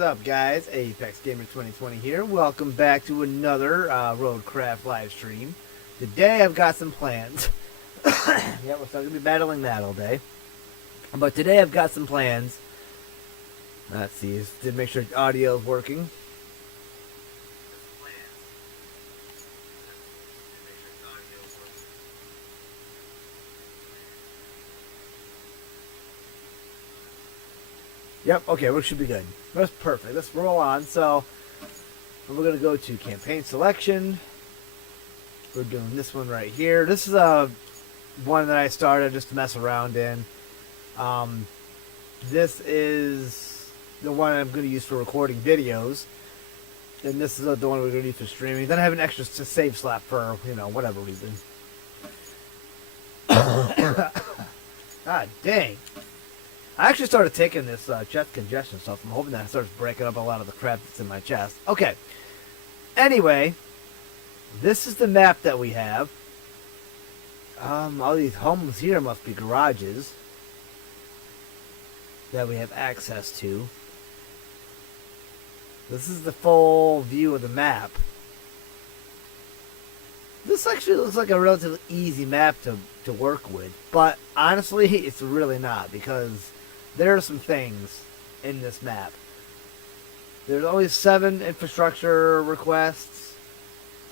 Up, guys? Apex Gamer 2020 here. Welcome back to another ROADCRAFT live stream. Today I've got some plans. Yeah, we're still going to be battling that all day. But today I've got some plans. Let's see, to make sure audio is working. Yep, okay, we should be good. That's perfect. Let's roll on. So, we're going to go to campaign selection. We're doing this one right here. This is one that I started just to mess around in. This is the one I'm going to use for recording videos. And this is the one we're going to use for streaming. Then I have an extra save slot for, you know, whatever reason. God dang. I actually started taking this chest congestion stuff. I'm hoping that it starts breaking up a lot of the crap that's in my chest. Okay. Anyway, this is the map that we have. All these homes here must be garages that we have access to. This is the full view of the map. This actually looks like a relatively easy map to work with. But honestly, it's really not, because there are some things in this map. There's only 7 infrastructure requests,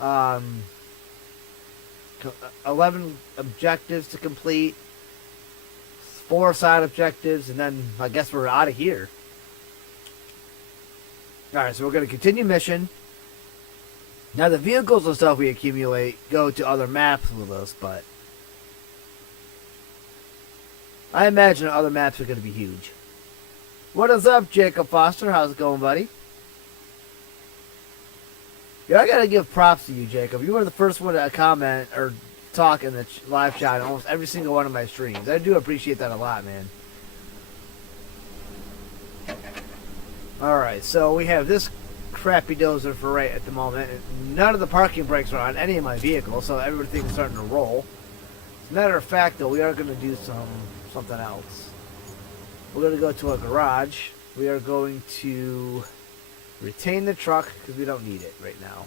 11 objectives to complete, 4 side objectives, and then I guess we're out of here. Alright, so we're going to continue mission. Now the vehicles and stuff we accumulate go to other maps with us, but I imagine other maps are going to be huge. What is up, Jacob Foster? How's it going, buddy? Yeah, I got to give props to you, Jacob. You were the first one to comment or talk in the live chat on almost every single one of my streams. I do appreciate that a lot, man. Alright, so we have this crappy dozer for right at the moment. None of the parking brakes are on any of my vehicles, so everything's starting to roll. As a matter of fact, though, we are going to do something else. We're going to go to a garage. We are going to retain the truck because we don't need it right now.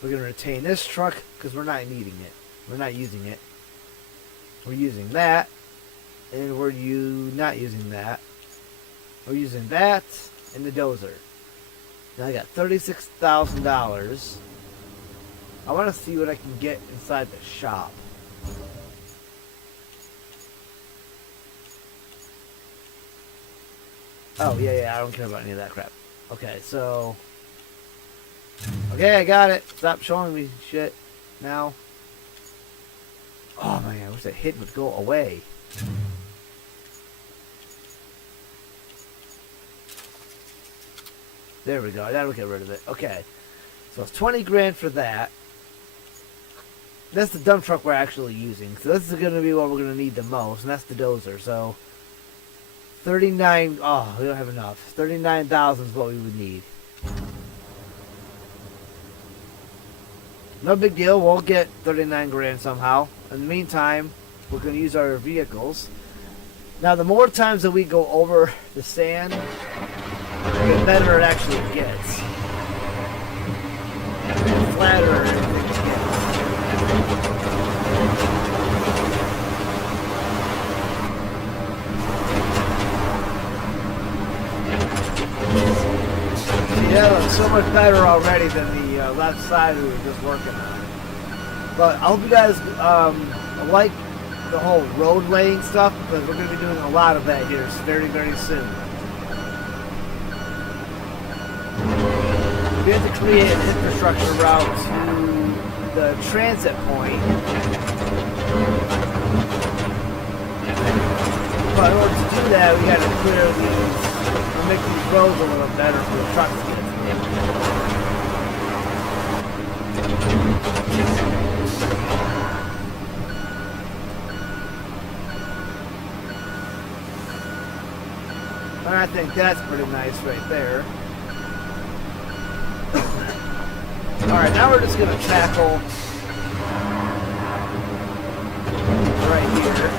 We're going to retain this truck because we're not needing it. We're not using it. We're using that, and we're not using that. We're using that and the dozer. Now I got $36,000. I want to see what I can get inside the shop. Oh, yeah, I don't care about any of that crap. Okay, so... Okay, I got it. Stop showing me shit now. Oh, man, I wish that hit would go away. There we go. That'll get rid of it. Okay. So it's 20 grand for that. That's the dump truck we're actually using. So this is going to be what we're going to need the most, and that's the dozer. So 39. Oh, we don't have enough. 39,000 is what we would need. No big deal. We'll get 39 grand somehow. In the meantime, we're going to use our vehicles. Now, the more times that we go over the sand, the better it actually gets. The flatter it gets. Yeah, it looks so much better already than the left side we were just working on. But I hope you guys like the whole road laying stuff, because we're going to be doing a lot of that here very, very soon. We have to create an infrastructure route to the transit point. But in order to do that, we got to clear these, or make these roads a little better for the trucks to get through. And I think that's pretty nice right there. Alright, now we're just going to tackle right here.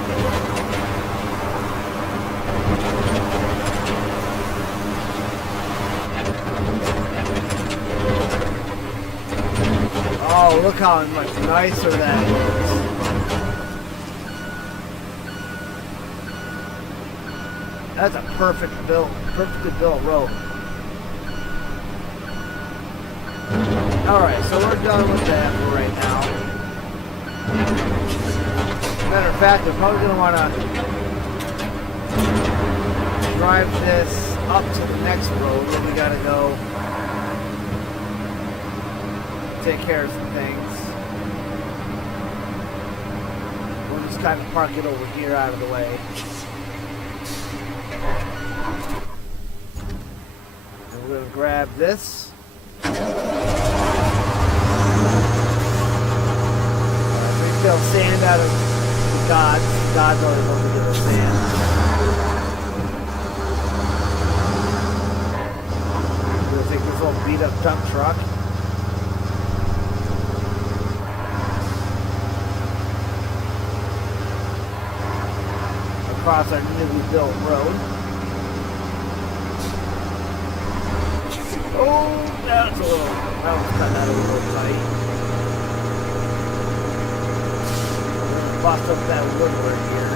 Oh, look how much nicer that is. That's a perfectly built road. Alright, so we're done with that for right now. Matter of fact, we're probably going to want to drive this up to the next road where we got to go take care of some things. We'll just kind of park it over here out of the way. And we're going to grab this. Refill sand out of God's. God's always wanted to give us sand. We're going to take this little beat up dump truck. Across our newly built road. Oh, that was cutting out a little tight. Bust up that woodwork here.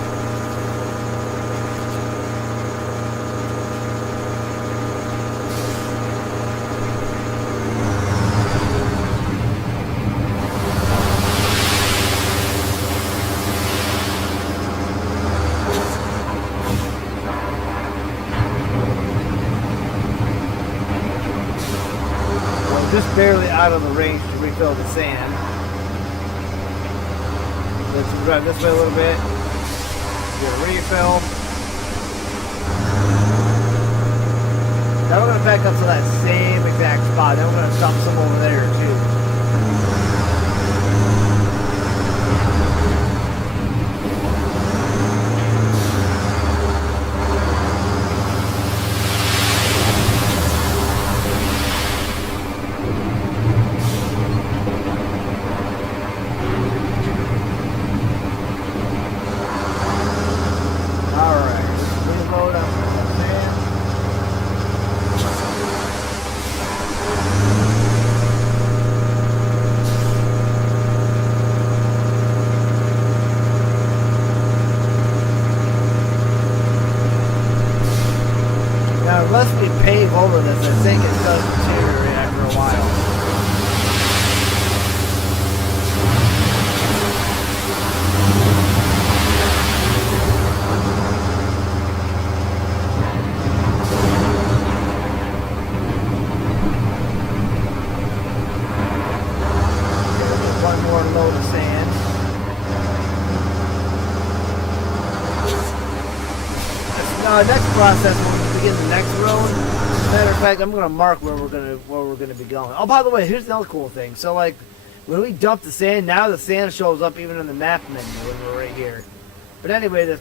Just barely out of the range to refill the sand. Let's drive this way a little bit. Get a refill. Now we're going to back up to that same exact spot. Then we're going to dump some over there too. Unless we pave over this, I think it does deteriorate after a while. One more load of sand. Next process, when we begin the next road, Matter of fact, I'm gonna mark where we're gonna be going. Oh, by the way, here's another cool thing. So like, when we dump the sand, now the sand shows up even in the map menu when we're right here. But anyway, the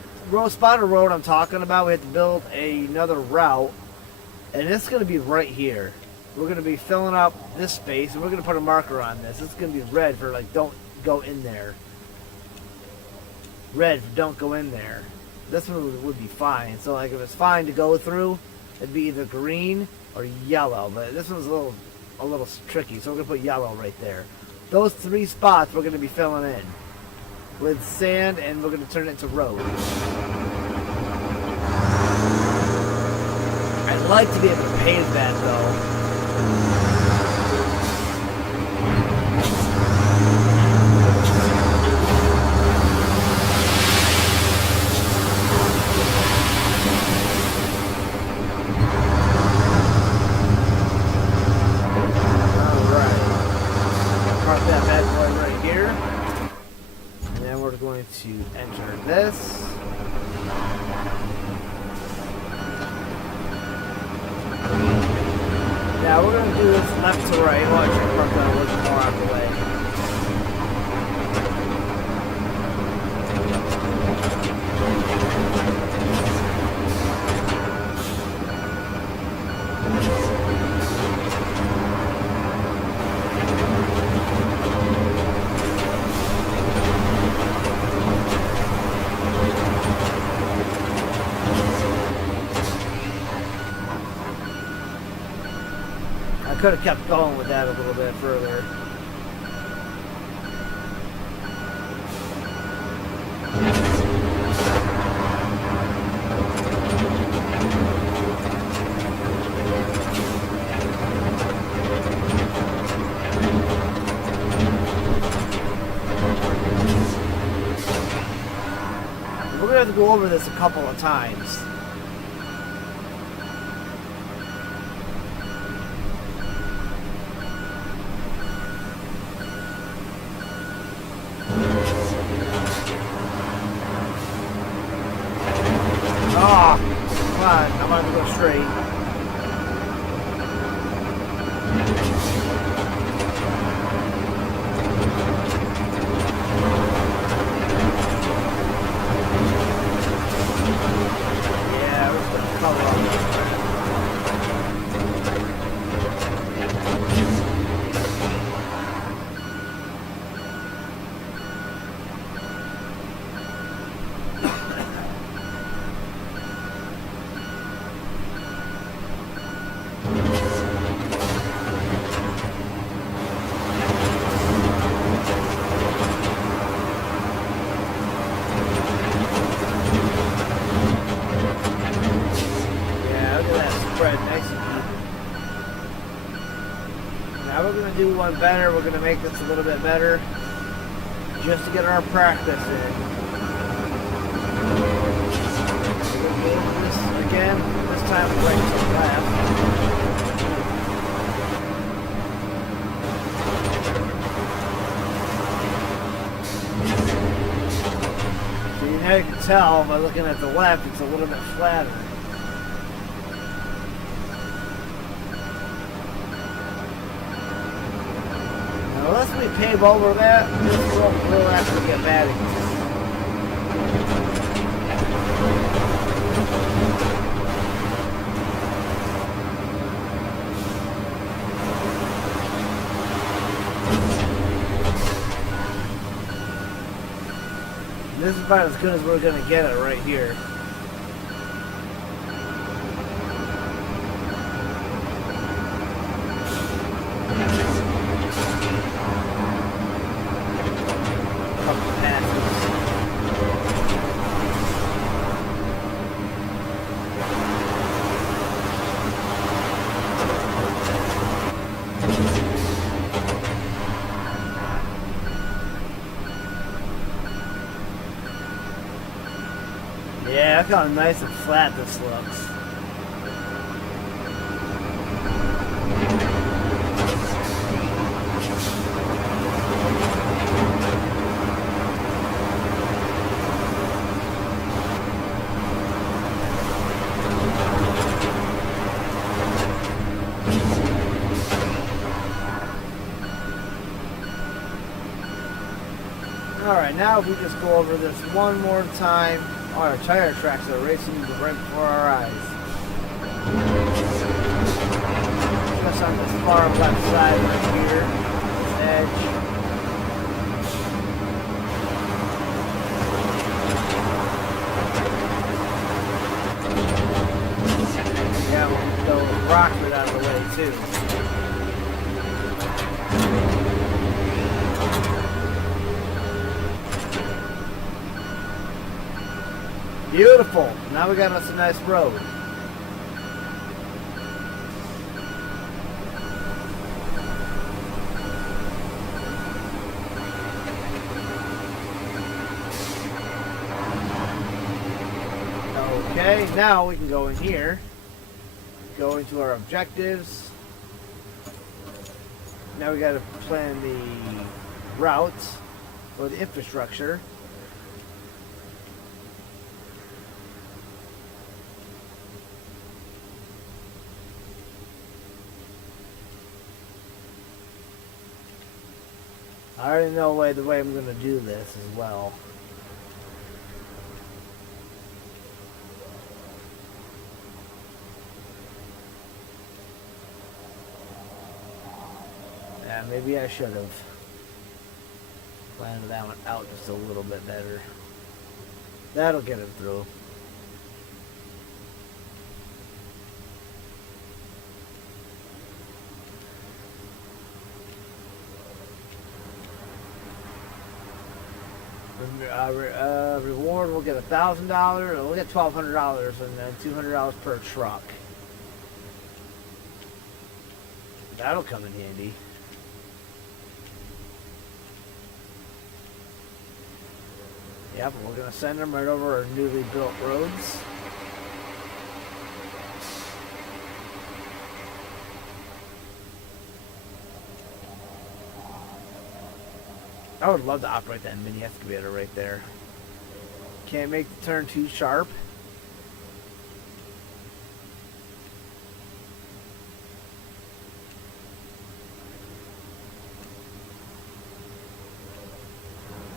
spotted road I'm talking about, we have to build another route, and it's gonna be right here. We're gonna be filling up this space, and we're gonna put a marker on this. It's gonna be red for like don't go in there. Red for don't go in there. This one would be fine. So like if it's fine to go through, it'd be either green or yellow. But this one's a little tricky, so we're gonna put yellow right there. Those 3 spots we're gonna be filling in with sand, and we're gonna turn it into road. I'd like to be able to pave that though. To enter this. Now we're going to do this left to right. Watch it park that a little more out of the way. Could have kept going with that a little bit further. We're gonna have to go over this a couple of times. I'm gonna go straight. Yeah, we're just gonna cover up. Do one better. We're going to make this a little bit better just to get our practice in. We're going to go over this again. This time right to the left. So you can tell by looking at the left, it's a little bit flatter. Unless we pave over that, this road will actually get bad again. This is about as good as we're going to get it right here. Yeah, look how nice and flat this looks. now if we just go over this one more time. Oh, our tire tracks are racing right before our eyes. Just on this far left side right here, this edge. Yeah, we'll throw rocket out of the way too. Beautiful. Now we got us a nice road. Okay, now we can go in here, go into our objectives. Now we got to plan the routes or the infrastructure. I already know the way I'm going to do this as well. Yeah, maybe I should have planned that one out just a little bit better. That'll get it through. Reward, we'll get $1,000, we'll get $1,200 and then $200 per truck. That'll come in handy. Yep, we're going to send them right over our newly built roads. I would love to operate that mini excavator right there. Can't make the turn too sharp.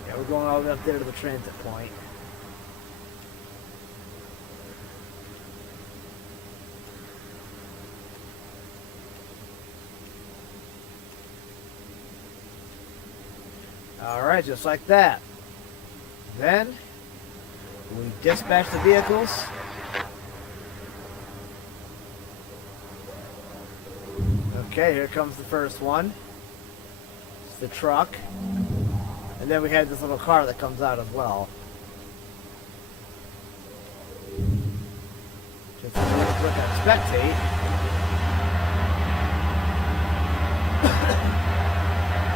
Yeah, we're going all the way up there to the transit point. Alright, just like that. Then, we dispatch the vehicles. Okay, here comes the first one. It's the truck. And then we have this little car that comes out as well. Just look at spectate.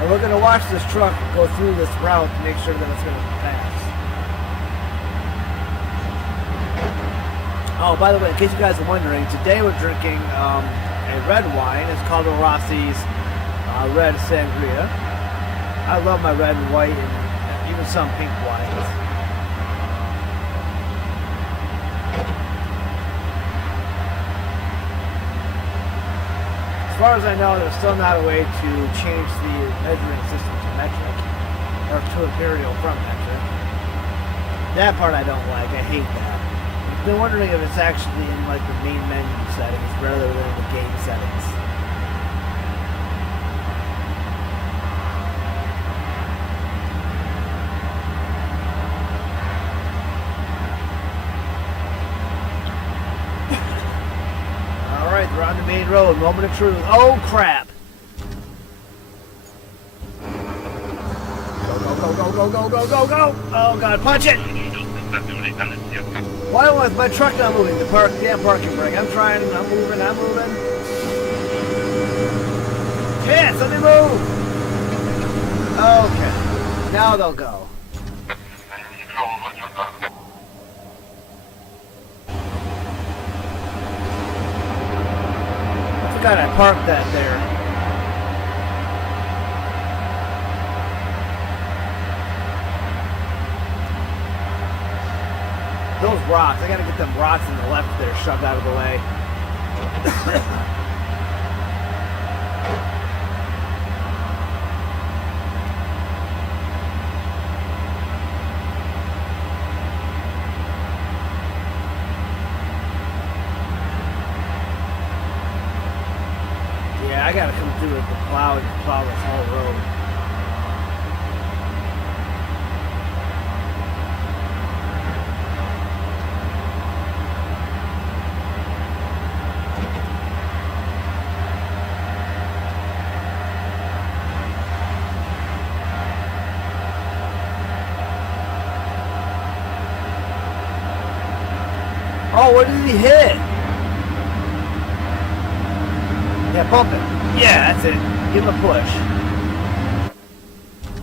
And we're going to watch this truck go through this route to make sure that it's going to pass. Oh, by the way, in case you guys are wondering, today we're drinking a red wine. It's called Rossi's Red Sangria. I love my red and white and even some pink wines. As far as I know, there's still not a way to change the measuring system to metric, or to imperial from metric. That part I don't like. I hate that. I've been wondering if it's actually in like the main menu settings rather than the game settings. We're on the main road, moment of truth. Oh crap! Go! Oh god, punch it! Why is my truck not moving? The damn parking brake. I'm trying, I'm moving. Yeah, let me move! Okay, now they'll go. God, I parked that there. Those rocks, I gotta get them rocks in the left there shoved out of the way. I gotta come through with the plow and plow this whole road. Oh, what did he hit? Yeah, bump it. Yeah, that's it. Give him a push.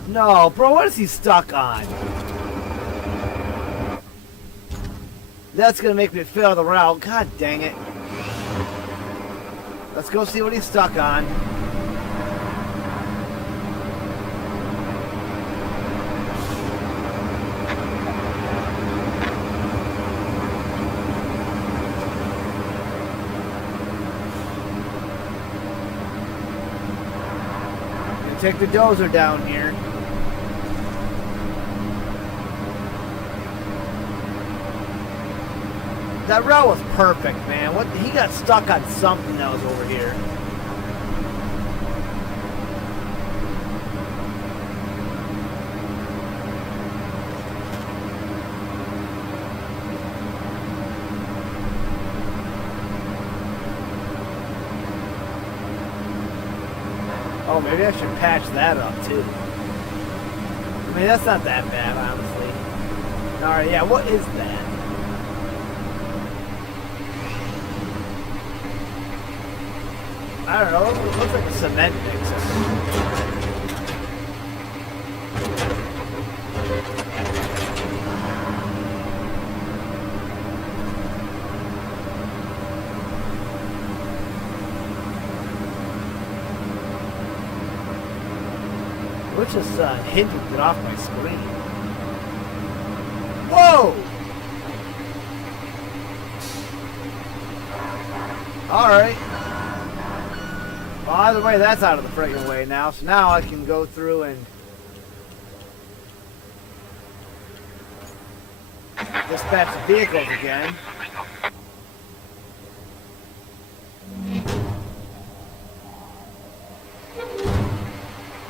No, bro, what is he stuck on? That's gonna make me fail the route. God dang it. Let's go see what he's stuck on. Take the dozer down here. That route was perfect, man. What he got stuck on something that was over here. Oh, maybe I should patch that up too. I mean, that's not that bad, honestly. Alright, yeah, what is that? I don't know, it looks like a cement mixer. Which just hinted it off my screen. Whoa! Alright. Well, either way, that's out of the friggin' way now. So now I can go through and dispatch the vehicles again.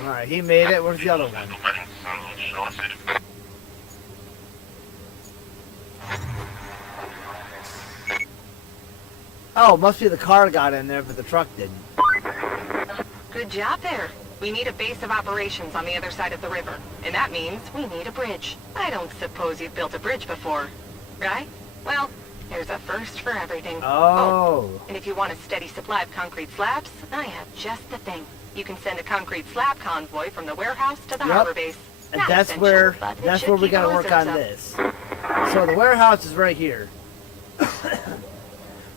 Alright, he made it. Where's the other one? Oh, must be the car got in there, but the truck didn't. Good job there. We need a base of operations on the other side of the river, and that means we need a bridge. I don't suppose you've built a bridge before, right? Well, there's a first for everything. Oh. And if you want a steady supply of concrete slabs, I have just the thing. You can send a concrete slab convoy from the warehouse to the harbor base. And that's where we gotta work on this. So the warehouse is right here.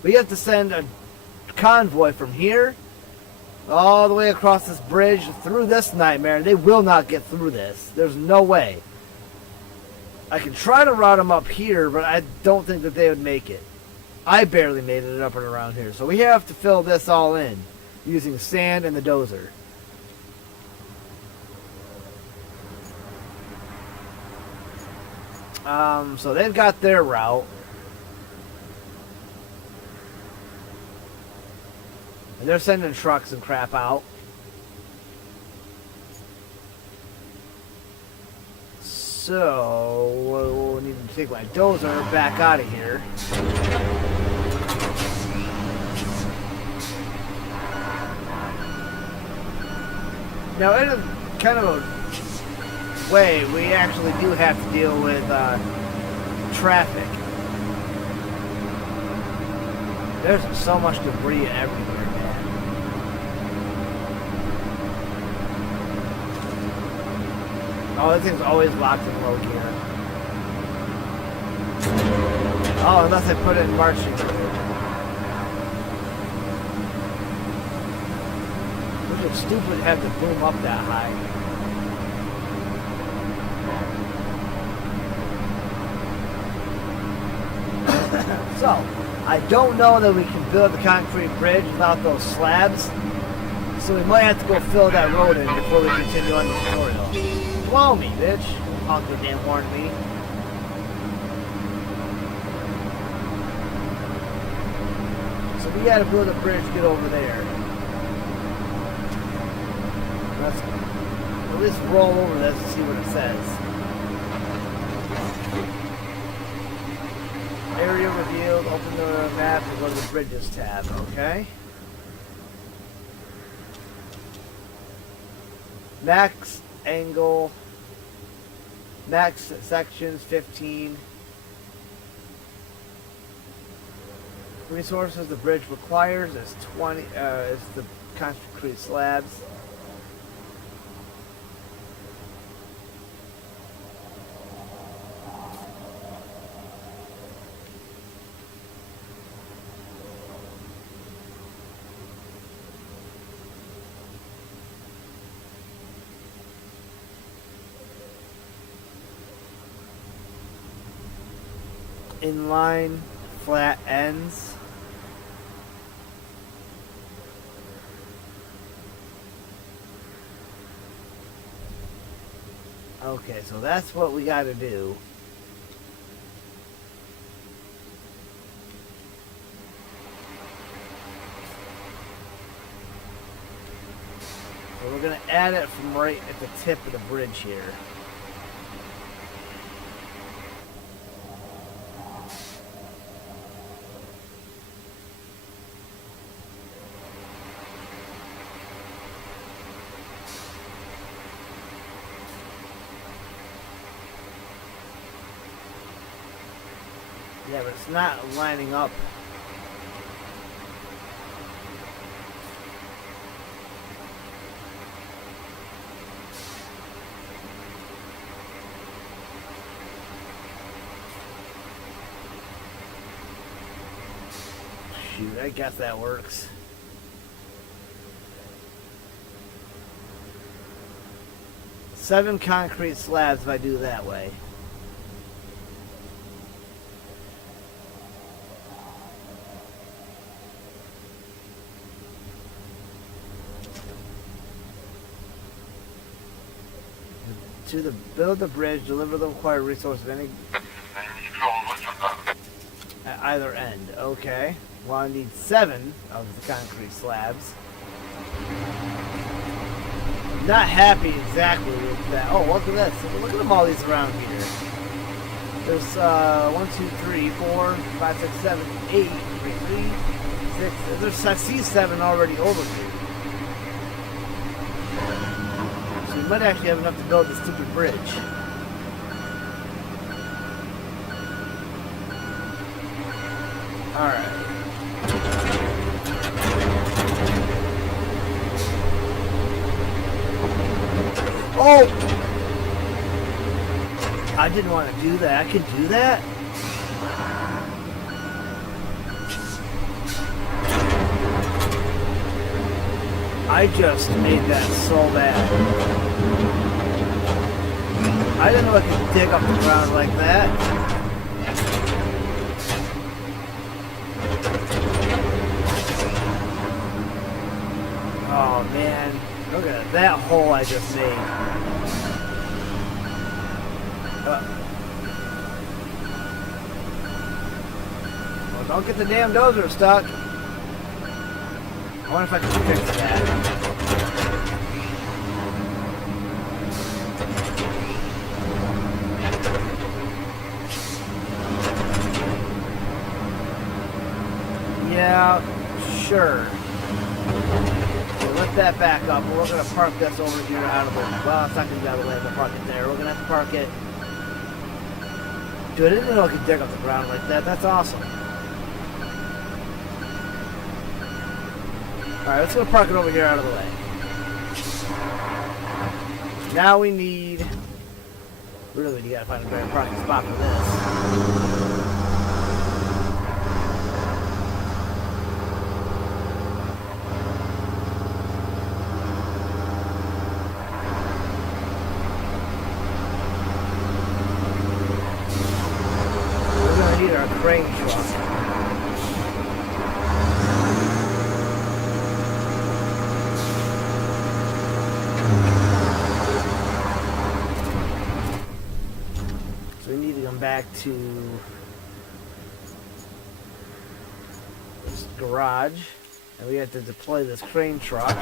We have to send a convoy from here all the way across this bridge through this nightmare. They will not get through this. There's no way. I can try to route them up here, but I don't think that they would make it. I barely made it up and around here. So we have to fill this all in using sand and the dozer. So they've got their route. And they're sending trucks and crap out. So we'll need to take my dozer back out of here. Now, in a kind of a way, we actually do have to deal with traffic. There's so much debris everywhere, man. Oh, this thing's always locked in low gear. Oh, unless I put it in marching gear. Would it stupid to have to boom up that high? So, I don't know that we can build the concrete bridge without those slabs. So we might have to go fill that road in before we continue on the tutorial. Blow me, bitch. Uncle damn warned me. So we gotta build a bridge to get over there. Let's at least roll over this and see what it says. Area revealed. Open the map and go to the Bridges tab. Okay. Max angle. Max sections 15. Resources the bridge requires is 20. Is the concrete slabs. Inline flat ends. Okay, so that's what we got to do. So we're going to add it from right at the tip of the bridge here. Yeah, but it's not lining up. Shoot, I guess that works. Seven concrete slabs if I do that way. To the build the bridge, deliver the required resource of any at either end. Okay. Well, I need 7 of the concrete slabs. Not happy exactly with that. Oh, look at this. Look at them all these around here. There's 1, 2, 3, 4, 5, 6, 7, 8, 3, 6. There's I see 7 already over here. We might actually have enough to build this stupid bridge. Alright. Oh! I didn't want to do that. I could do that? I just made that so bad. I didn't know I could dig up the ground like that. Oh man, look at that hole I just made. Well, don't get the damn dozer stuck. I wonder if I can fix that. Yeah, sure. So let that back up. We're going to park this over here out of the... Well, it's not going to be out of the way. We'll park it there. We're going to have to park it... Dude, I didn't know I could dig up the ground like that. That's awesome. Alright, let's go park it over here out of the way. Now we need... Really, you gotta find a better parking spot for this. Crane truck. So we need to come back to this garage and we have to deploy this crane truck.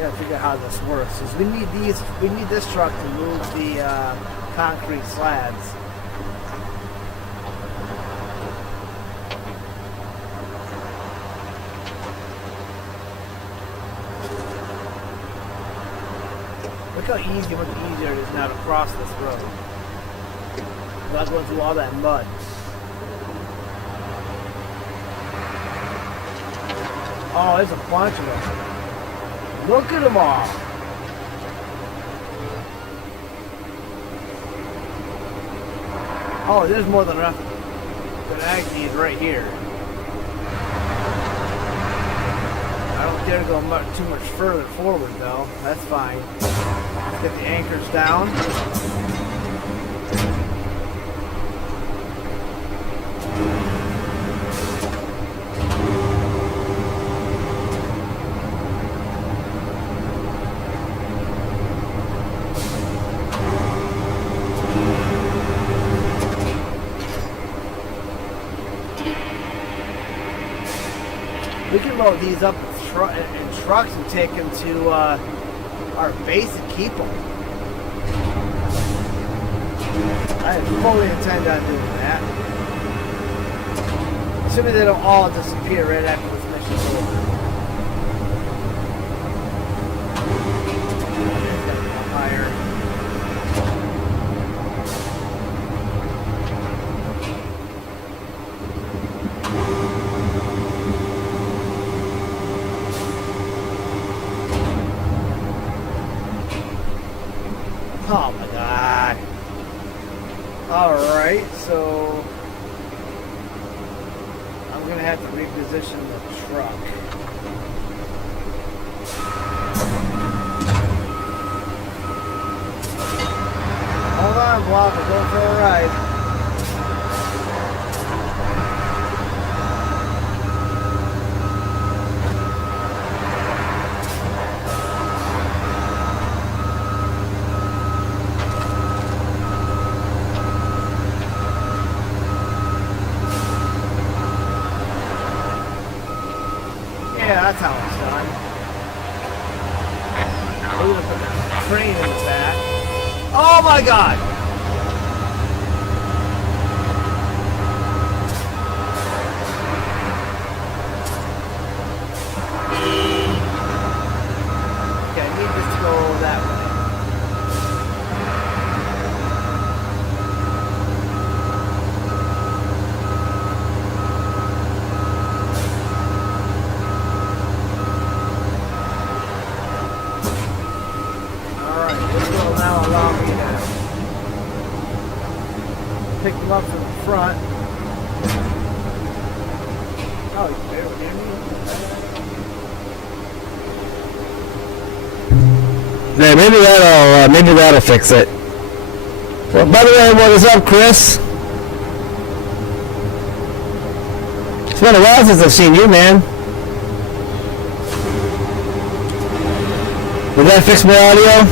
gotta figure out how this works. 'Cause we need this truck to move the concrete slabs. Look how easy, much easier it is now to cross this road. Without going through all that mud. Oh, there's a bunch of them. Look at them all. Oh, there's more than enough. But actually, is right here. I don't dare go too much further forward, though. That's fine. Let's get the anchors down. We can load these up in trucks and take them to our base and keep them. I fully intend on doing that. Assuming they don't all disappear right after this mission's over. Higher. Oh my god. Alright, so I'm gonna have to reposition the truck. Hold on, Block, we're going for a ride. Yeah, that's how it's done. We're gonna put the train in the back. Oh my god! Okay, I need this to go that way. Allow me to pick them up from the front. Oh, you barely hear me? Yeah, maybe that'll fix it. Well, by the way, what is up, Chris? It's been a while since I've seen you, man. Did that fix my audio?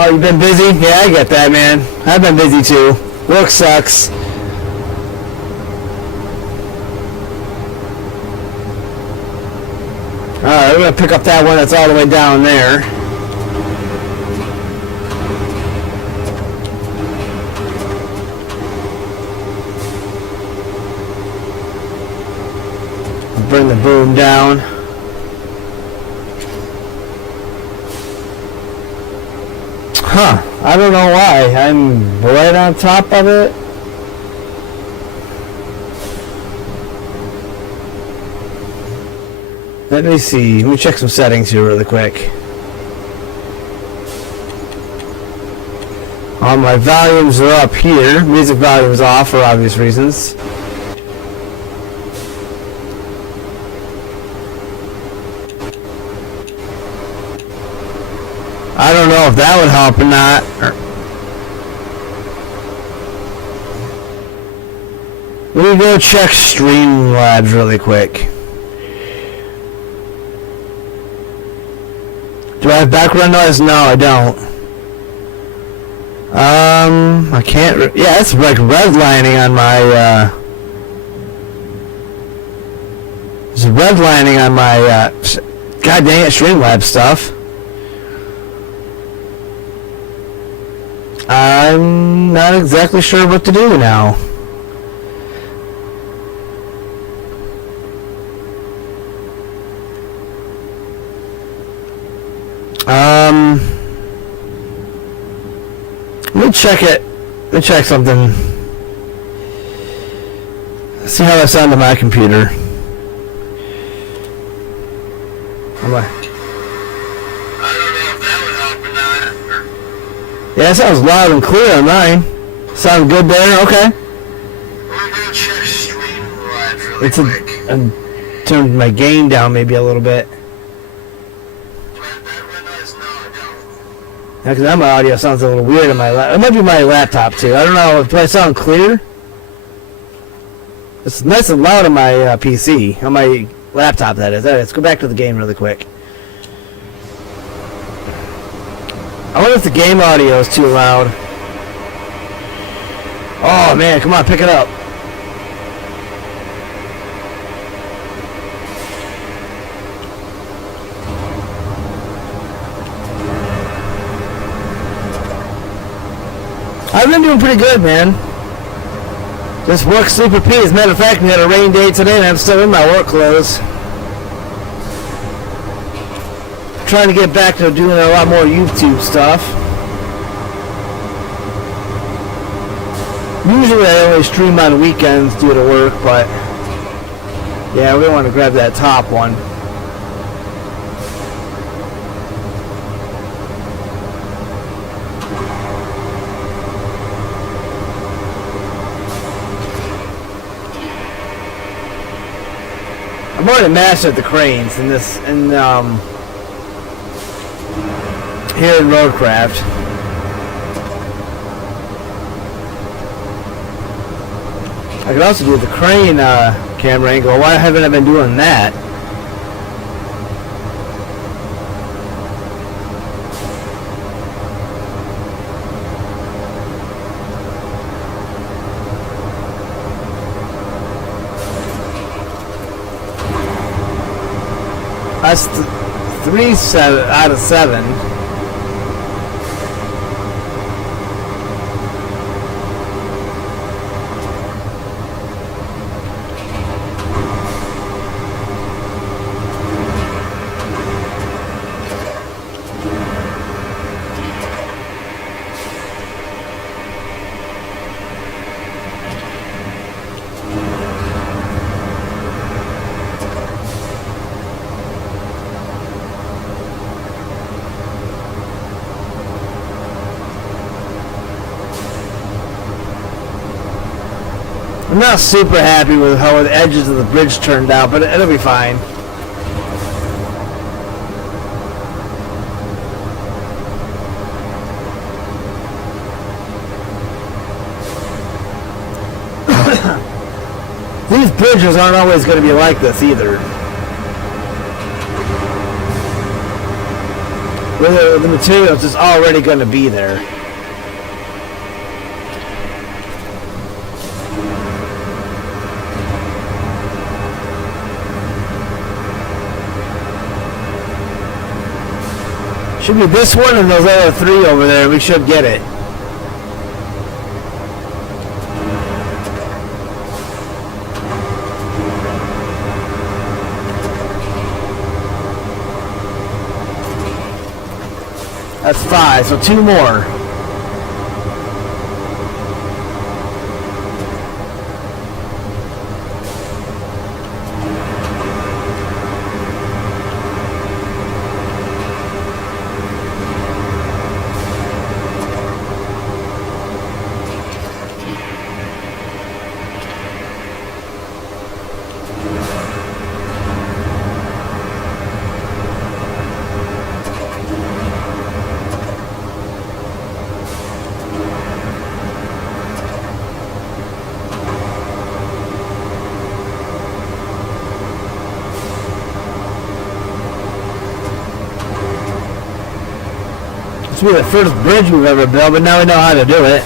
Oh, you've been busy? Yeah, I get that, man. I've been busy too. Work sucks. Alright, we're gonna pick up that one that's all the way down there. Bring the boom down. Huh, I don't know why. I'm right on top of it. Let me see. Let me check some settings here really quick. All my volumes are up here. Music volume's off for obvious reasons. I don't know if that would help or not. Let me go check Streamlabs really quick. Do I have background noise? No, I don't. I can't. Yeah, it's like redlining on my. It's redlining on my. God dang it, Streamlabs stuff. I'm not exactly sure what to do now. Let me check it. Let me check something. See how that sounds on my computer. I don't know if that would help or not. Yeah, it sounds loud and clear on mine. Sound good there? Okay. We're gonna check Streamlabs really It's quick. turned my gain down maybe a little bit. That red light is no, I don't. Yeah, because my audio sounds a little weird on my laptop. It might be my laptop too. I don't know. Do I sound clear? It's nice and loud on my PC. On my laptop, that is. Alright, let's go back to the game really quick. I wonder if the game audio is too loud. Oh man, come on, pick it up. I've been doing pretty good, man. Just work, sleep, repeat. As a matter of fact, we had a rain day today and I'm still in my work clothes. Trying to get back to doing a lot more YouTube stuff. Usually I only stream on weekends due to work, but yeah, we want to grab that top one. I'm already mastered the cranes in this, here in ROADCRAFT. I could also do the crane camera angle. Why haven't I been doing that? That's 3 out of 7. I'm not super happy with how the edges of the bridge turned out, but it'll be fine. These bridges aren't always going to be like this either. Where the material is already going to be there. Should be this one and those other 3 over there. We should get it. That's 5, so 2 more. This will be the first bridge we've ever built, but now we know how to do it.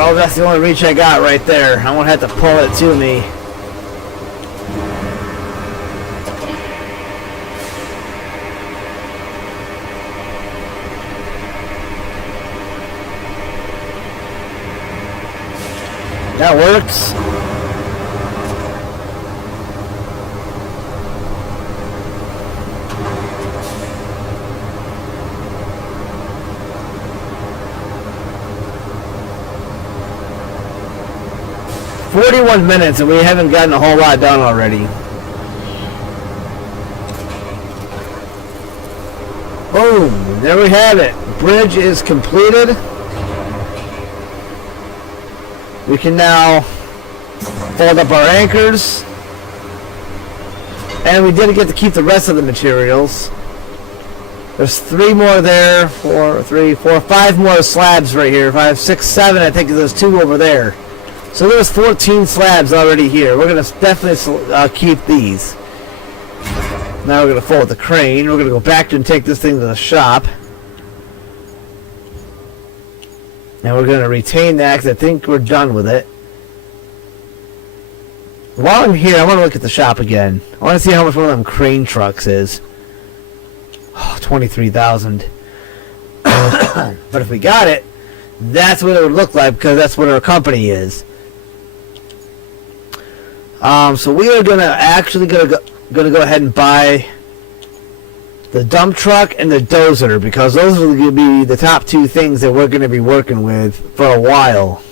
Oh, that's the only reach I got right there. I won't have to pull it to me. That works. "41 minutes and we haven't gotten a whole lot done already." Boom! There we have it. Bridge is completed. We can now fold up our anchors. And we did get to keep the rest of the materials. There's 3 more there. 4, 3, 4, 5 more slabs right here. 5, 6, 7. I think there's 2 over there. So there's 14 slabs already here. We're going to definitely keep these. Now we're going to fold the crane. We're going to go back and take this thing to the shop. And we're going to retain that because I think we're done with it. While I'm here, I want to look at the shop again. I want to see how much one of them crane trucks is. Oh, 23,000. But if we got it, that's what it would look like because that's what our company is. So we are actually gonna go ahead and buy the dump truck and the dozer because those are going to be the top 2 things that we're going to be working with for a while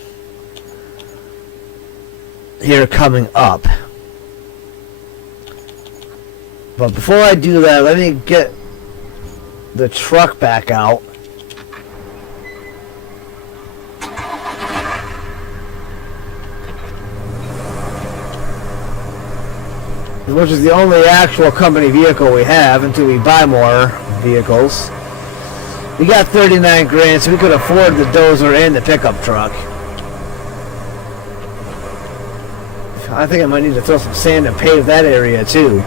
here coming up. But before I do that, let me get the truck back out. Which is the only actual company vehicle we have until we buy more vehicles. We got 39 grand, so we could afford the dozer and the pickup truck. I think I might need to throw some sand and pave that area too.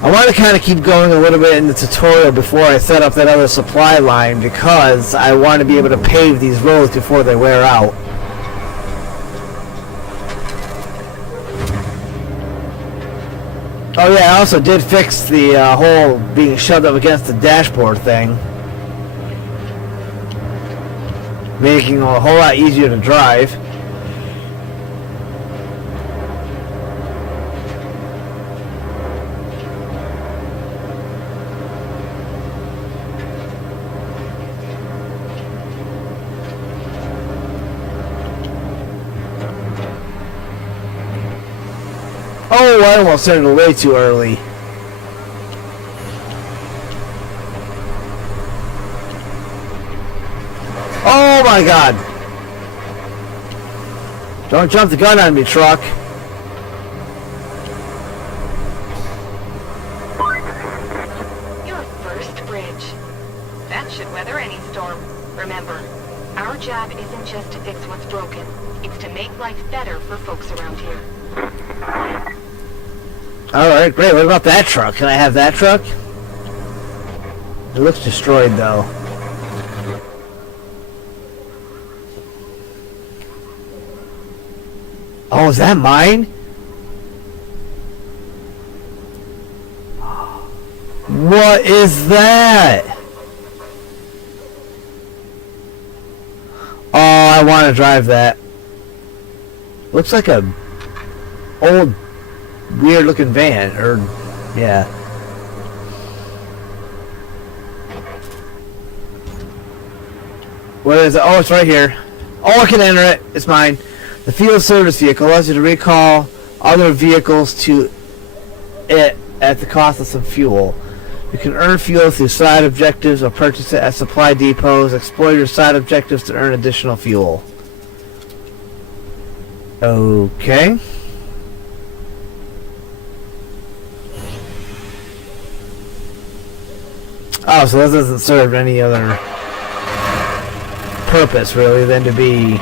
I want to kind of keep going a little bit in the tutorial before I set up that other supply line because I want to be able to pave these roads before they wear out. Oh yeah, I also did fix the whole being shoved up against the dashboard thing. Making it a whole lot easier to drive. Oh, I almost started way too early. Oh my god! Don't jump the gun on me, truck. Your first bridge. That should weather any storm. Remember, our job isn't just to fix what's broken. It's to make life better for folks around here. Alright, great. What about that truck? Can I have that truck? It looks destroyed, though. Oh, is that mine? What is that? Oh, I want to drive that. Looks like a old weird looking van, or yeah. What is it? Oh, it's right here. Oh, I can enter it. It's mine. The field service vehicle allows you to recall other vehicles to it at the cost of some fuel. You can earn fuel through side objectives or purchase it at supply depots. Explore your side objectives to earn additional fuel. Okay. Oh, so this doesn't serve any other purpose, really, than to be...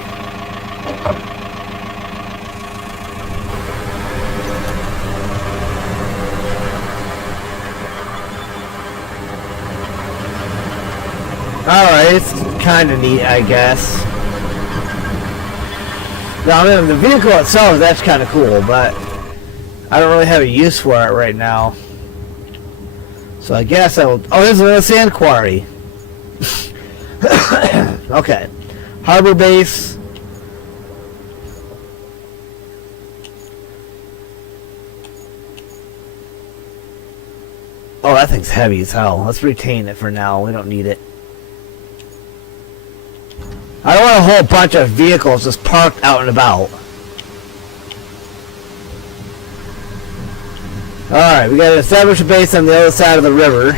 Alright, it's kind of neat, I guess. Now, I mean, the vehicle itself, that's kind of cool, but I don't really have a use for it right now. So I guess I will... Oh, there's another sand quarry. Okay. Harbor base. Oh, that thing's heavy as hell. Let's retain it for now. We don't need it. I don't want a whole bunch of vehicles just parked out and about. Alright, we gotta establish a base on the other side of the river.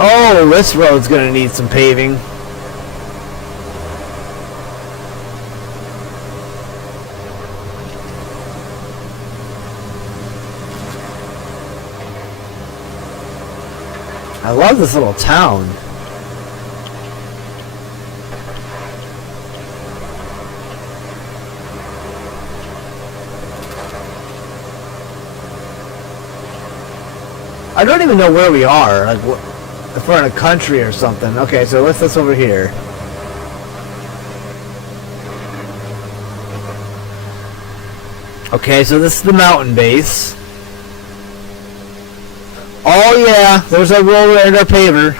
Oh, this road's gonna need some paving. I love this little town. I don't even know where we are. Like, if we're in a country or something. Okay, so what's this over here? Okay, so this is the mountain base. Oh yeah, there's our roller and our paver.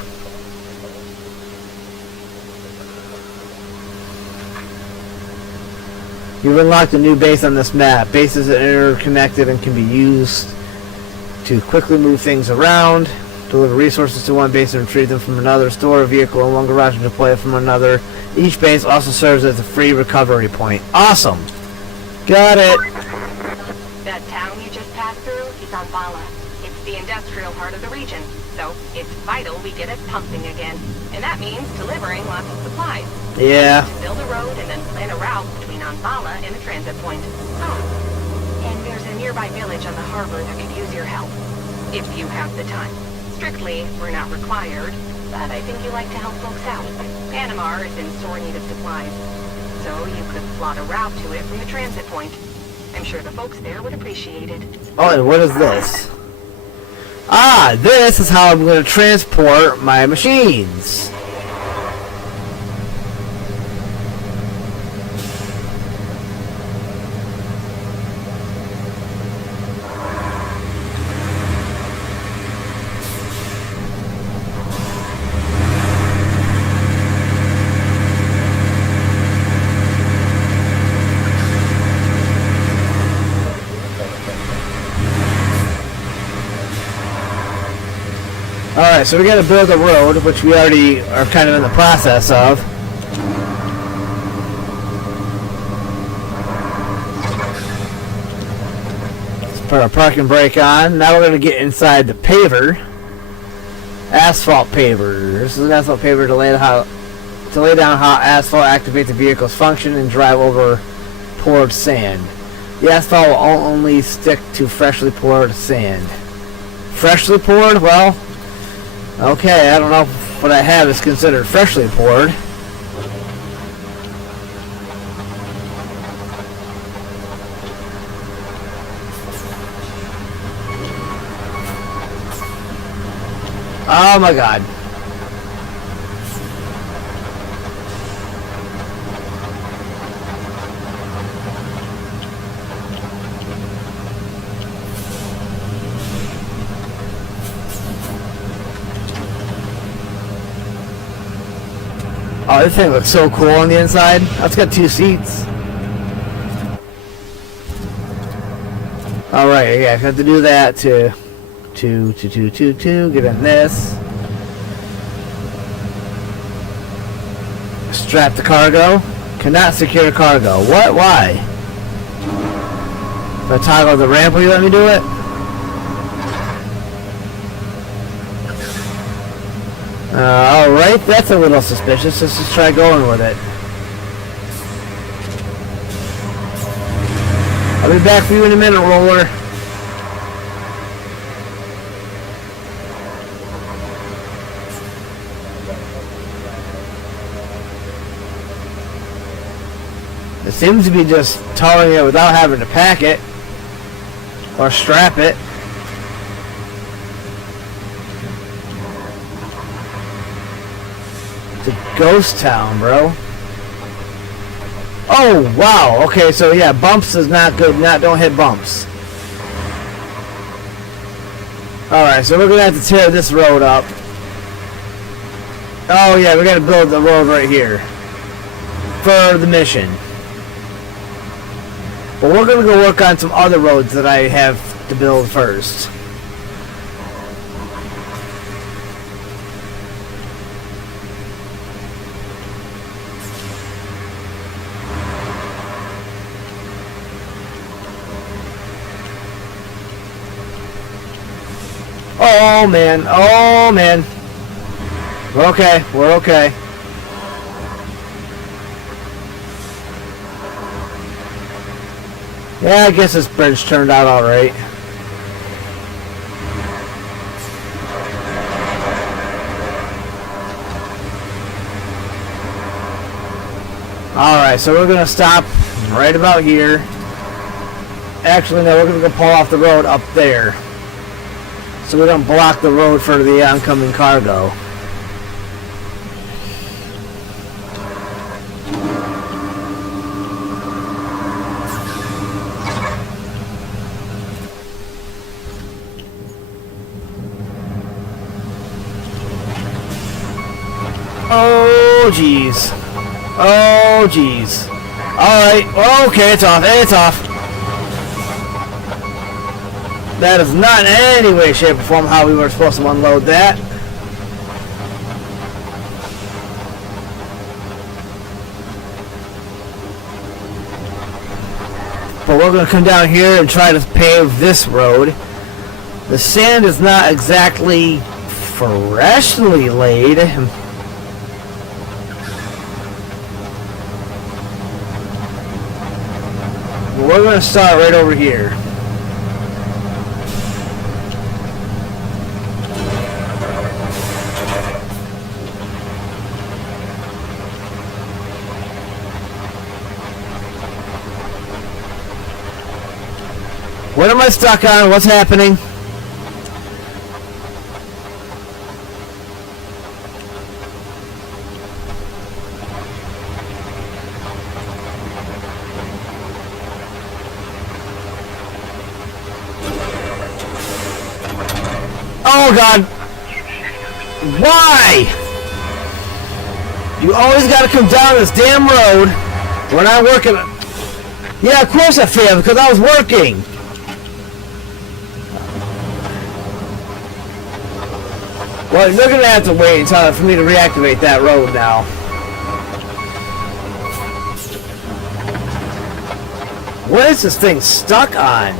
You've unlocked a new base on this map. Bases are interconnected and can be used to quickly move things around, deliver resources to one base and retrieve them from another, store a vehicle in one garage and deploy it from another. Each base also serves as a free recovery point. Awesome! Got it! That town you just passed through is Anvala. It's the industrial heart of the region, so it's vital we get it pumping again. And that means delivering lots of supplies. Yeah. Build a road and then plan a route between Anvala and the transit point. Oh, and there's a nearby village on the harbor that could use your help. If you have the time. Strictly, we're not required, but I think you like to help folks out. Panama is in sore need of supplies, so you could plot a route to it from the transit point. I'm sure the folks there would appreciate it. Oh, and what is this? Ah, this is how I'm going to transport my machines. Alright, so we gotta build a road, which we already are kind of in the process of. Let's put our parking brake on. Now we're gonna get inside the paver. Asphalt paver. This is an asphalt paver to lay down how asphalt activates the vehicle's function and drive over poured sand. The asphalt will only stick to freshly poured sand. Freshly poured? Well, okay, I don't know if what I have is considered freshly poured. Oh my god. Oh, this thing looks so cool on the inside. That's got 2 seats. Alright, yeah, I have to do that to get in this. Strap the cargo. Cannot secure cargo. What? Why? If I toggle the ramp, will you let me do it? Alright, that's a little suspicious. Let's just try going with it. I'll be back for you in a minute, Roller. It seems to be just towing it without having to pack it or strap it. It's a ghost town, bro. Oh, wow. Okay, so yeah, bumps is not good. Don't hit bumps. Alright, so we're going to have to tear this road up. Oh, yeah, we got to build the road right here for the mission. But we're going to go work on some other roads that I have to build first. Oh man, oh man. We're okay, we're okay. Yeah, I guess this bridge turned out alright. Alright, so we're gonna stop right about here. Actually, no, we're gonna go pull off the road up there, so we don't block the road for the oncoming cargo. Oh jeez. Oh jeez. Alright, okay, it's off, it's off. That is not in any way, shape, or form how we were supposed to unload that. But we're going to come down here and try to pave this road. The sand is not exactly freshly laid. We're going to start right over here. What am I stuck on? What's happening? Oh God! Why? You always gotta come down this damn road when I'm working. Yeah, of course I failed because I was working. Well, you're gonna have to wait until for me to reactivate that road now. What is this thing stuck on?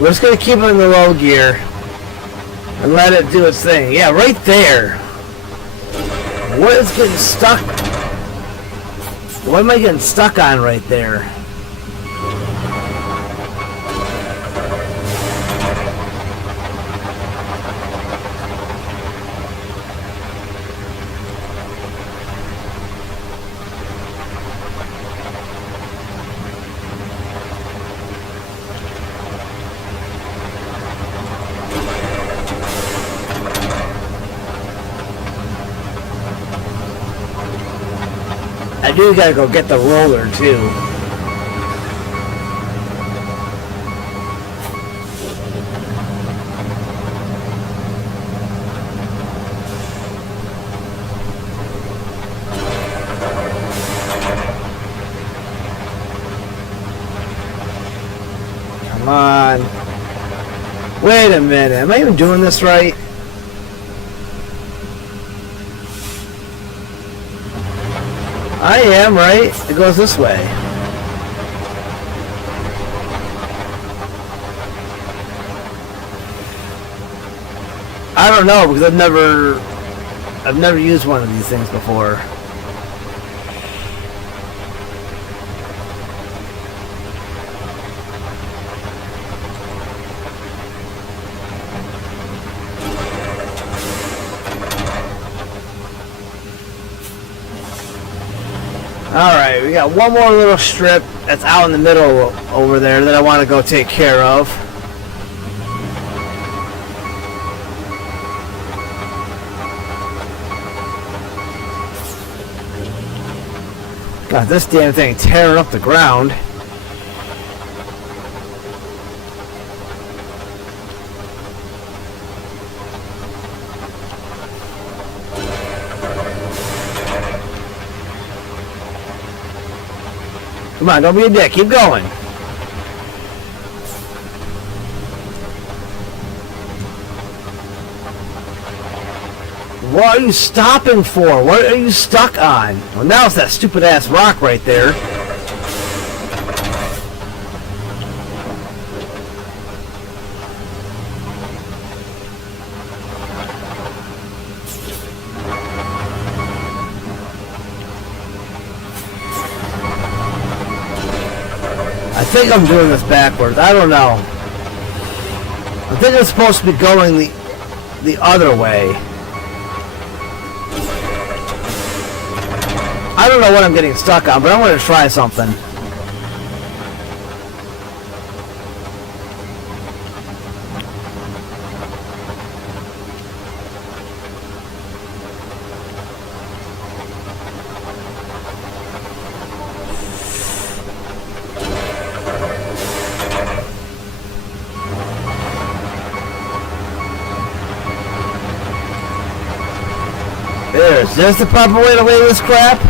We're just going to keep it in the low gear and let it do its thing. Yeah, right there. What is getting stuck? What am I getting stuck on right there? I do gotta go get the roller too. Wait a minute. Am I even doing this right? I am, right? It goes this way. I don't know because I've never used one of these things before. Alright, we got one more little strip that's out in the middle over there that I want to go take care of. God, this damn thing tearing up the ground. Come on, don't be a dick. Keep going. What are you stopping for? What are you stuck on? Well, now it's that stupid ass rock right there. I think I'm doing this backwards. I don't know. I think I'm supposed to be going the other way. I don't know what I'm getting stuck on, but I'm going to try something. Is this the proper way to lay this crap?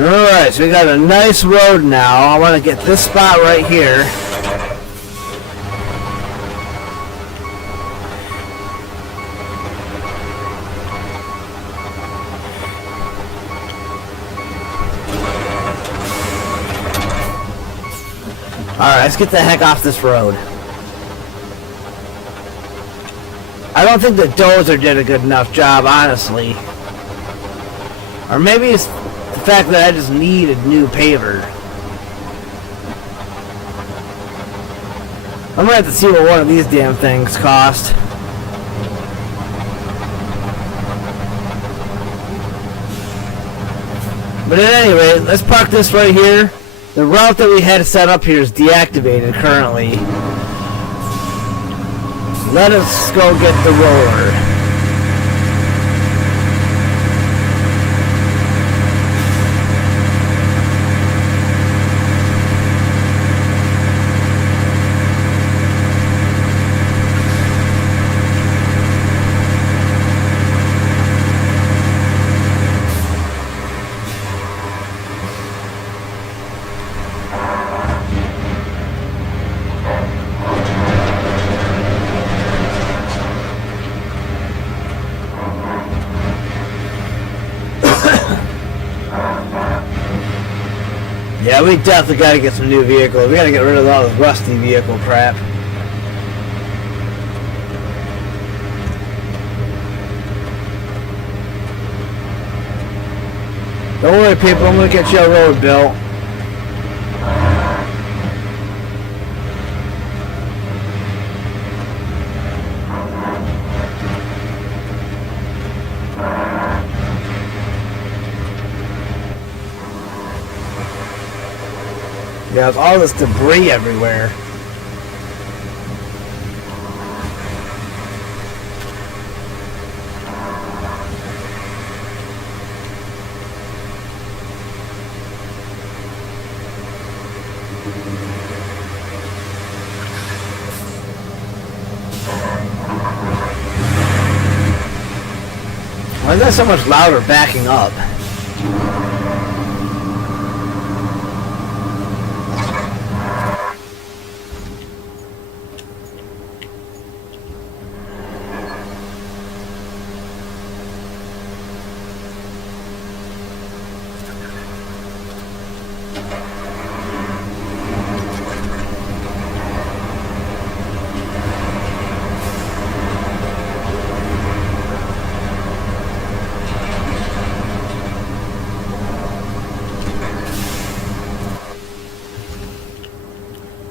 Alright, so we got a nice road now. I want to get this spot right here. Alright, let's get the heck off this road. I don't think the dozer did a good enough job, honestly. Or maybe it's the fact that I just need a new paver. I'm gonna have to see what one of these damn things cost. But at any rate, let's park this right here. The route that we had set up here is deactivated currently. Let us go get the roller. Yeah, we definitely got to get some new vehicles. We got to get rid of all this rusty vehicle crap. Don't worry, people. I'm going to get you a road built. There's all this debris everywhere. Why is that so much louder backing up?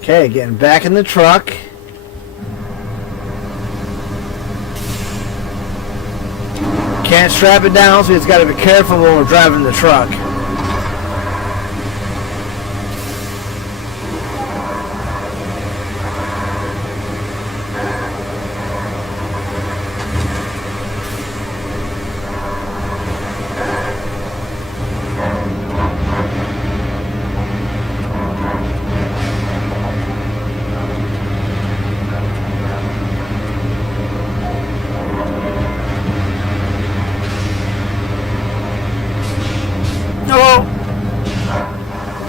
Okay, getting back in the truck. Can't strap it down, so he's got to be careful when we're driving the truck.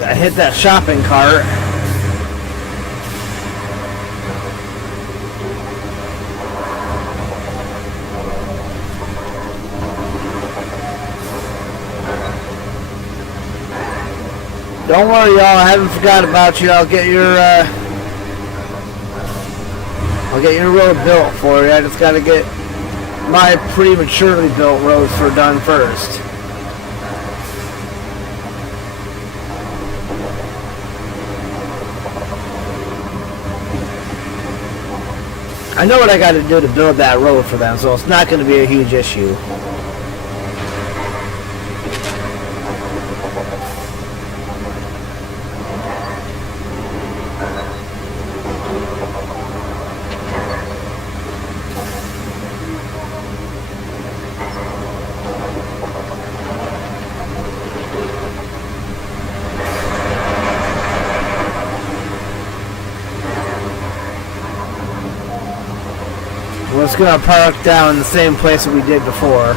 I hit that shopping cart. Don't worry, y'all. I haven't forgot about you. I'll get your road built for you. I just got to get my prematurely built roads done first. I know what I got to do to build that road for them, so it's not going to be a huge issue. We're just gonna park down in the same place that we did before.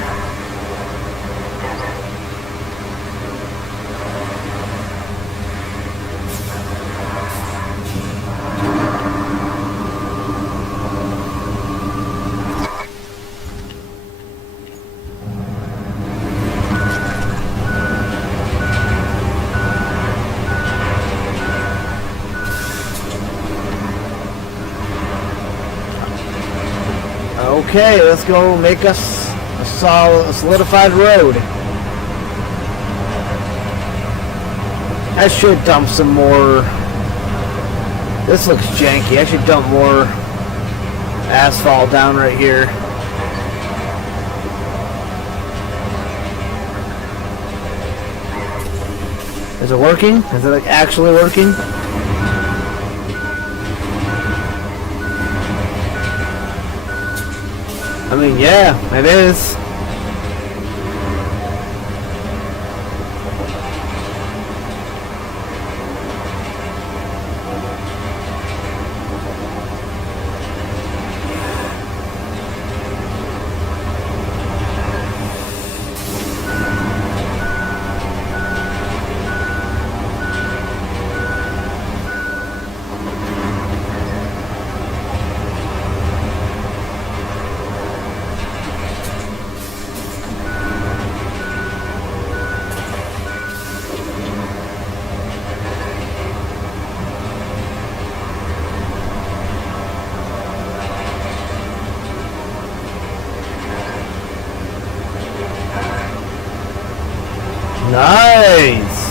Okay, let's go make us a solidified road. I should dump some more. This looks janky. I should dump more asphalt down right here. Is it working? Is it like actually working? I mean, yeah, it is. Nice!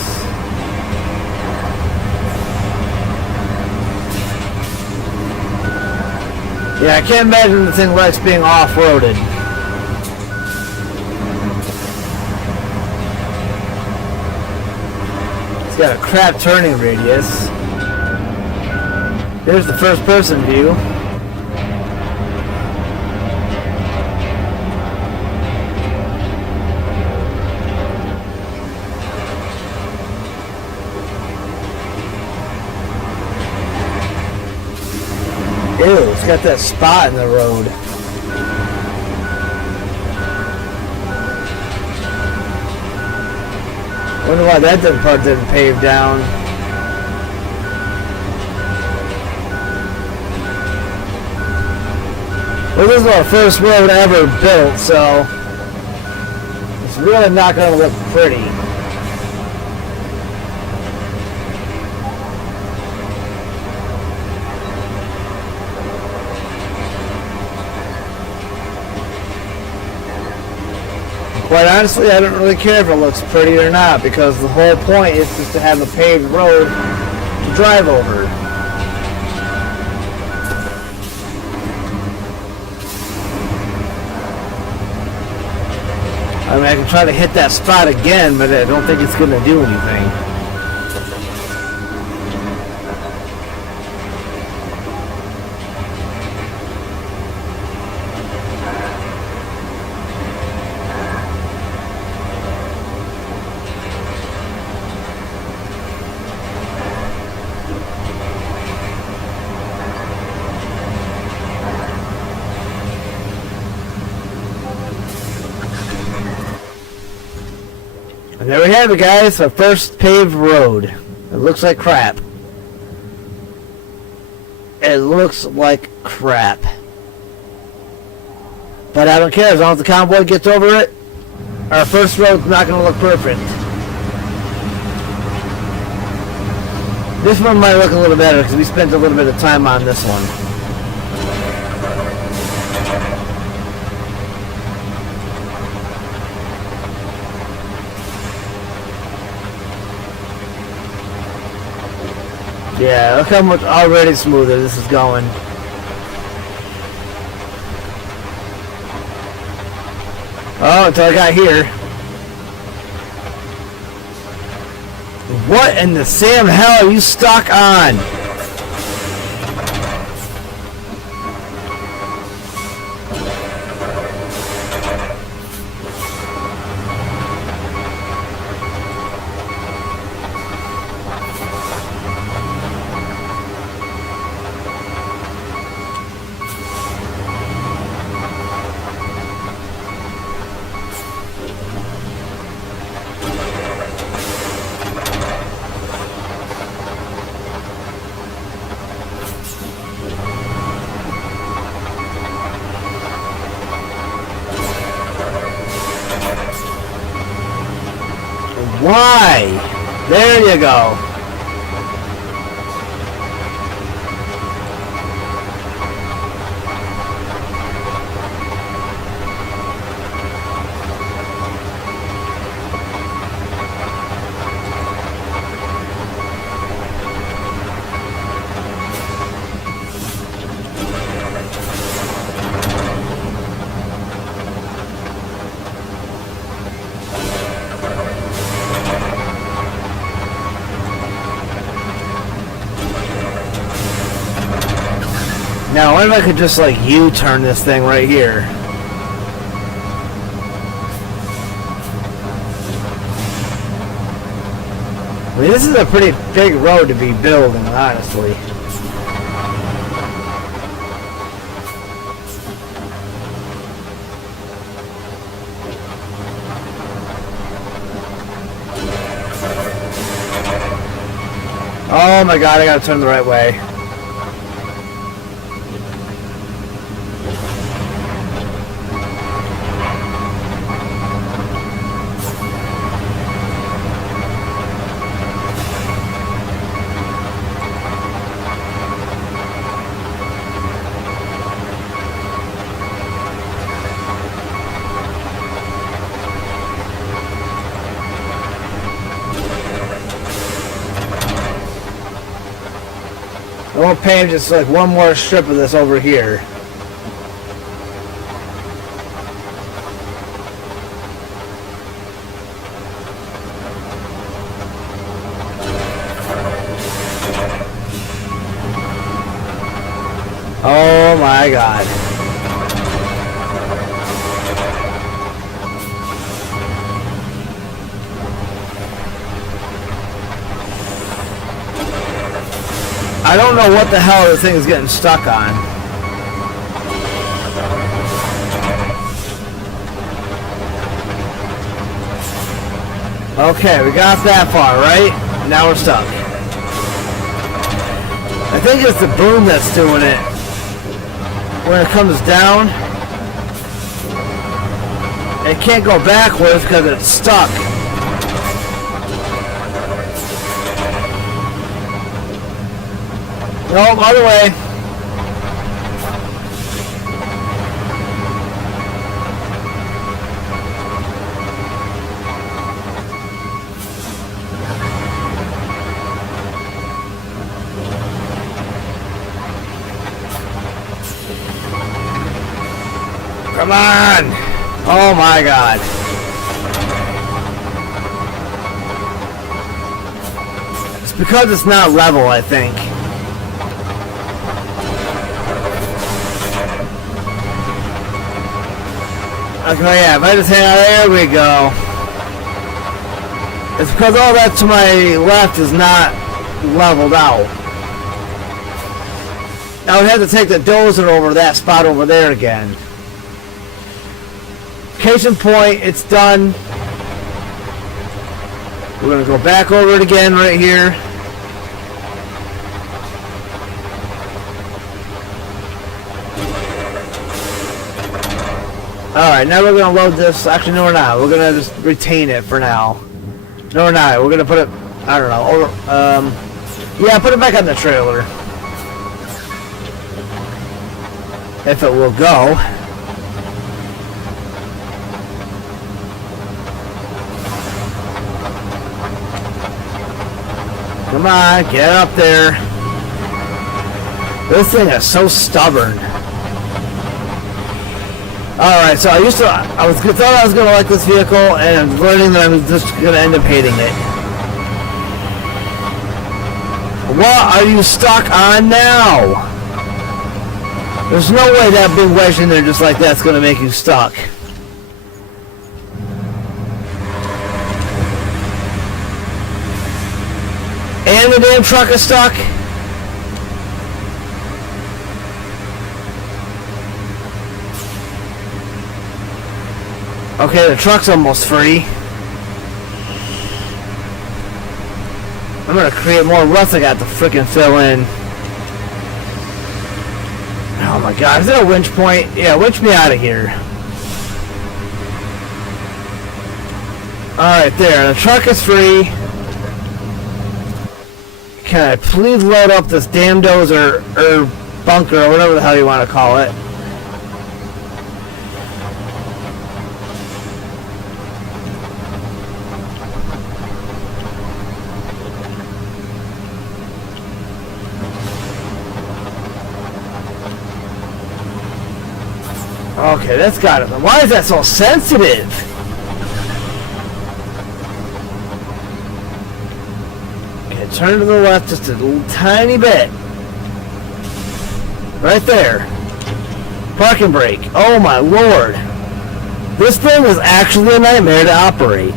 Yeah, I can't imagine the thing likes being off-roaded. It's got a crap turning radius. Here's the first-person view. Ew, it's got that spot in the road. Wonder why that part didn't pave down. Well, this is our first road ever built, so it's really not going to look pretty. Quite honestly, I don't really care if it looks pretty or not, because the whole point is just to have a paved road to drive over. I mean, I can try to hit that spot again, but I don't think it's going to do anything. And there we have it, guys, our first paved road. It looks like crap. It looks like crap. But I don't care, as long as the convoy gets over it, our first road's not going to look perfect. This one might look a little better, because we spent a little bit of time on this one. Yeah, look how much already smoother this is going. Oh, until I got here. What in the Sam hell are you stuck on? Why? There you go. Now, what if I could just like U-turn this thing right here? I mean, this is a pretty big road to be building, honestly. Oh my god, I gotta turn the right way. I won't pave just like one more strip of this over here. Oh my god. I don't know what the hell this thing is getting stuck on. Okay, we got that far, right? Now we're stuck. I think it's the boom that's doing it. When it comes down, it can't go backwards because it's stuck. Nope, other way. Come on! Oh my god. It's because it's not level, I think. Okay, yeah, if I just hang out, there we go. It's because all that to my left is not leveled out. I would have to take the dozer over that spot over there again. Case in point, it's done. We're going to go back over it again right here. Alright, now we're going to load this. Actually, no, we're not. We're going to just retain it for now. No, we're not. We're going to put it, I don't know. Yeah, put it back on the trailer. If it will go. Come on, get up there. This thing is so stubborn. Alright, so I thought I was gonna like this vehicle, and I'm learning that I'm just gonna end up hating it. What are you stuck on now? There's no way that big wedge in there just like that's gonna make you stuck. And the damn truck is stuck. Okay, the truck's almost free. I'm gonna create more ruts I got to freaking fill in. Oh my god, is there a winch point? Yeah, winch me out of here. Alright, there. The truck is free. Can I please load up this damn dozer or bunker or whatever the hell you want to call it? Okay, that's got it. Why is that so sensitive? Turn to the left just a little tiny bit. Right there. Parking brake. Oh my lord. This thing is actually a nightmare to operate.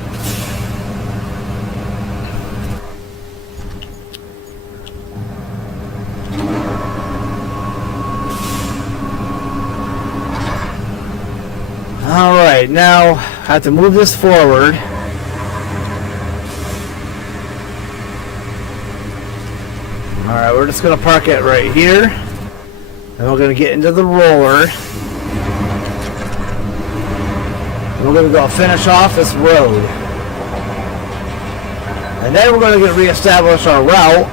Alright, now I have to move this forward. Alright, we're just going to park it right here. And we're going to get into the roller. And we're going to go finish off this road. And then we're going to reestablish our route.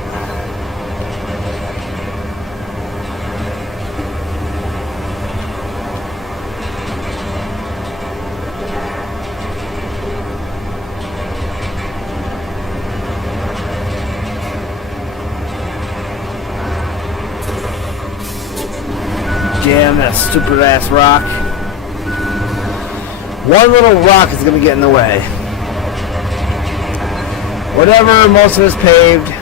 Damn, that stupid ass rock. One little rock is going to get in the way. Whatever, most of it's paved.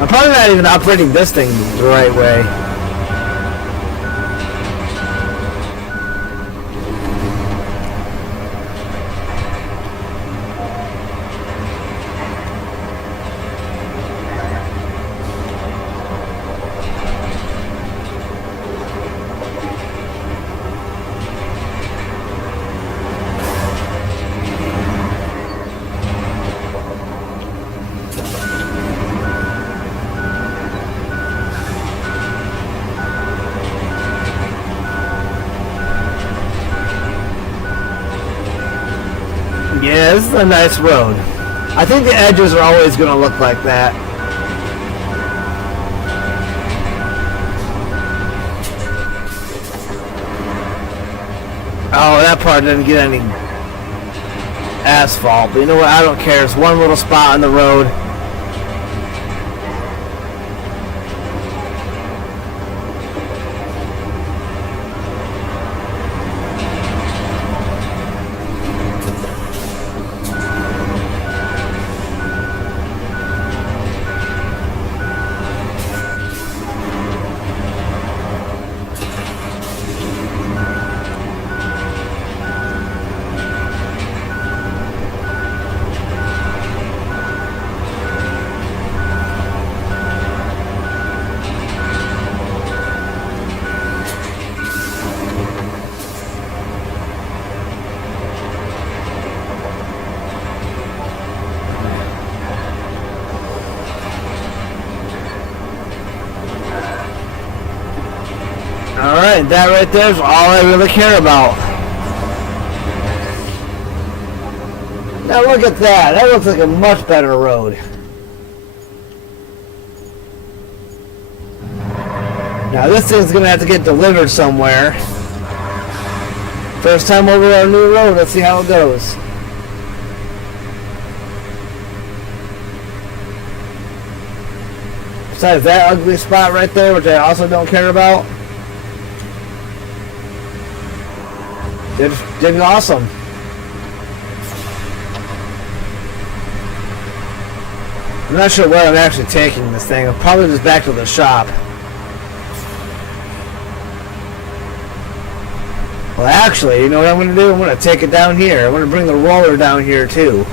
I'm probably not even operating this thing the right way. Yeah, this is a nice road. I think the edges are always going to look like that. Oh, that part didn't get any asphalt. But you know what? I don't care. It's one little spot on the road. Alright, that right there is all I really care about. Now look at that. That looks like a much better road. Now this thing's going to have to get delivered somewhere. First time over our new road. Let's see how it goes. Besides that ugly spot right there, which I also don't care about. Did awesome. I'm not sure where I'm actually taking this thing. I'm probably just back to the shop. Well, actually, you know what I'm going to do? I'm going to take it down here. I'm going to bring the roller down here too.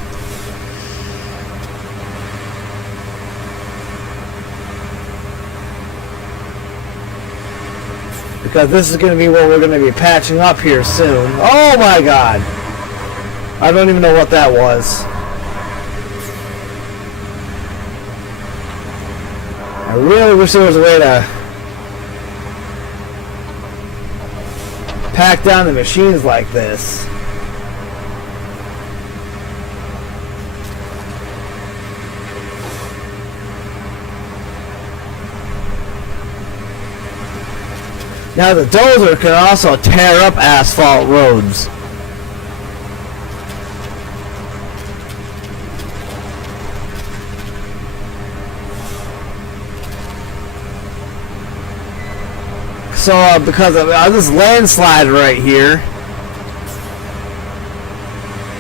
Because this is going to be what we're going to be patching up here soon. Oh my god! I don't even know what that was. I really wish there was a way to pack down the machines like this. Now the dozer can also tear up asphalt roads. So because of this landslide right here,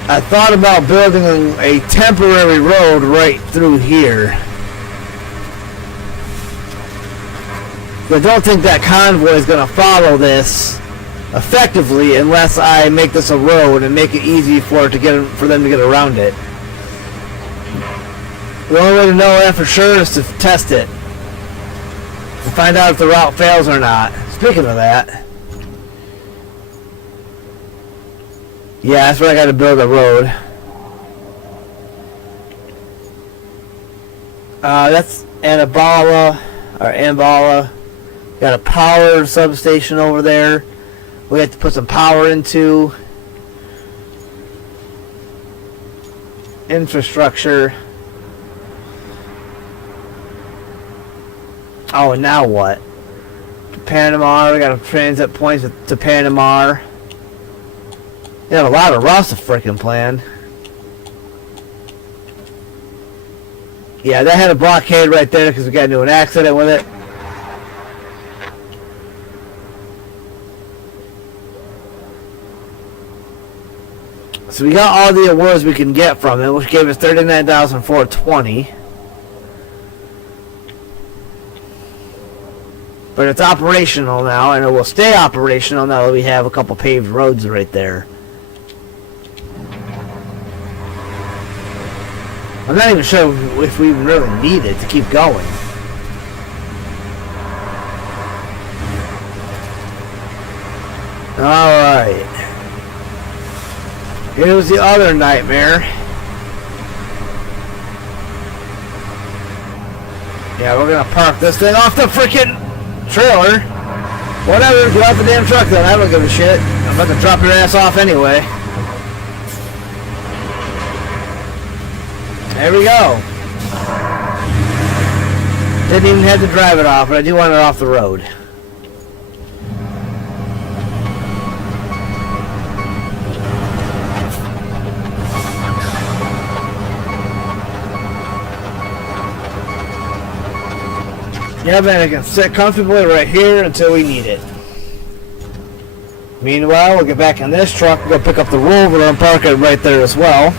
I thought about building a temporary road right through here. I don't think that convoy is going to follow this effectively unless I make this a road and make it easy for them to get around it. The only way to know that for sure is to test it and find out if the route fails or not. Speaking of that, yeah, that's where I got to build a road. That's Ambala. Got a power substation over there. We have to put some power into infrastructure. Oh, and now what? Panama. We got to transit points to Panama. We have a lot of routes to frickin' plan. Yeah, that had a blockade right there because we got into an accident with it. So we got all the awards we can get from it, which gave us 39,420. But it's operational now, and it will stay operational now that we have a couple paved roads right there. I'm not even sure if we even really need it to keep going. Alright. Here's the other nightmare. Yeah, we're gonna park this thing off the freaking trailer. Whatever, get off the damn truck then. I don't give a shit. I'm about to drop your ass off anyway. There we go. Didn't even have to drive it off, but I do want it off the road. Yeah, man, I can sit comfortably right here until we need it. Meanwhile, we'll get back in this truck and go pick up the Rover and park it right there as well.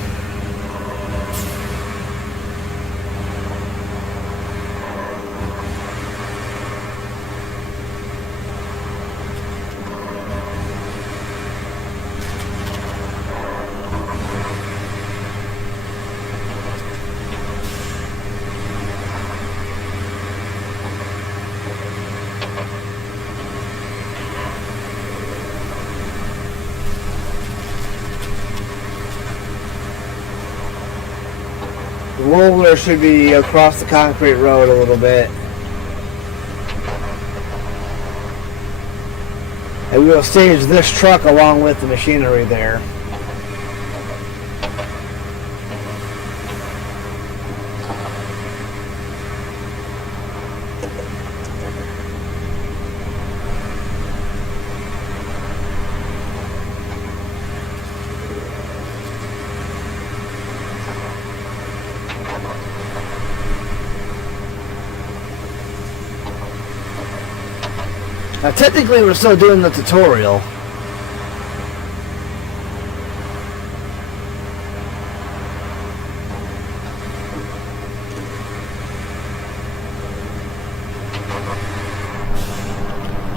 The roller should be across the concrete road a little bit. And we will stage this truck along with the machinery there. Now technically we're still doing the tutorial.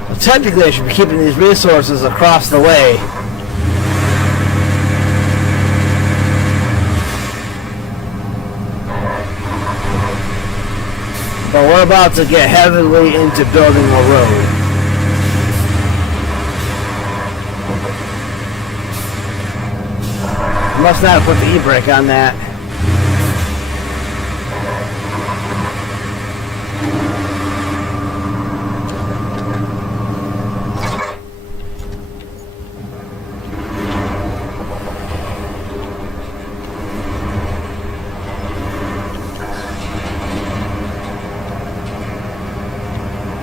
Well, technically I should be keeping these resources across the way. But we're about to get heavily into building a road. Must not have put the e-brake on that.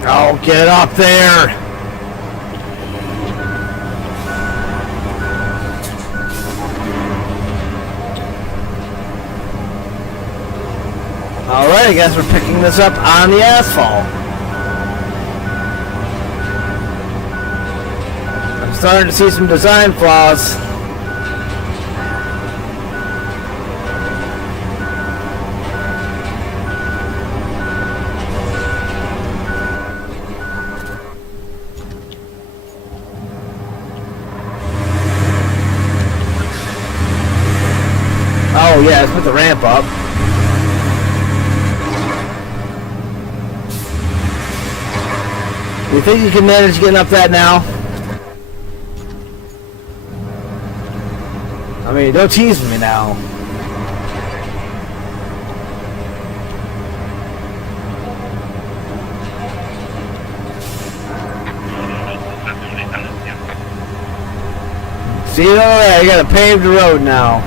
Oh, get up there! Alright, I guess we're picking this up on the asphalt. I'm starting to see some design flaws. Oh yeah, let's put the ramp up. You think you can manage getting up that now? I mean, don't tease me now. See, over there, you gotta pave the road now.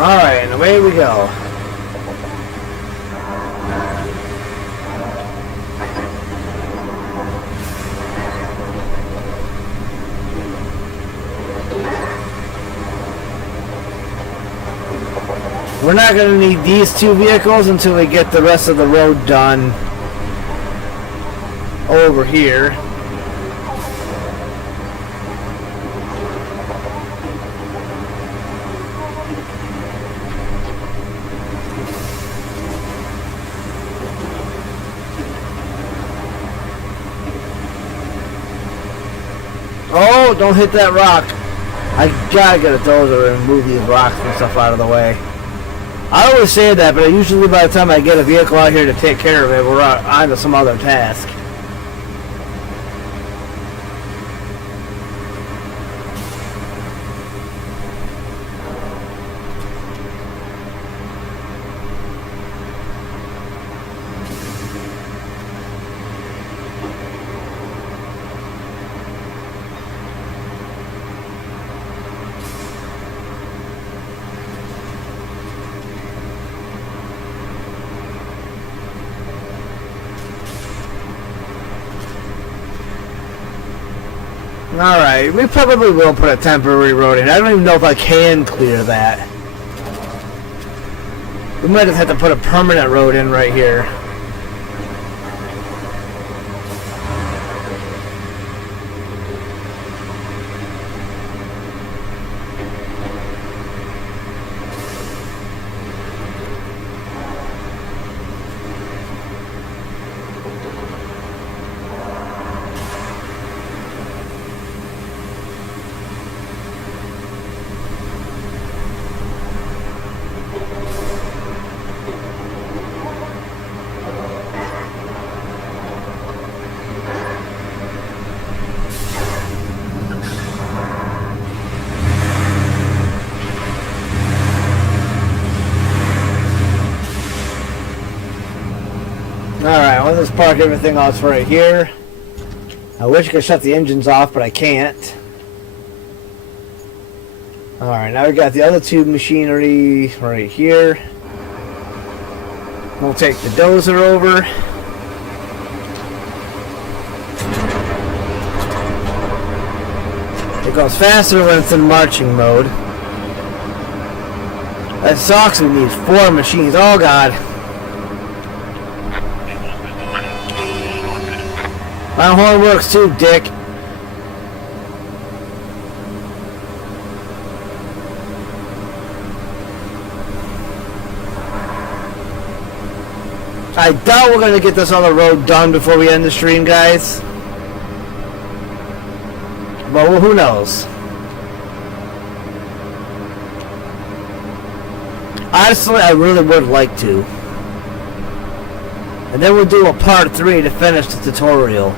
Alright, and away we go. We're not going to need these two vehicles until we get the rest of the road done over here. Oh, don't hit that rock. I gotta get a dozer and move these rocks and stuff out of the way. I always say that, but usually by the time I get a vehicle out here to take care of it, we're on to some other task. Alright, we probably will put a temporary road in. I don't even know if I can clear that. We might just have to put a permanent road in right here. Alright, I'll just park everything else right here. I wish I could shut the engines off, but I can't. Alright, now we got the other two machinery right here. We'll take the dozer over. It goes faster when it's in marching mode. That sucks, we need 4 machines. Oh god. My horn works too, dick. I doubt we're gonna get this on the road done before we end the stream, guys. But well, who knows? Honestly, I really would like to. And then we'll do a part 3 to finish the tutorial.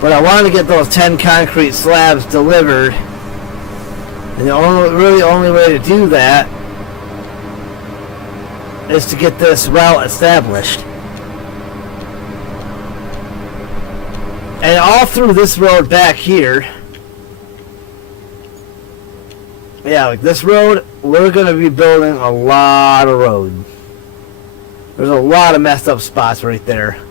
But I want to get those 10 concrete slabs delivered. And the only way to do that is to get this route established. And all through this road back here, yeah, like this road, we're going to be building a lot of road. There's a lot of messed up spots right there.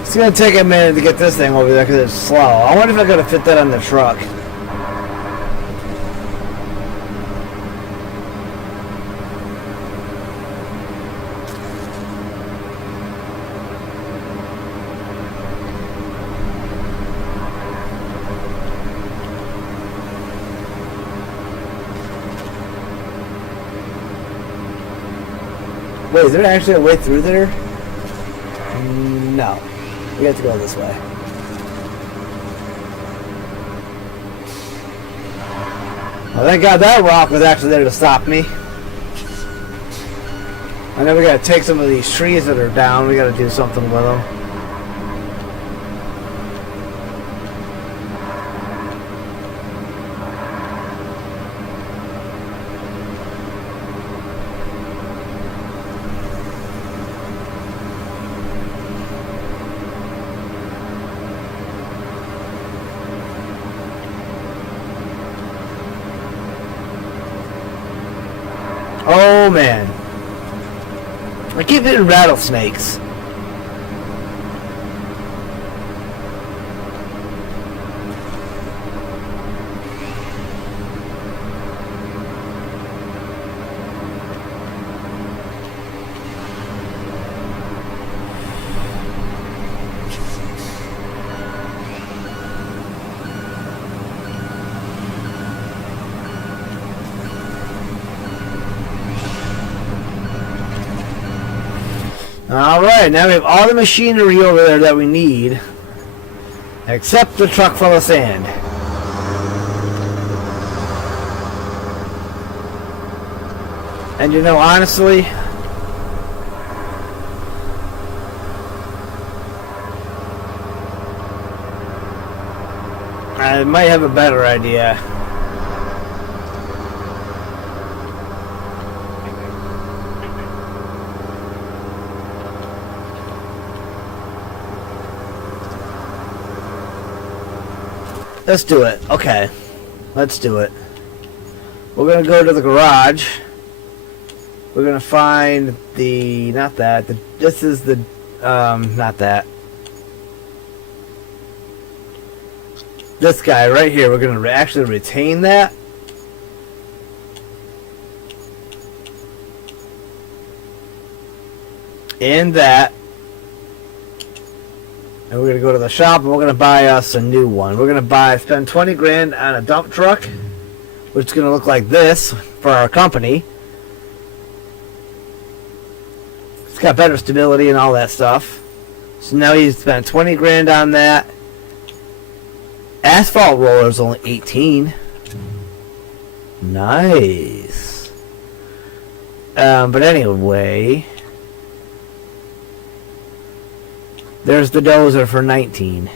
It's gonna take a minute to get this thing over there because it's slow. I wonder if I could fit that on the truck. Wait, is there actually a way through there? No. We have to go this way. Well, thank God that rock was actually there to stop me. I know we gotta take some of these trees that are down. We gotta do something with them. Oh man, I keep hitting rattlesnakes. Alright, now we have all the machinery over there that we need. Except the truck full of sand. And you know, honestly, I might have a better idea. Let's do it. Okay. Let's do it. We're going to go to the garage. We're going to find the... Not that. This is the... Not that. This guy right here. We're going to actually retain that. And that. And we're going to go to the shop and we're going to buy us a new one. We're going to spend 20 grand on a dump truck, which is going to look like this for our company. It's got better stability and all that stuff. So now he's spent 20 grand on that. Asphalt roller is only 18. Nice. But anyway... There's the dozer for 19.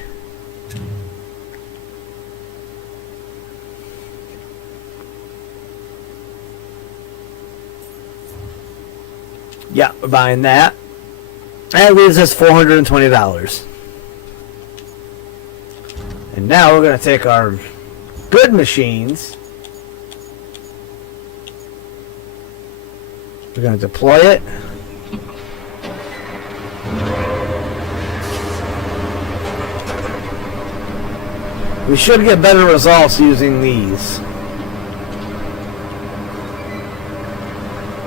Yeah, we're buying that. That leaves us $420. And now we're going to take our good machines. We're going to deploy it. We should get better results using these.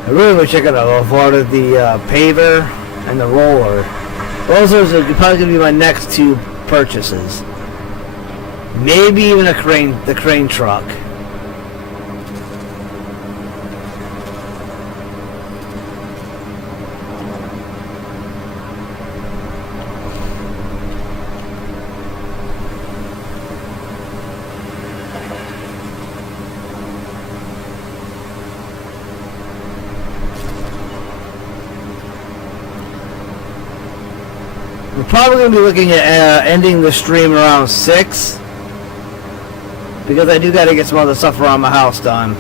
I really wish I could have avoided the paver and the roller. Those are probably going to be my next two purchases. Maybe even the crane truck. We're probably going to be looking at ending the stream around 6. Because I do got to get some other stuff around my house done.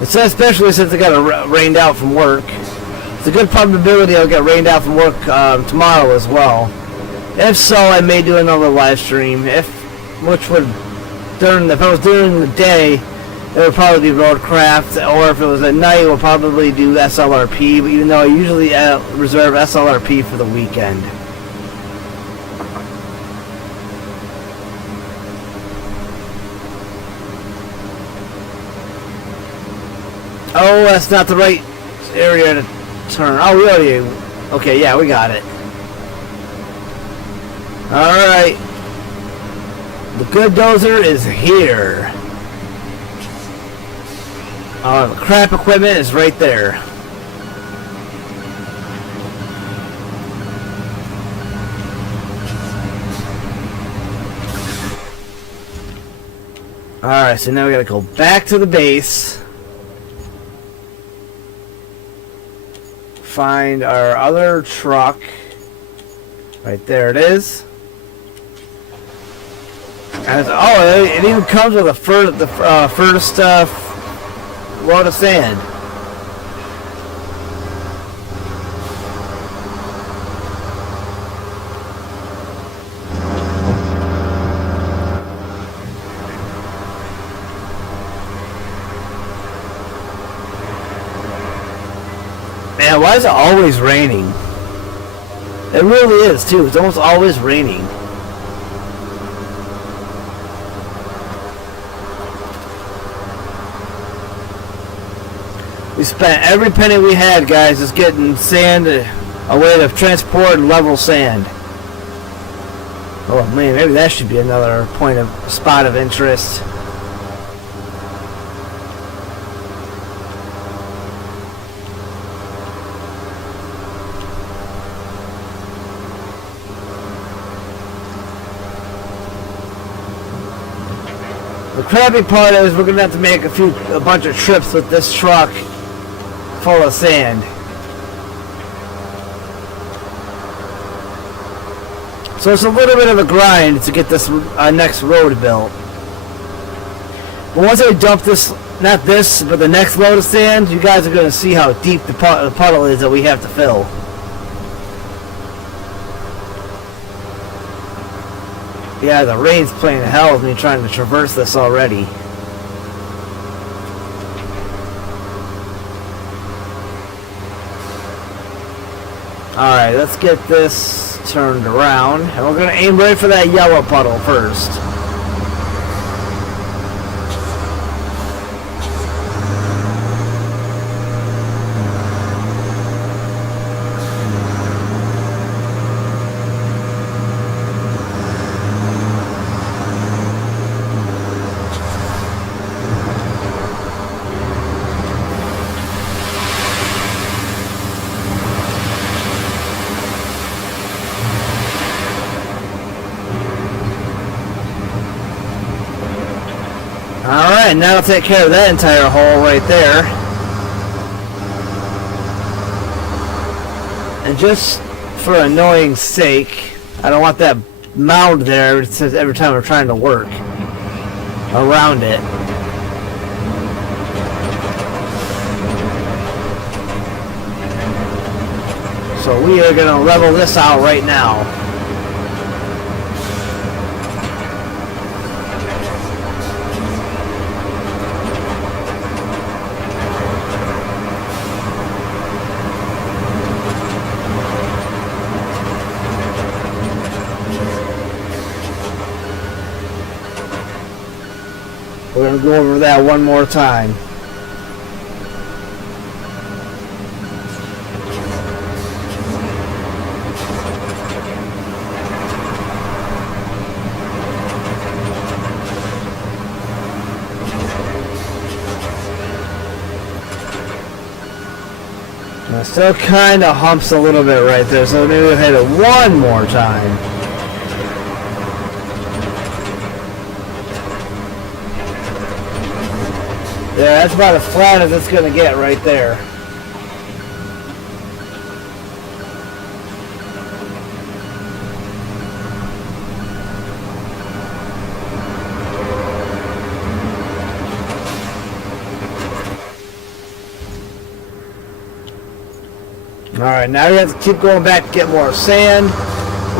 Especially since I got rained out from work. It's a good probability I'll get rained out from work tomorrow as well. If so, I may do another live stream. If I was during the day, it would probably be ROADCRAFT, or if it was at night, we'll probably do SLRP, but even though I usually reserve SLRP for the weekend. Oh, that's not the right area to turn. Oh, really? Okay, yeah, we got it. Alright. The good dozer is here. The crap equipment is right there. Alright, so now we gotta go back to the base. Find our other truck. Right there it is. And it even comes with the first load of sand. Man, why is it always raining? It really is too. It's almost always raining. We spent every penny we had, guys, just getting sand, a way to transport and level sand. Oh man, maybe that should be another spot of interest. crappy part is we're gonna have to make a bunch of trips with this truck full of sand. So it's a little bit of a grind to get this next road built. But once I dump this, not this, but the next load of sand, you guys are going to see how deep the puddle is that we have to fill. Yeah, the rain's playing hell with me trying to traverse this already. Alright, let's get this turned around. And we're going to aim right for that yellow puddle first. Alright, now I'll take care of that entire hole right there. And just for annoying's sake, I don't want that mound there every time we're trying to work around it. So we are going to level this out right now. We're going to go over that one more time. It still kind of humps a little bit right there, so maybe we'll hit it one more time. Yeah, that's about as flat as it's going to get right there. Alright, now we have to keep going back to get more sand.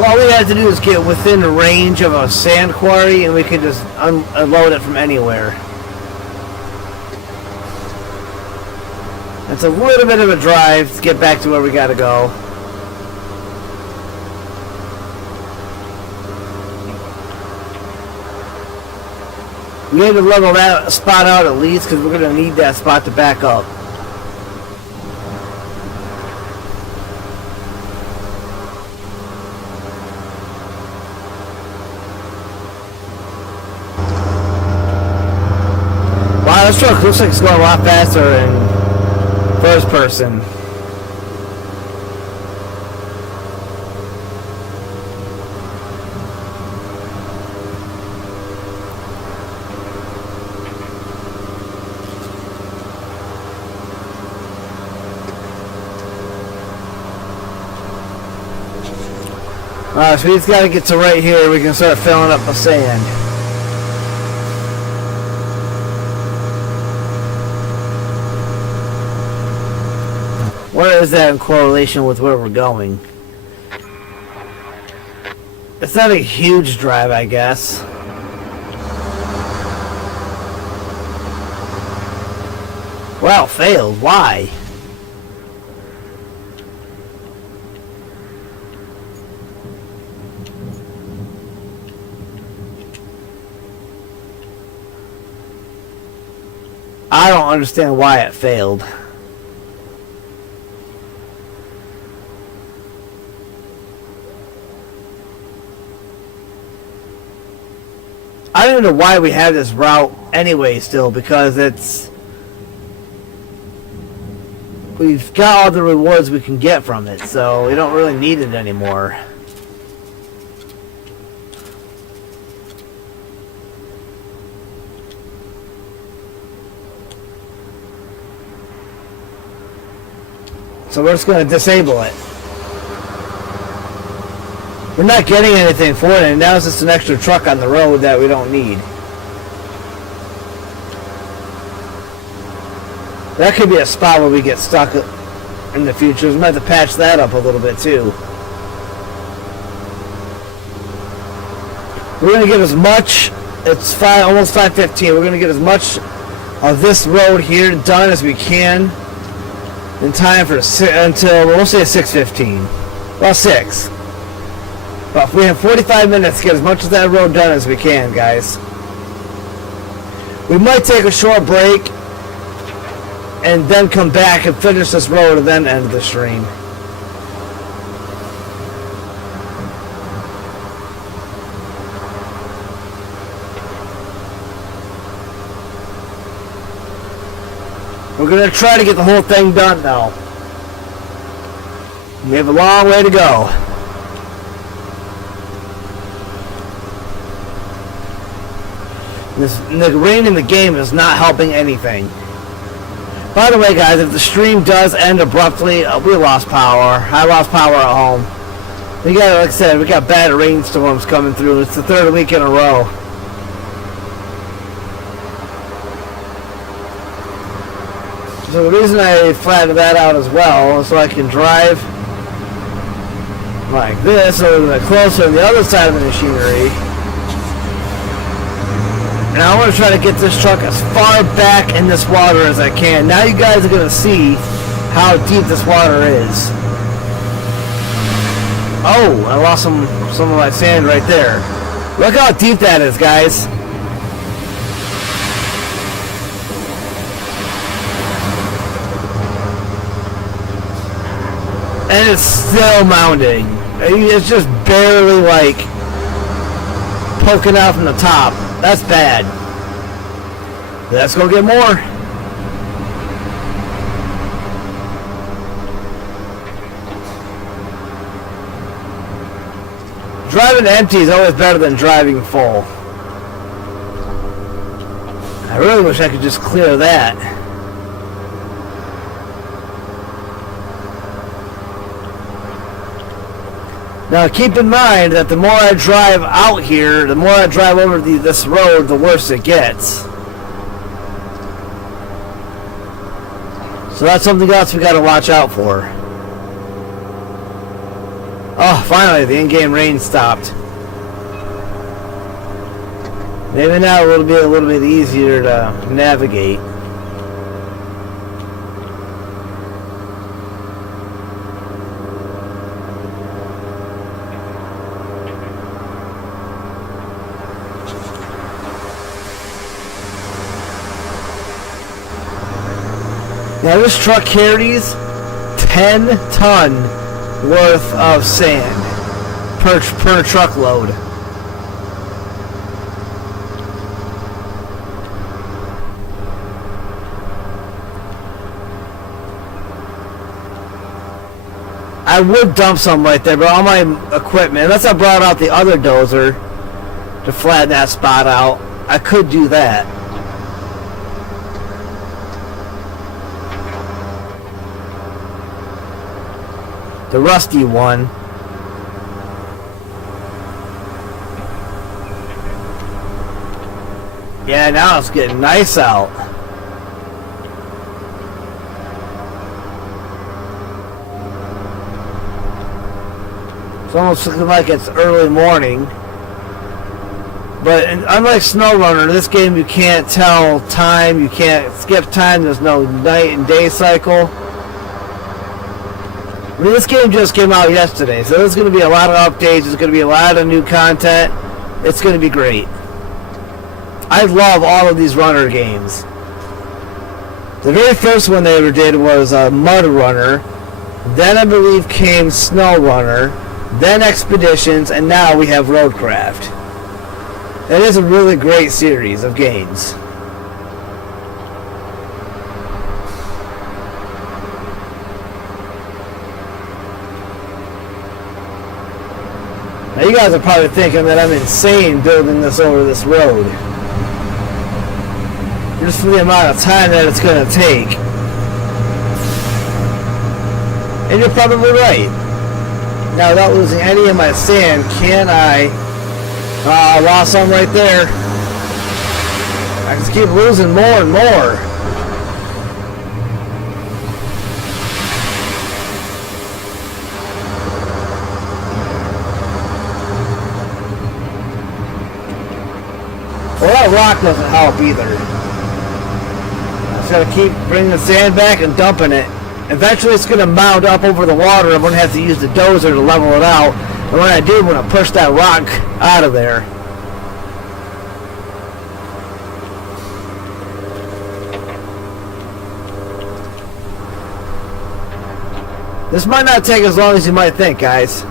All we have to do is get within the range of a sand quarry and we can just unload it from anywhere. It's a little bit of a drive to get back to where we gotta go. We need to level that spot out at least because we're gonna need that spot to back up. Wow, this truck looks like it's going a lot faster in first person. Alright, so we just gotta get to right here. We can start filling up the sand. Where is that in correlation with where we're going? It's not a huge drive, I guess. Wow, failed. Why? I don't understand why it failed. I don't know why we have this route anyway still, because we've got all the rewards we can get from it, so we don't really need it anymore. So we're just going to disable it. We're not getting anything for it, and now it's just an extra truck on the road that we don't need. That could be a spot where we get stuck in the future. We might have to patch that up a little bit too. We're going to get as much, it's almost 5:15, we're going to get as much of this road here done as we can in time for until, we'll say 6:15. Well, 6. But if we have 45 minutes to get as much of that road done as we can, guys. We might take a short break and then come back and finish this road and then end the stream. We're going to try to get the whole thing done now. We have a long way to go. The rain in the game is not helping anything. By the way, guys, if the stream does end abruptly, we lost power. I lost power at home. We got, like I said, we got bad rainstorms coming through. It's the 3rd week in a row. So the reason I flattened that out as well is so I can drive like this a little bit closer to the other side of the machinery. And I want to try to get this truck as far back in this water as I can. Now you guys are going to see how deep this water is. Oh, I lost some of my sand right there. Look how deep that is, guys. And it's still mounting. It's just barely like poking out from the top. That's bad. Let's go get more. Driving empty is always better than driving full. I really wish I could just clear that. Now keep in mind that the more I drive out here, the more I drive over this road, the worse it gets. So that's something else we got to watch out for. Oh, finally the in-game rain stopped. Maybe now it'll be a little bit easier to navigate. Now this truck carries 10-ton worth of sand per truckload. I would dump some right there, but all my equipment, unless I brought out the other dozer to flatten that spot out, I could do that. The rusty one. Yeah, now it's getting nice out. It's almost looking like it's early morning. But unlike SnowRunner, this game you can't tell time, you can't skip time, there's no night and day cycle. I mean, this game just came out yesterday, so there's going to be a lot of updates, there's going to be a lot of new content. It's going to be great. I love all of these runner games. The very first one they ever did was Mud Runner. Then I believe came SnowRunner. Then Expeditions, and now we have ROADCRAFT. It is a really great series of games. Now you guys are probably thinking that I'm insane building this over this road. Just for the amount of time that it's going to take. And you're probably right. Now, without losing any of my sand, can I? I lost some right there. I just keep losing more and more. Well, that rock doesn't help either. I just gotta keep bringing the sand back and dumping it. Eventually it's gonna mound up over the water. I'm gonna have to use the dozer to level it out. And when I do, I'm gonna push that rock out of there. This might not take as long as you might think, guys.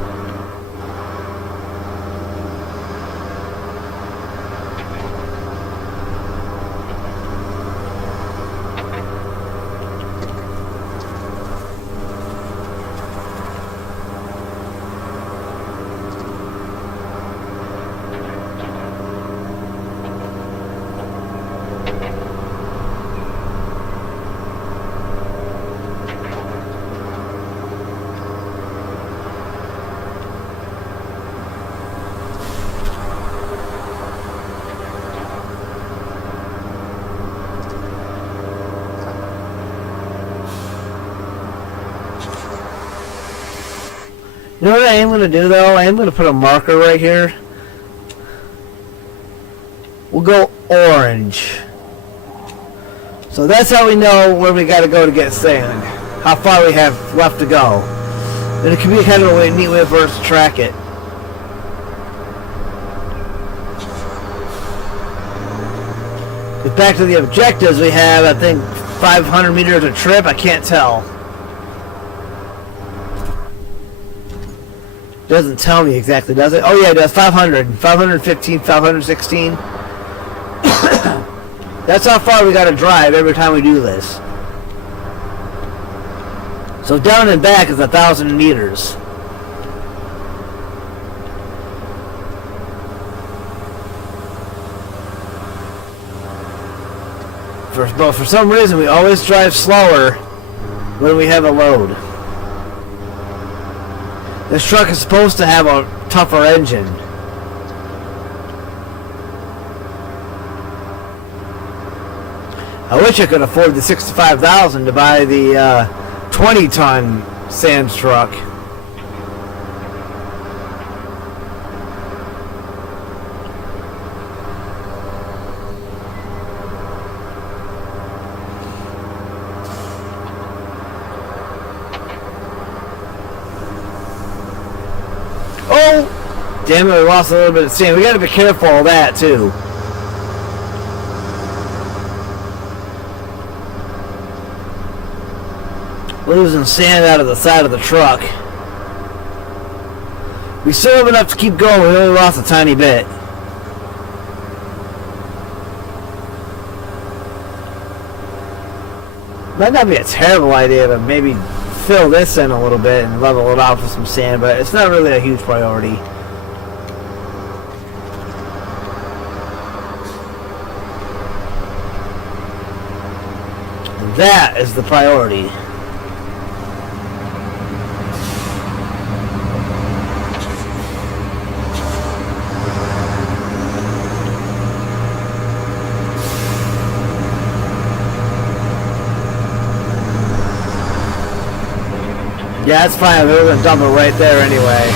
You know what I am going to do though? I am going to put a marker right here. We'll go orange. So that's how we know where we got to go to get sand. How far we have left to go. And it can be kind of a neat way for us to track it. Get back to the objectives we have, I think 500 meters a trip, I can't tell. Doesn't tell me exactly, does it? Oh yeah, it does. 500, 515, 516. That's how far we gotta drive every time we do this. So down and back is 1,000 meters. But for some reason we always drive slower when we have a load. This truck is supposed to have a tougher engine. I wish I could afford the $65,000 to buy the 20-ton sand truck. Oh! Damn it, we lost a little bit of sand. We gotta be careful of that, too. Losing sand out of the side of the truck. We still have enough to keep going. We only lost a tiny bit. Might not be a terrible idea to maybe fill this in a little bit and level it out with some sand, but it's not really a huge priority. That is the priority. Yeah, that's fine. We were going to dump it right there anyway.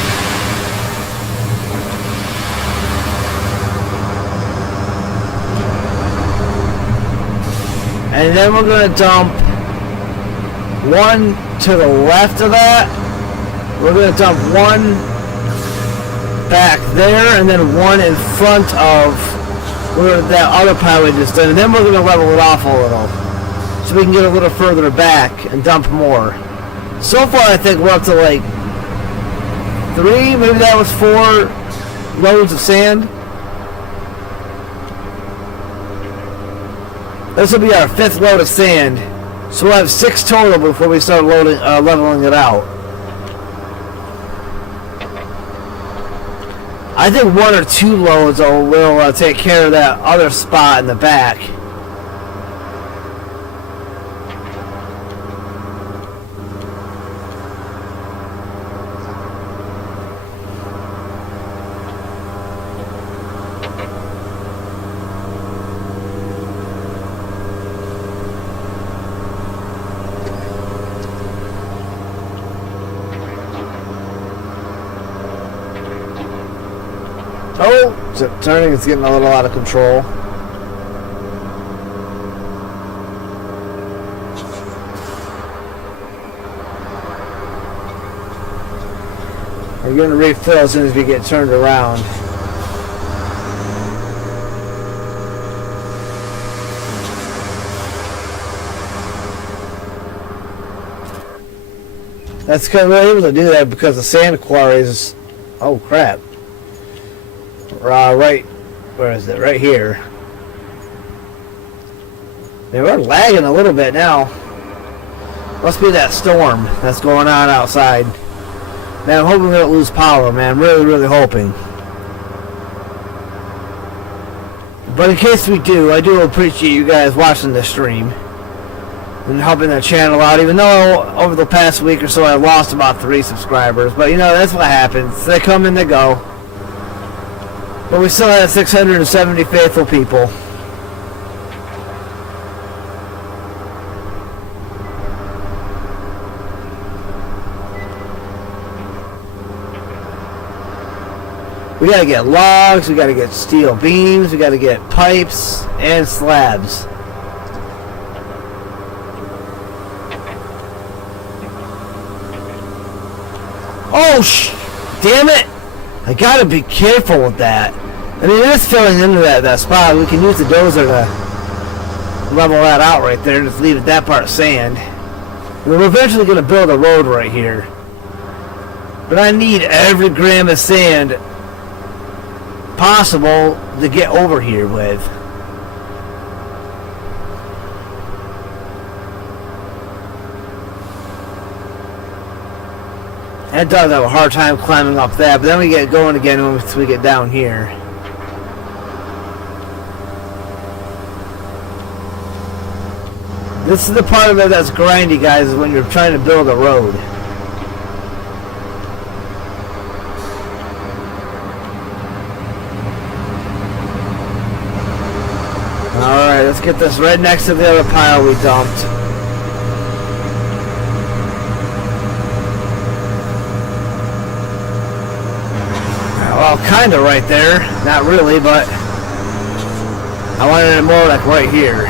And then we're going to dump one to the left of that. We're going to dump one back there and then one in front of where that other pile we just did. And then we're going to level it off a little so we can get a little further back and dump more. So far, I think we're up to like 3, maybe that was 4 loads of sand. This will be our 5th load of sand, so we'll have 6 total before we start loading, leveling it out. I think 1 or 2 loads will take care of that other spot in the back. Turning is getting a little out of control. We're going to refill as soon as we get turned around. That's because we're able to do that because the sand quarries. Oh crap! Right, where is it? Right here. Yeah, we're lagging a little bit now. Must be that storm that's going on outside. Man, I'm hoping we don't lose power, man. I'm really, really hoping. But in case we do, I do appreciate you guys watching the stream and helping the channel out. Even though over the past week or so I lost about 3 subscribers. But you know, that's what happens. They come and they go. But we still have 670 faithful people. We gotta get logs, we gotta get steel beams, we gotta get pipes and slabs. Oh, damn it! I gotta be careful with that. I mean, it is filling into that spot. We can use the dozer to level that out right there and just leave it that part sand. And we're eventually gonna build a road right here. But I need every gram of sand possible to get over here with. I does have a hard time climbing up that, but then we get going again once we get down here. This is the part of it that's grindy, guys, is when you're trying to build a road. Alright, let's get this right next to the other pile we dumped. Well, kind of right there. Not really, but I wanted it more like right here.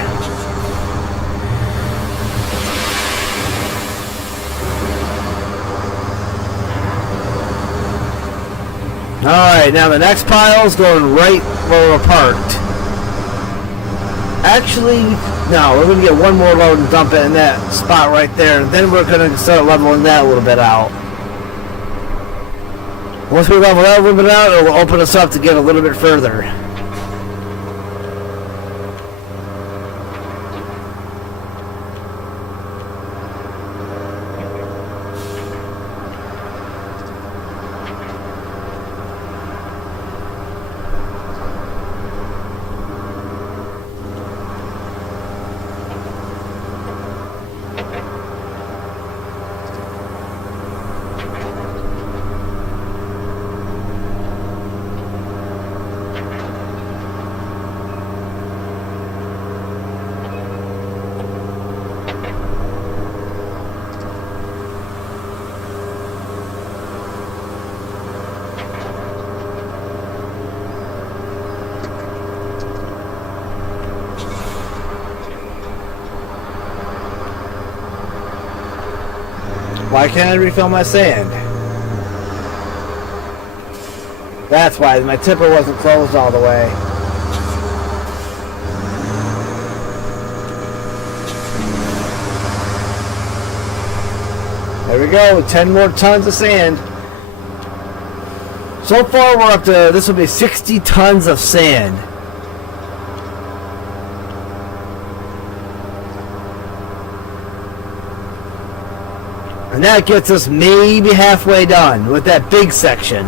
Alright, now the next pile is going right where we're parked. Actually, no, we're going to get one more load and dump it in that spot right there, and then we're going to start leveling that a little bit out. Once we level that a little bit out, it will open us up to get a little bit further. Why can't I refill my sand? That's why my tipper wasn't closed all the way. There we go, 10 more tons of sand. So far we're up to, this will be 60 tons of sand. And that gets us maybe halfway done with that big section.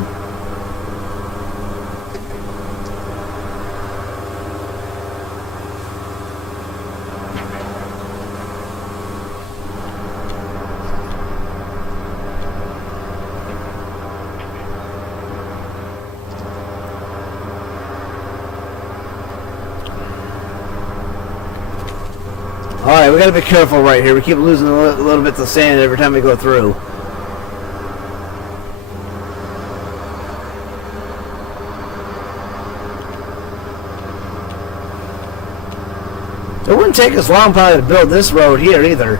Alright, we gotta be careful right here. We keep losing a little bits of sand every time we go through. wouldn't take us long probably to build this road here either.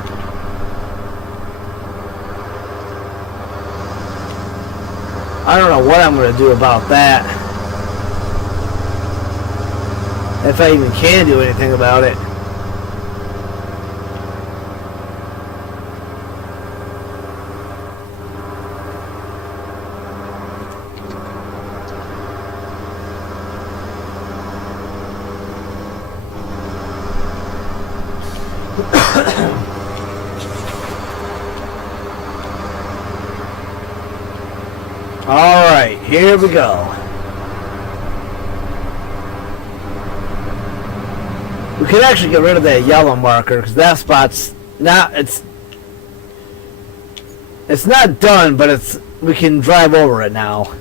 I don't know what I'm going to do about that. If I even can do anything about it. Alright, here we go. We could actually get rid of that yellow marker because that spot's not, it's not done, but we can drive over it now.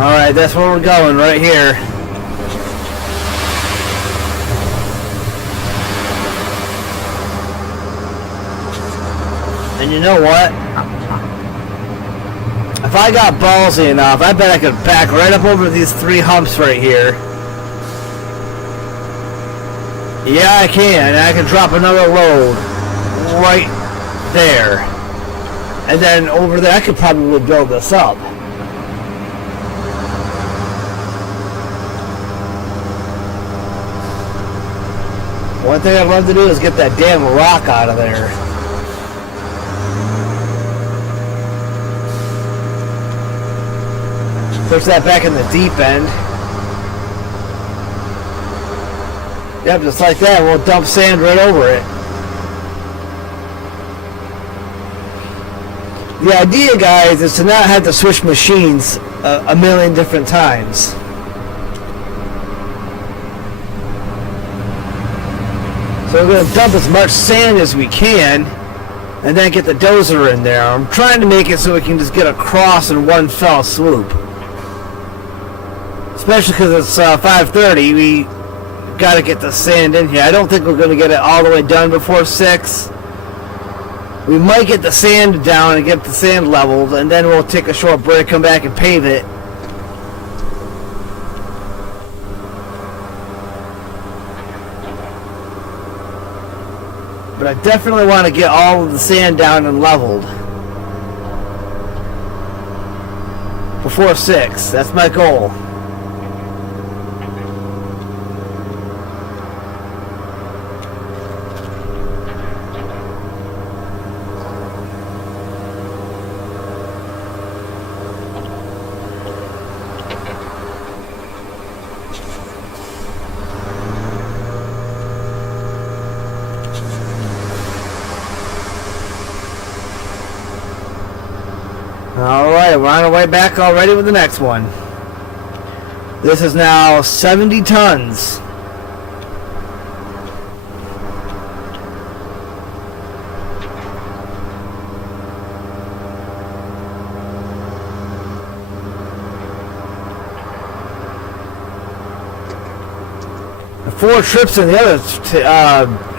Alright, that's where we're going, right here. And you know what? If I got ballsy enough, I bet I could back right up over these 3 humps right here. Yeah, I can. I can drop another load right there. And then over there, I could probably build this up. One thing I'd love to do is get that damn rock out of there. Push that back in the deep end. Yep, just like that. We'll dump sand right over it. The idea, guys, is to not have to switch machines a million different times. So we're going to dump as much sand as we can and then get the dozer in there. I'm trying to make it so we can just get across in one fell swoop. Especially because it's 5:30, we got to get the sand in here. I don't think we're going to get it all the way done before 6. We might get the sand down and get the sand leveled, and then we'll take a short break, come back and pave it. But I definitely want to get all of the sand down and leveled before 6. That's my goal. Alright, we're on our way back already with the next one. This is now 70 tons. The 4 trips in the other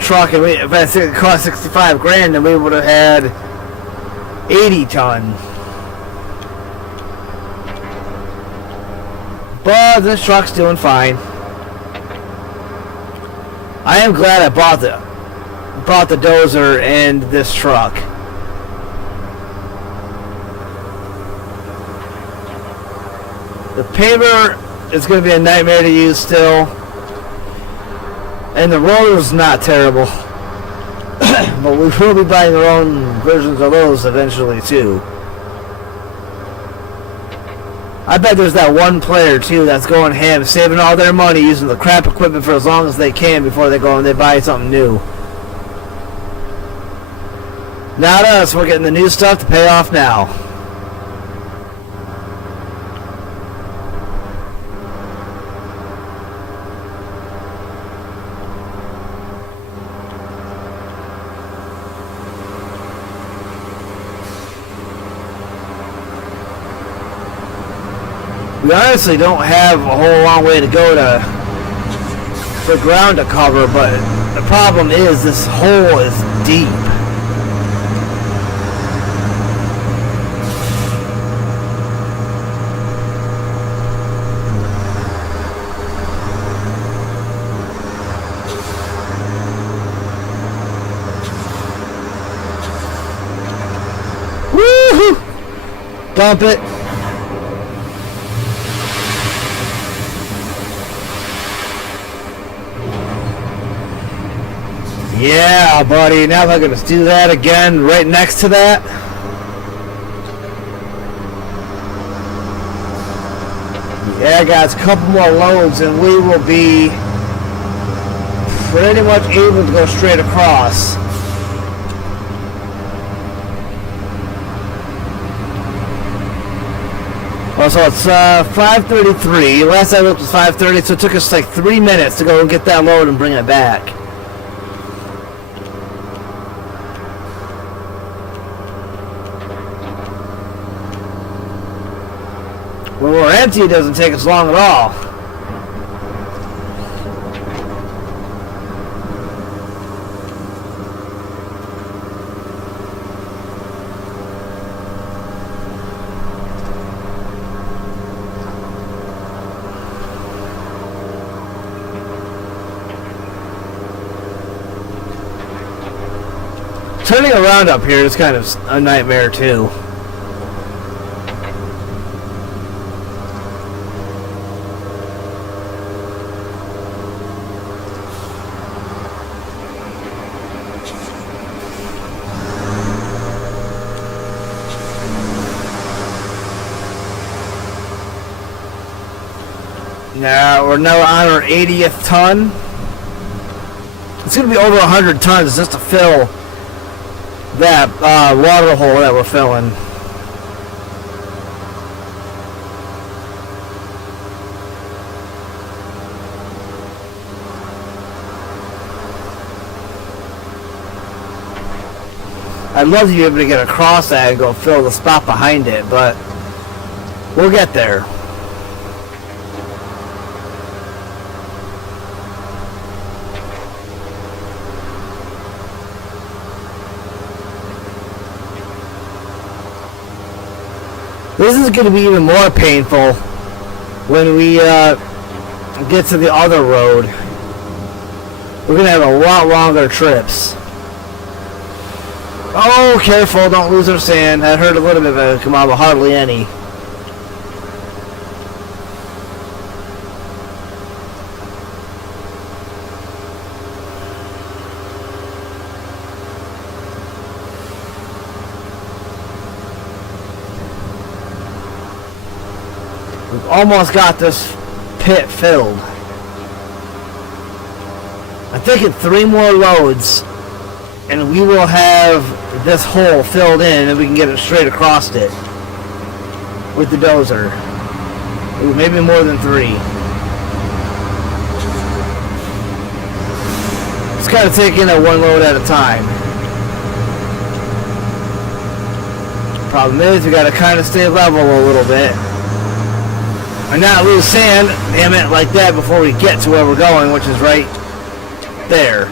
truck, and if I said it cost 65 grand, then we would have had 80 ton. But this truck's doing fine. I am glad I bought the dozer and this truck. The paver is going to be a nightmare to use still. And the roller's not terrible. But we will be buying our own versions of those eventually too. I bet there's that one player too that's going ham, saving all their money, using the crap equipment for as long as they can before they go and they buy something new. Not us, we're getting the new stuff to pay off now. We honestly don't have a whole long way to go for ground to cover, but the problem is this hole is deep. Woohoo! Dump it. Yeah, buddy. Now I'm gonna do that again right next to that. Yeah, guys, a couple more loads and we will be pretty much able to go straight across. Well, so it's 5:33. Last I looked was 5:30, so it took us like 3 minutes to go and get that load and bring it back. When we're empty, it doesn't take us long at all. Turning around up here is kind of a nightmare too. Now we're now on our 80th ton. It's going to be over 100 tons just to fill that water hole that we're filling. I'd love to be able to get across that and go fill the spot behind it, but we'll get there. This is going to be even more painful when we get to the other road. We're going to have a lot longer trips. Oh, careful, don't lose our sand. I heard a little bit of it come out, but hardly any. We've almost got this pit filled. I think in 3 more loads and we will have this hole filled in and we can get it straight across it with the dozer. Ooh, maybe more than 3. It's kind of taking it 1 load at a time. Problem is we got to kind of stay level a little bit. And not lose sand, damn it, like that before we get to where we're going, which is right there.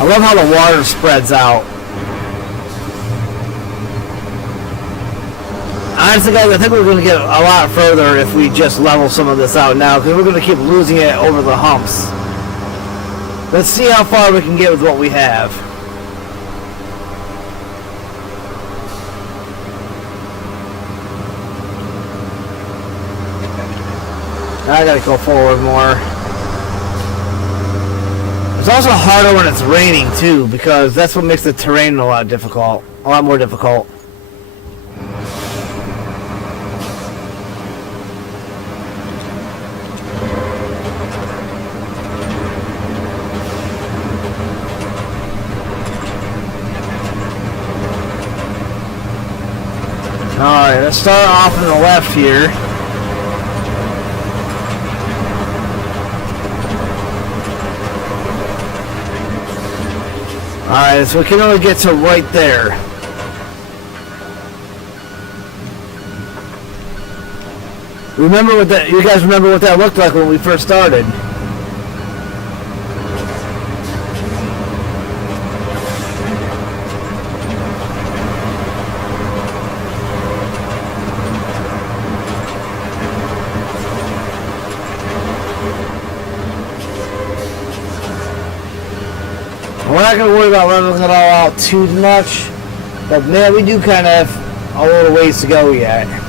I love how the water spreads out. Honestly, guys, I think we're going to get a lot further if we just level some of this out now, because we're going to keep losing it over the humps. Let's see how far we can get with what we have. Now I gotta go forward more. It's also harder when it's raining too, because that's what makes the terrain a lot more difficult. Alright, let's start off on the left here. Alright, so we can only get to right there. Remember what that? You guys remember what that looked like when we first started? We're not going to worry about leveling it all out too much, but man, we do kind of have a little ways to go yet.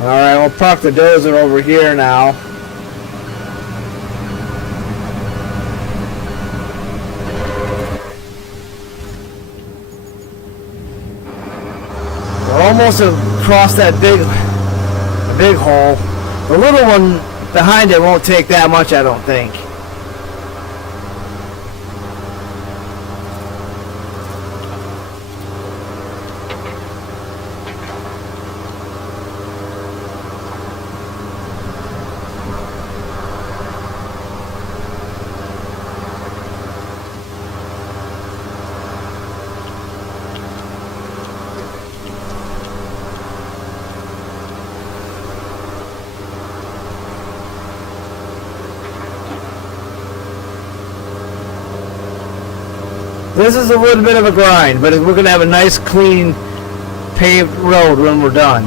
Alright, we'll park the dozer over here now. We're almost across that big hole. The little one behind it won't take that much, I don't think. This is a little bit of a grind, but we're going to have a nice, clean, paved road when we're done.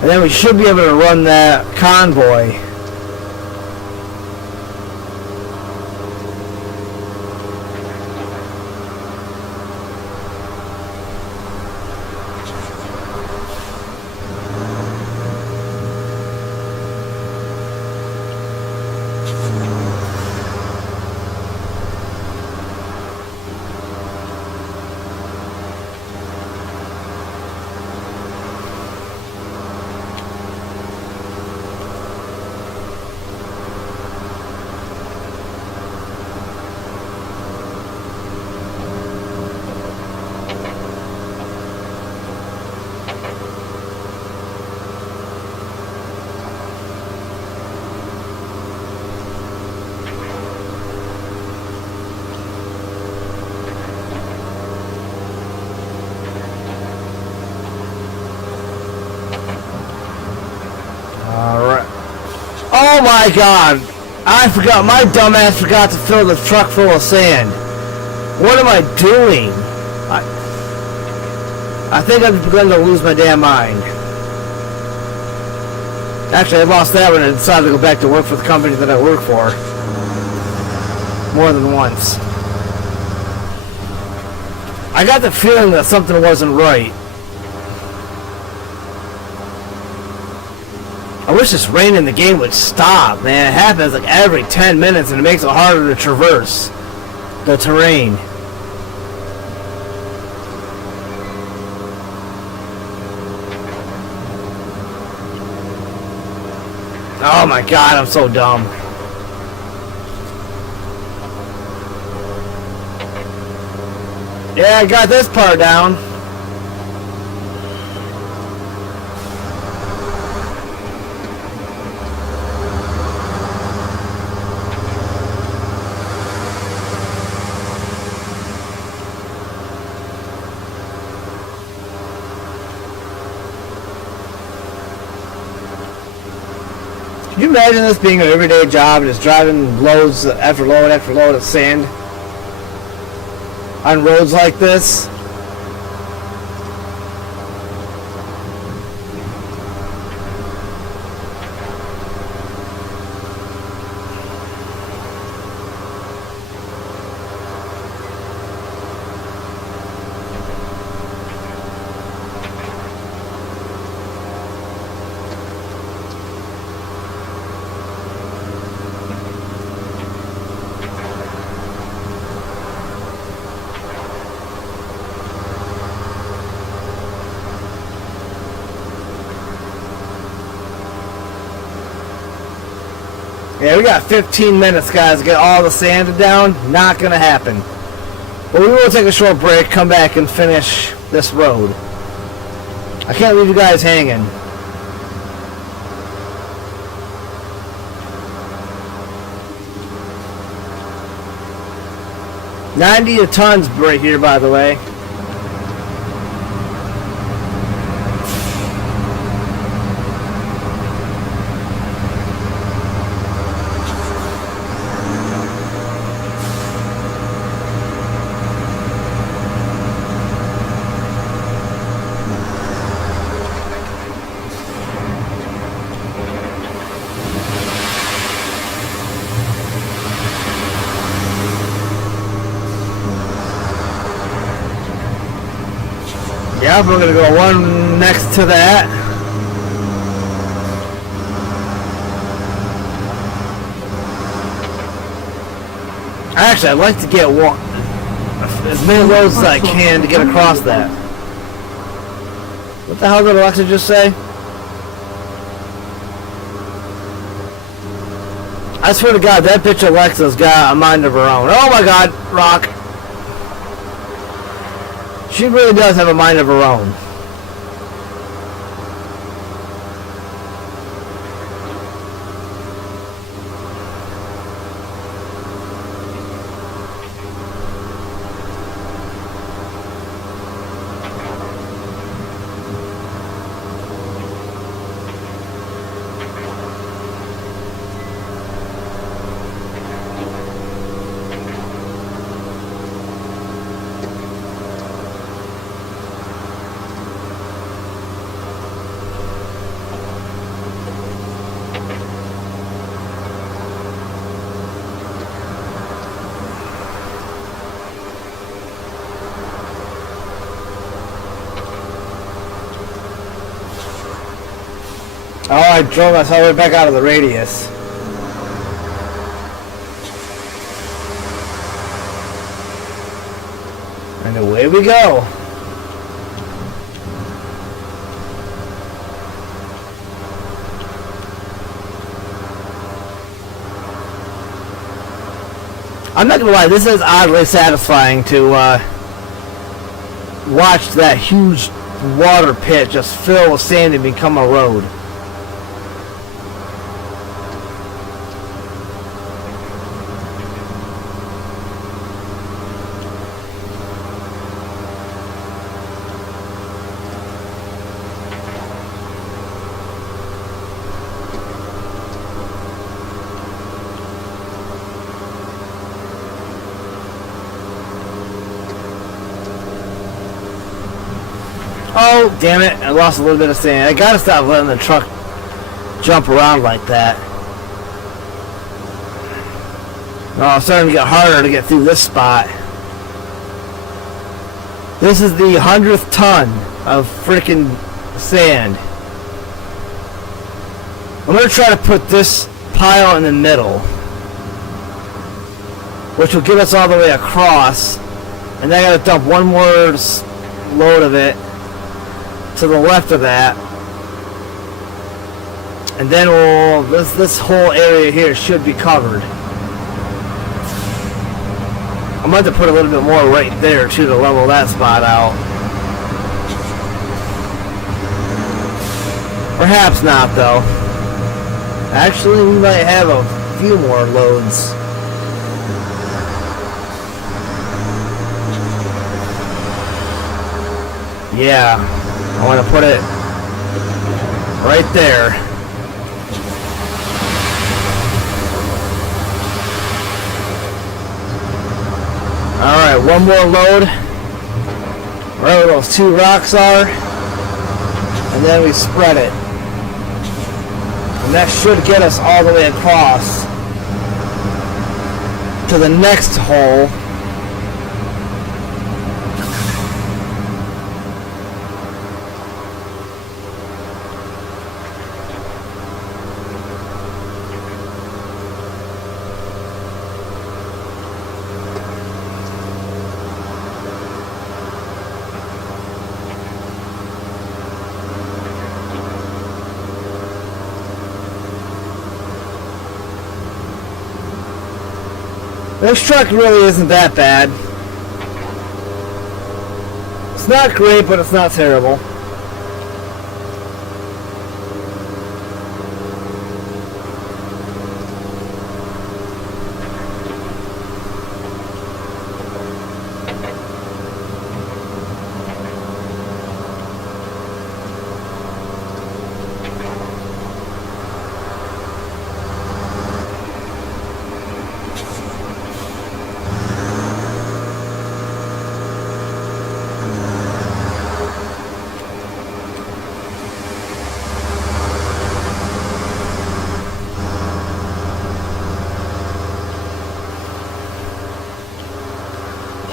And then we should be able to run that convoy. Oh my god! I forgot, my dumbass forgot to fill the truck full of sand. What am I doing? I think I'm going to lose my damn mind. Actually, I lost that one and decided to go back to work for the company that I work for. More than once. I got the feeling that something wasn't right. I wish this rain in the game would stop, man. It happens like every 10 minutes and it makes it harder to traverse the terrain. Oh my god, I'm so dumb. Yeah, I got this part down. Can you imagine this being an everyday job, just driving loads after load after load of sand on roads like this? Yeah, we got 15 minutes, guys, to get all the sand down. Not gonna happen. But we will take a short break, come back, and finish this road. I can't leave you guys hanging. $90 tons right here, by the way. Yeah, we're gonna go one next to that. Actually, I'd like to get one, as many loads as I can to get across that. What the hell did Alexa just say? I swear to God, that bitch Alexa's got a mind of her own. Oh my God, Rock. She really does have a mind of her own. Oh, I drove us all the way back out of the radius. And away we go. I'm not gonna lie, this is oddly satisfying to watch that huge water pit just fill with sand and become a road. Oh, damn it. I lost a little bit of sand. I gotta stop letting the truck jump around like that. Oh, it's starting to get harder to get through this spot. This is the 100th ton of freaking sand. I'm gonna try to put this pile in the middle, which will get us all the way across. And then I gotta dump one more load of it to the left of that, and then this whole area here should be covered. I'm going to put a little bit more right there too to level that spot out. Perhaps not though. Actually, we might have a few more loads. Yeah. I want to put it right there. Alright, one more load. Right where those two rocks are. And then we spread it. And that should get us all the way across to the next hole. This truck really isn't that bad. It's not great, but it's not terrible.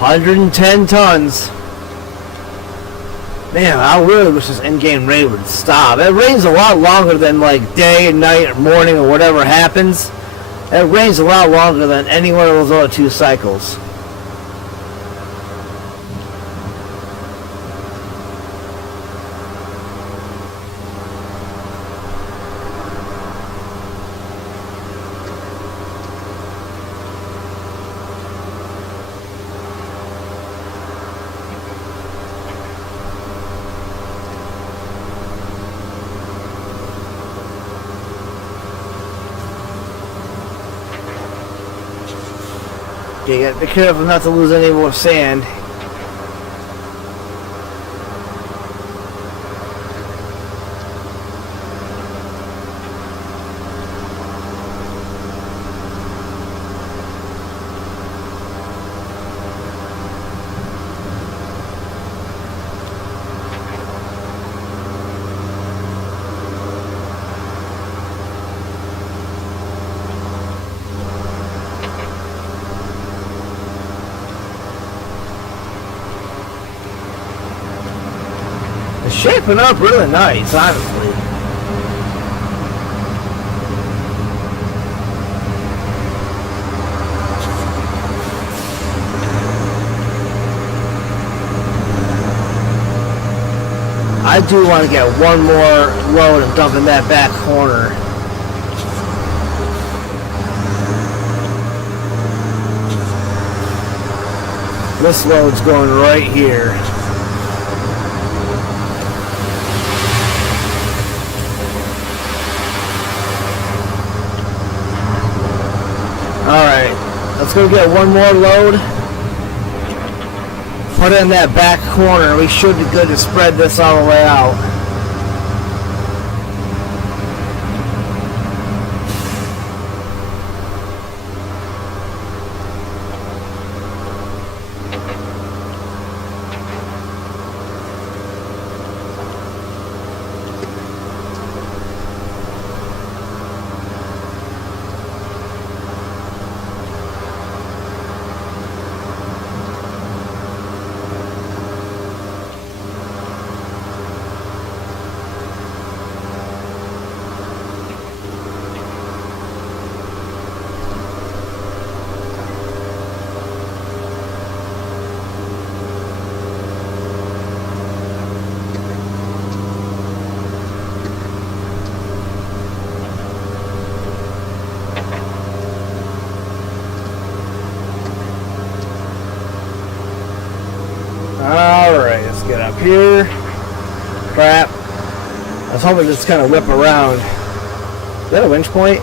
$110 tons. Man, I really wish this in-game rain would stop. It rains a lot longer than like day and night or morning or whatever happens. It rains a lot longer than any one of those other 2 cycles. You gotta be careful not to lose any more sand. It's shaping up really nice, honestly. I do want to get one more load and dump in that back corner. This load's going right here. Alright, let's go get one more load. Put it in that back corner. We should be good to spread this all the way out. Alright, let's get up here. Crap. I was hoping to just kind of whip around. Is that a winch point?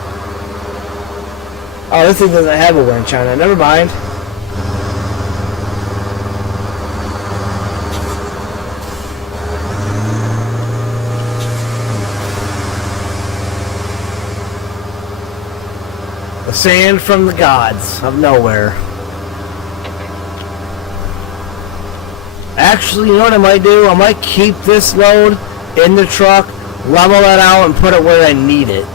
Oh, this thing doesn't have a winch on it. Never mind. The sand from the gods of nowhere. Actually, you know what I might do? I might keep this load in the truck, level it out, and put it where I need it.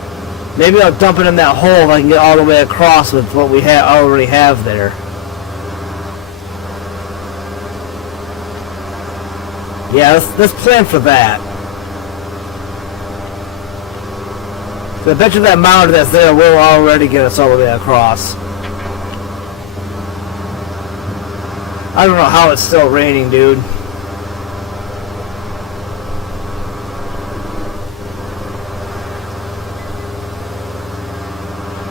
Maybe I'll dump it in that hole if I can get all the way across with what we already have there. Yeah, let's plan for that. I bet you that mound that's there will already get us all the way across. I don't know how it's still raining, dude.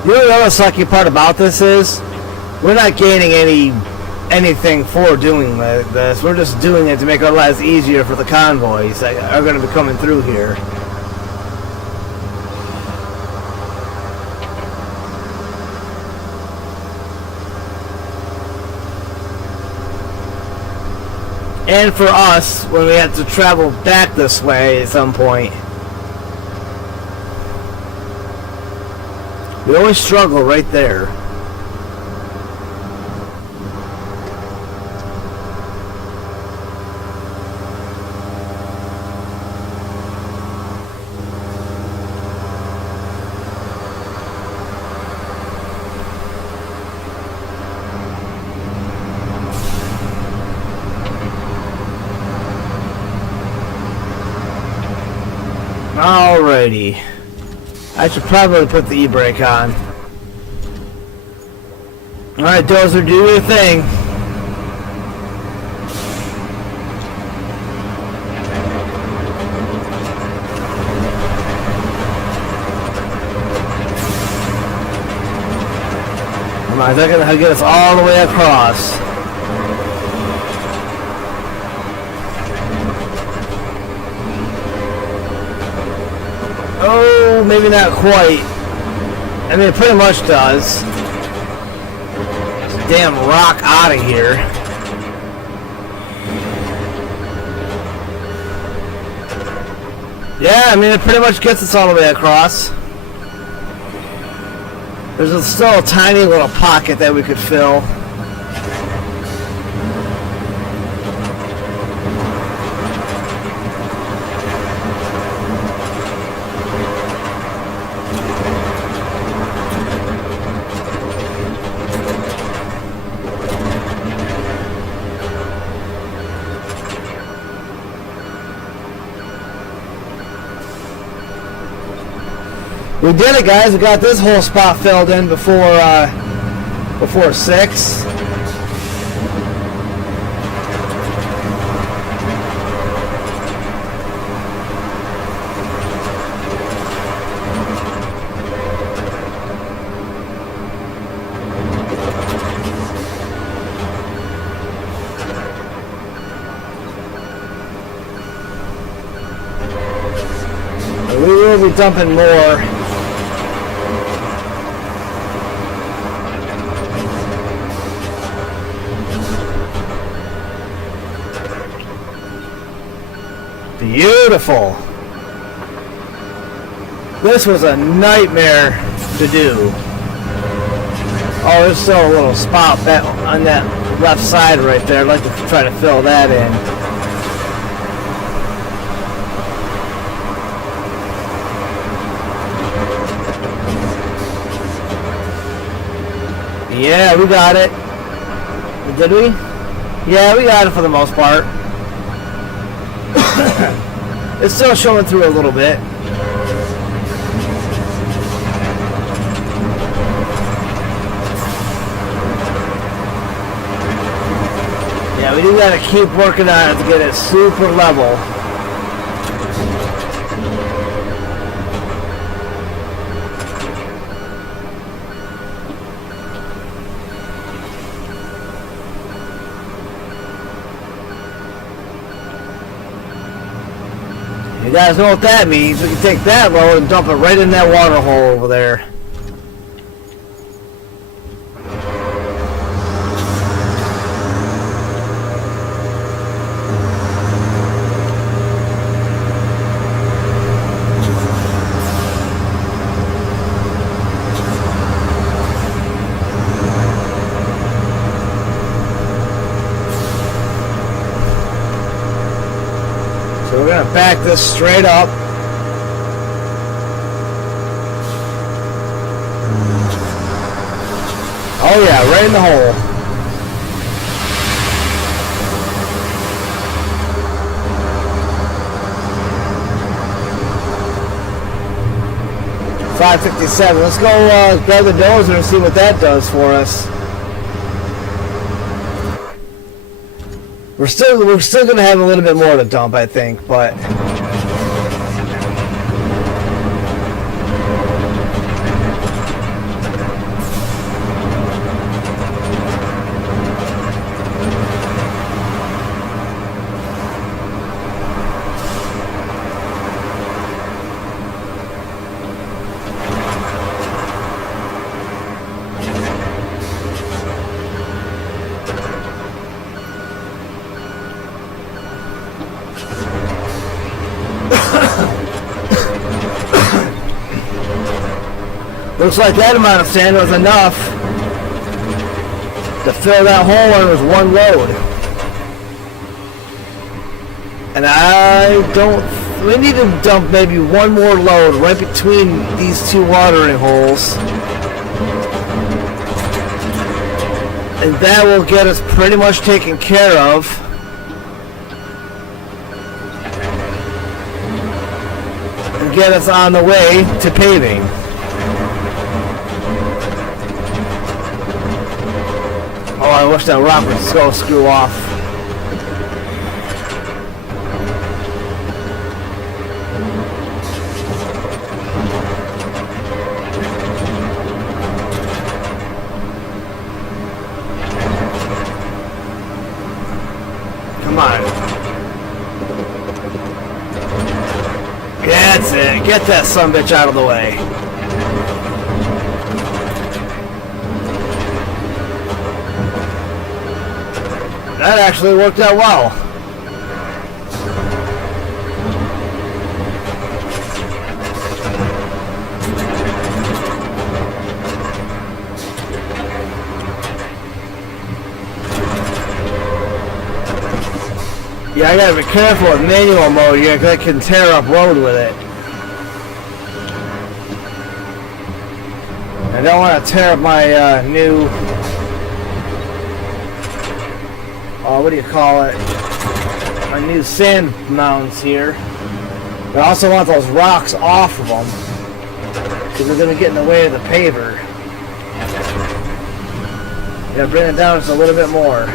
You know the other sucky part about this is? we're not gaining anything for doing this. We're just doing it to make our lives easier for the convoys that are going to be coming through here. And for us, when we have to travel back this way at some point, we always struggle right there. Alrighty. I should probably put the e-brake on. Alright, Dozer, do your thing. Come on, they're gonna get us all the way across. Oh, maybe not quite. I mean, it pretty much does. Damn rock out of here. Yeah, I mean, it pretty much gets us all the way across. There's still a tiny little pocket that we could fill. We did it, guys. We got this whole spot filled in before 6. We will be dumping more. Beautiful. This was a nightmare to do. Oh, there's still a little spot back on that left side right there. I'd like to try to fill that in. Yeah, we got it. Did we? Yeah, we got it for the most part. It's still showing through a little bit. Yeah, we do gotta keep working on it to get it super level. You guys know what that means. We can take that load and dump it right in that water hole over there. So we're going to back this straight up. Oh yeah, right in the hole. $5.57. Let's go grab the dozer and see what that does for us. We're still gonna have a little bit more to dump, I think, but Looks like that amount of sand was enough to fill that hole in with one load. And we need to dump maybe one more load right between these two watering holes. And that will get us pretty much taken care of. And get us on the way to paving. Oh, I wish that rock would so screw off. Come on. That's it. Get that sumbitch out of the way. That actually worked out well. Yeah, I gotta be careful with manual mode here because I can tear up road with it. I don't want to tear up my new, what do you call it? My new sand mounds here. But I also want those rocks off of them because they're going to get in the way of the paver. Yeah, bring it down just a little bit more.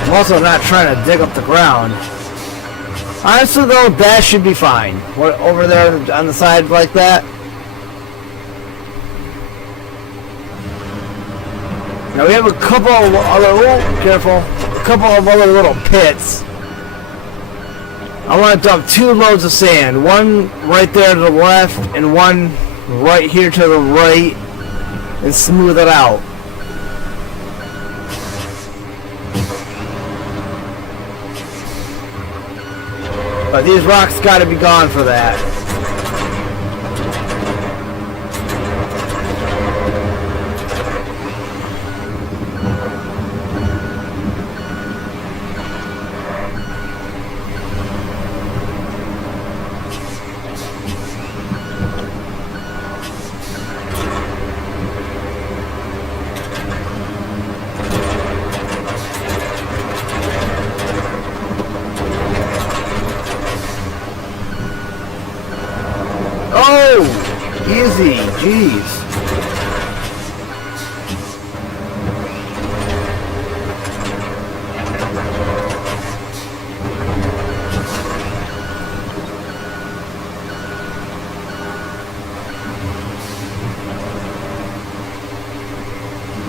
I'm also not trying to dig up the ground. Honestly though, that should be fine. Over there on the side like that. Now we have a couple of other, careful, a couple of other little pits. I want to dump 2 loads of sand. One right there to the left and one right here to the right and smooth it out. But these rocks got to be gone for that. Oh, easy, jeez.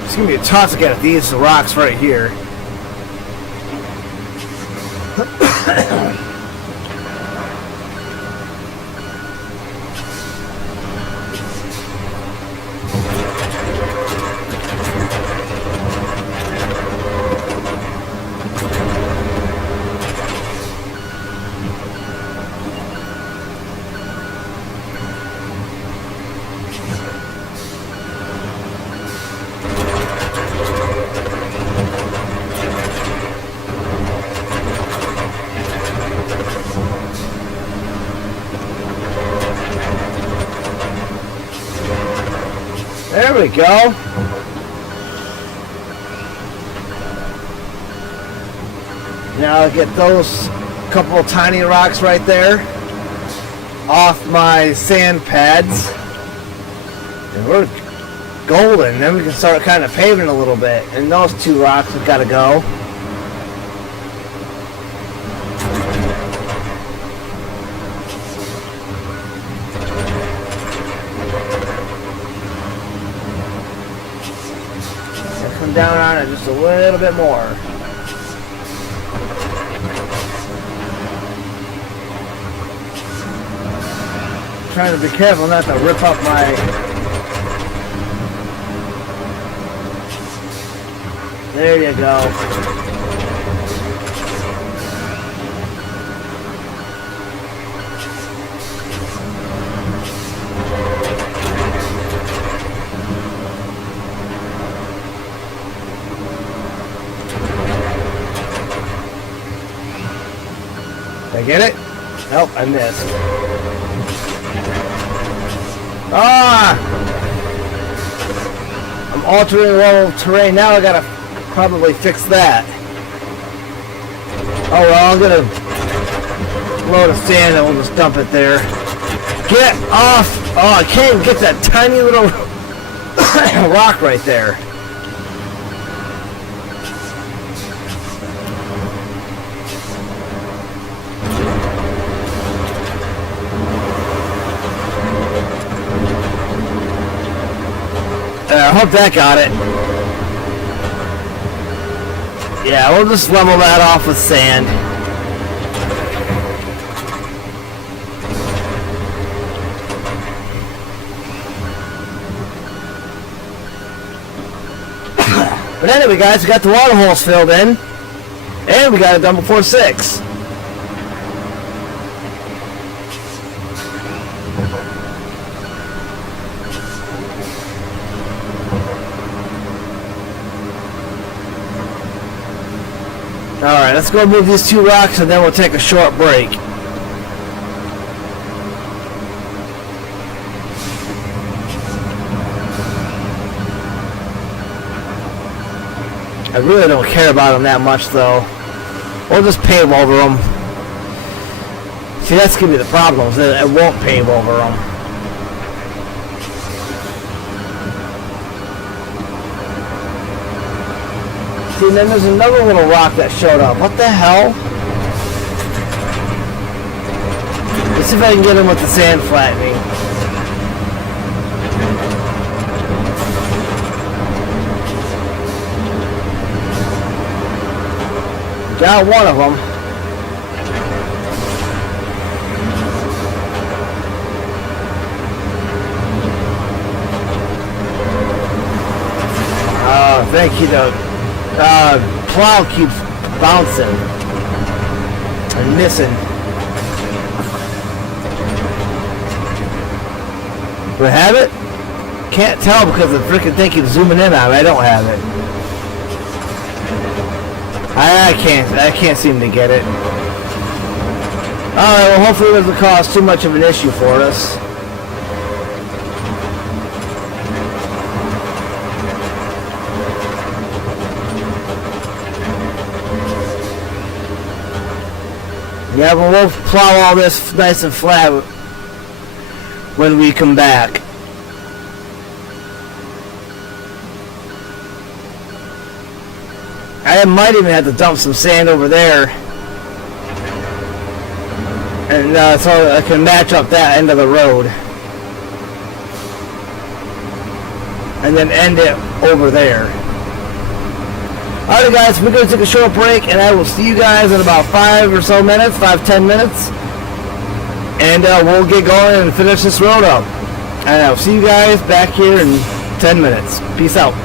It's gonna be tough to get at these rocks right here. There we go. Now I'll get those couple of tiny rocks right there off my sand pads. And we're golden. Then we can start kind of paving a little bit. And those 2 rocks have got to go. Come down on it just a little bit more. Trying to be careful not to rip up my There you go. Did I get it? Nope, I missed. Ah! I'm altering a little terrain. Now I gotta probably fix that. Oh well, I'm gonna load of sand and we'll just dump it there. Get off! Oh, I can't even get that tiny little rock right there. I hope that got it. Yeah, we'll just level that off with sand. But anyway, guys, we got the water holes filled in, and we got it done before 6. Alright, let's go move these 2 rocks and then we'll take a short break. I really don't care about them that much though. We'll just pave over them. See, that's going to be the problem, is that it won't pave over them. See, and then there's another little rock that showed up. What the hell? Let's see if I can get him with the sand flattening. Got one of them. Oh, thank you, though. Plow keeps bouncing and missing. Do I have it? Can't tell because the freaking thing keeps zooming in on me. I don't have it. I can't seem to get it. Alright, well hopefully it doesn't cause too much of an issue for us. Yeah, but we'll plow all this nice and flat when we come back. I might even have to dump some sand over there. And so I can match up that end of the road. And then end it over there. Alright guys, we're going to take a short break and I will see you guys in about 5 or so minutes, 5-10 minutes. And we'll get going and finish this road up. And I'll see you guys back here in 10 minutes. Peace out.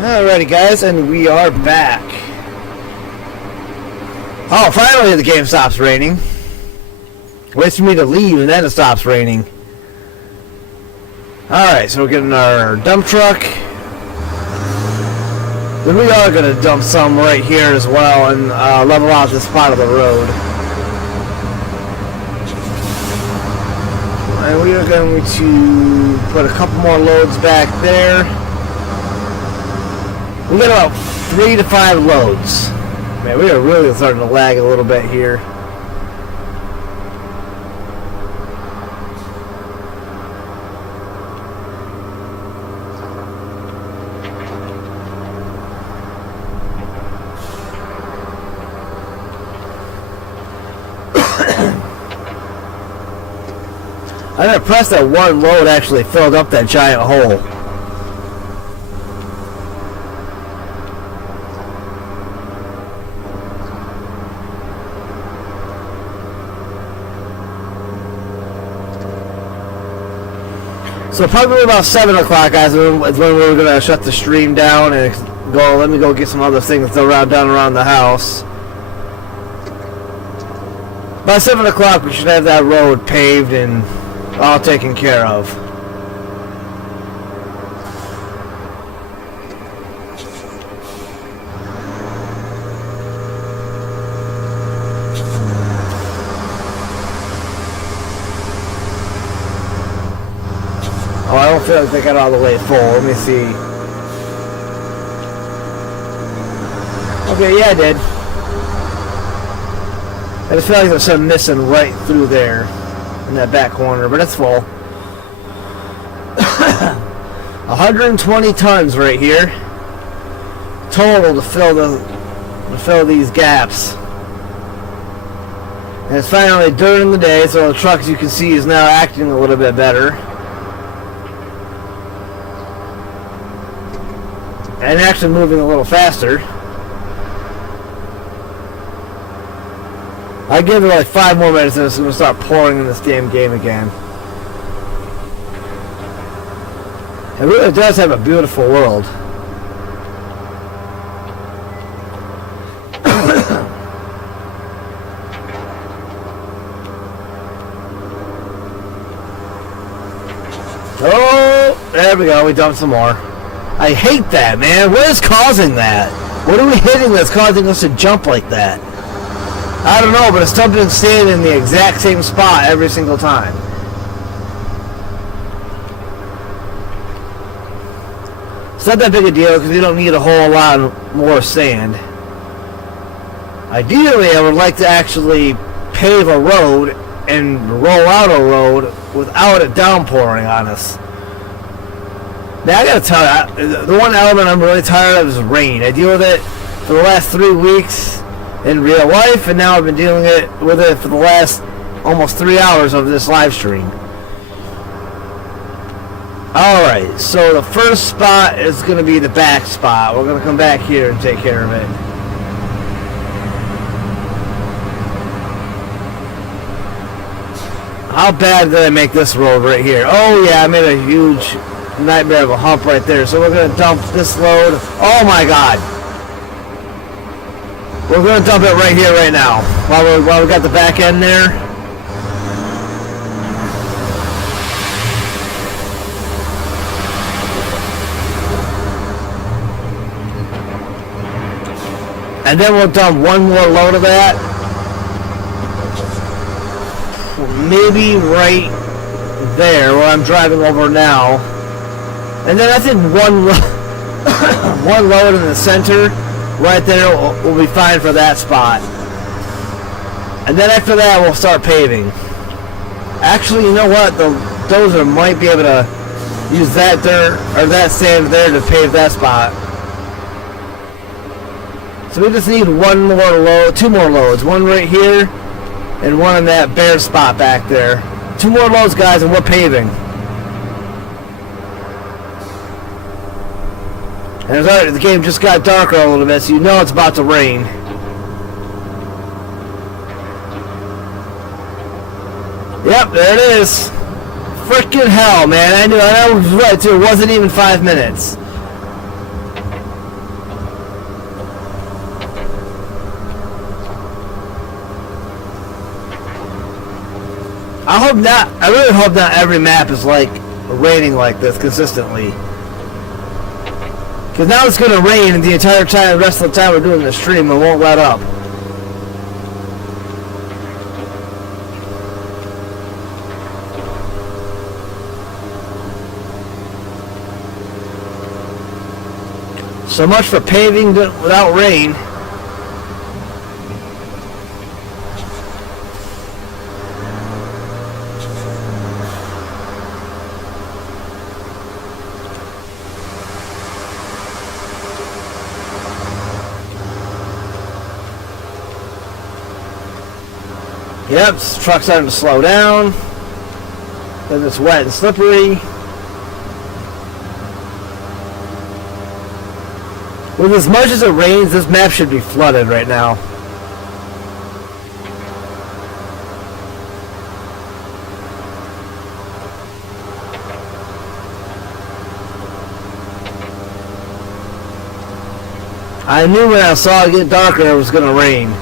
Alrighty guys, and we are back. Oh, finally the game stops raining. Waits for me to leave and then it stops raining. Alright, so we're getting our dump truck. Then we are going to dump some right here as well and level out this part of the road. And we are going to put a couple more loads back there. We got about 3 to 5 loads. Man, we are really starting to lag a little bit here. I'm impressed that one load actually filled up that giant hole. So probably about 7 o'clock, guys, is when we're going to shut the stream down and go. Let me go get some other things done around the house. By 7 o'clock, we should have that road paved and all taken care of. Oh, I don't feel like they got all the way full. Let me see. Okay, yeah, I did. I just feel like there's some missing right through there in that back corner, but it's full. 120 tons right here total to fill these gaps. And it's finally during the day, so the truck, as you can see, is now acting a little bit better. And actually moving a little faster. I give it like 5 more minutes and it's going to start pouring in this damn game again. It really does have a beautiful world. There we go, we dumped some more. I hate that, man. What is causing that? What are we hitting that's causing us to jump like that? I don't know, but it's dumping sand in the exact same spot every single time. It's not that big a deal because we don't need a whole lot more sand. Ideally, I would like to actually pave a road and roll out a road without it downpouring on us. Now I gotta tell you, the one element I'm really tired of is rain. I deal with it for the last 3 weeks in real life, and now I've been dealing with it for the last almost 3 hours of this live stream. Alright, so the first spot is going to be the back spot. We're going to come back here and take care of it. How bad did I make this road right here? Oh yeah, I made a huge nightmare of a hump right there. So we're going to dump this load. Oh my god. We're going to dump it right here, right now. While we got the back end there. And then we'll dump one more load of that. Maybe right there where I'm driving over now. And then I think one load in the center right there will be fine for that spot. And then after that we'll start paving. Actually, you know what? The dozer might be able to use that dirt or that sand there to pave that spot. So we just need one more load, 2 more loads. One right here and one in that bare spot back there. 2 more loads, guys, and we're paving. And the game just got darker a little bit, so you know it's about to rain. Yep, there it is. Freaking hell, man. I knew I was right, too. It wasn't even 5 minutes. I hope not. I really hope not every map is like raining like this consistently. Because now it's going to rain and the entire time, the rest of the time we're doing the stream, it won't let up. So much for paving without rain. Yep, this truck's starting to slow down. Then it's wet and slippery. With as much as it rains, this map should be flooded right now. I knew when I saw it get darker it was going to rain.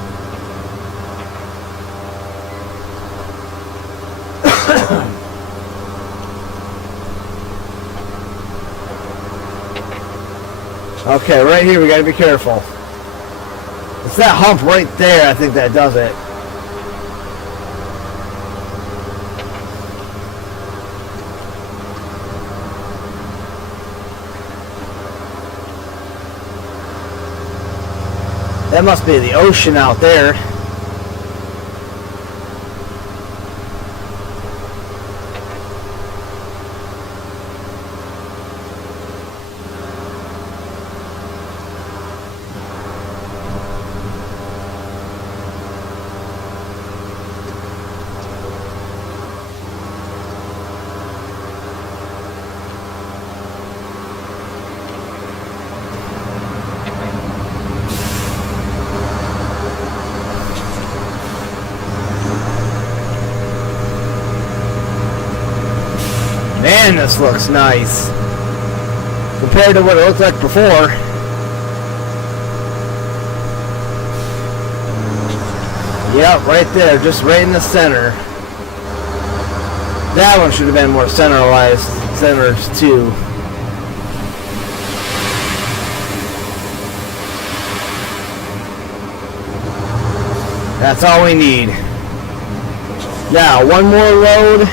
Okay, right here we gotta be careful. It's that hump right there, I think that does it. That must be the ocean out there. Man, this looks nice compared to what it looked like before. Yep, right there, just right in the center. That one should have been more centered too. That's all we need. Now, one more load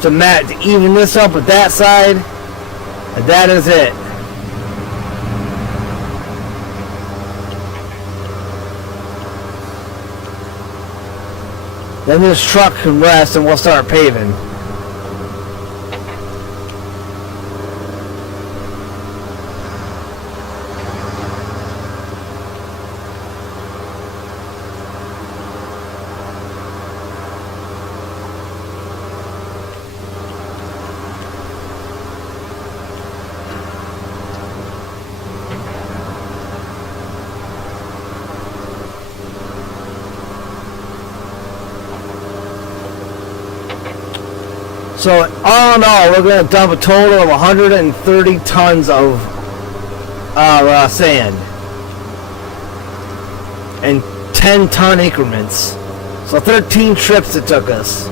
to even this up with that side, and that is it. Then this truck can rest and we'll start paving. So all in all, we're going to dump a total of 130 tons of sand in 10-ton increments. So 13 trips it took us.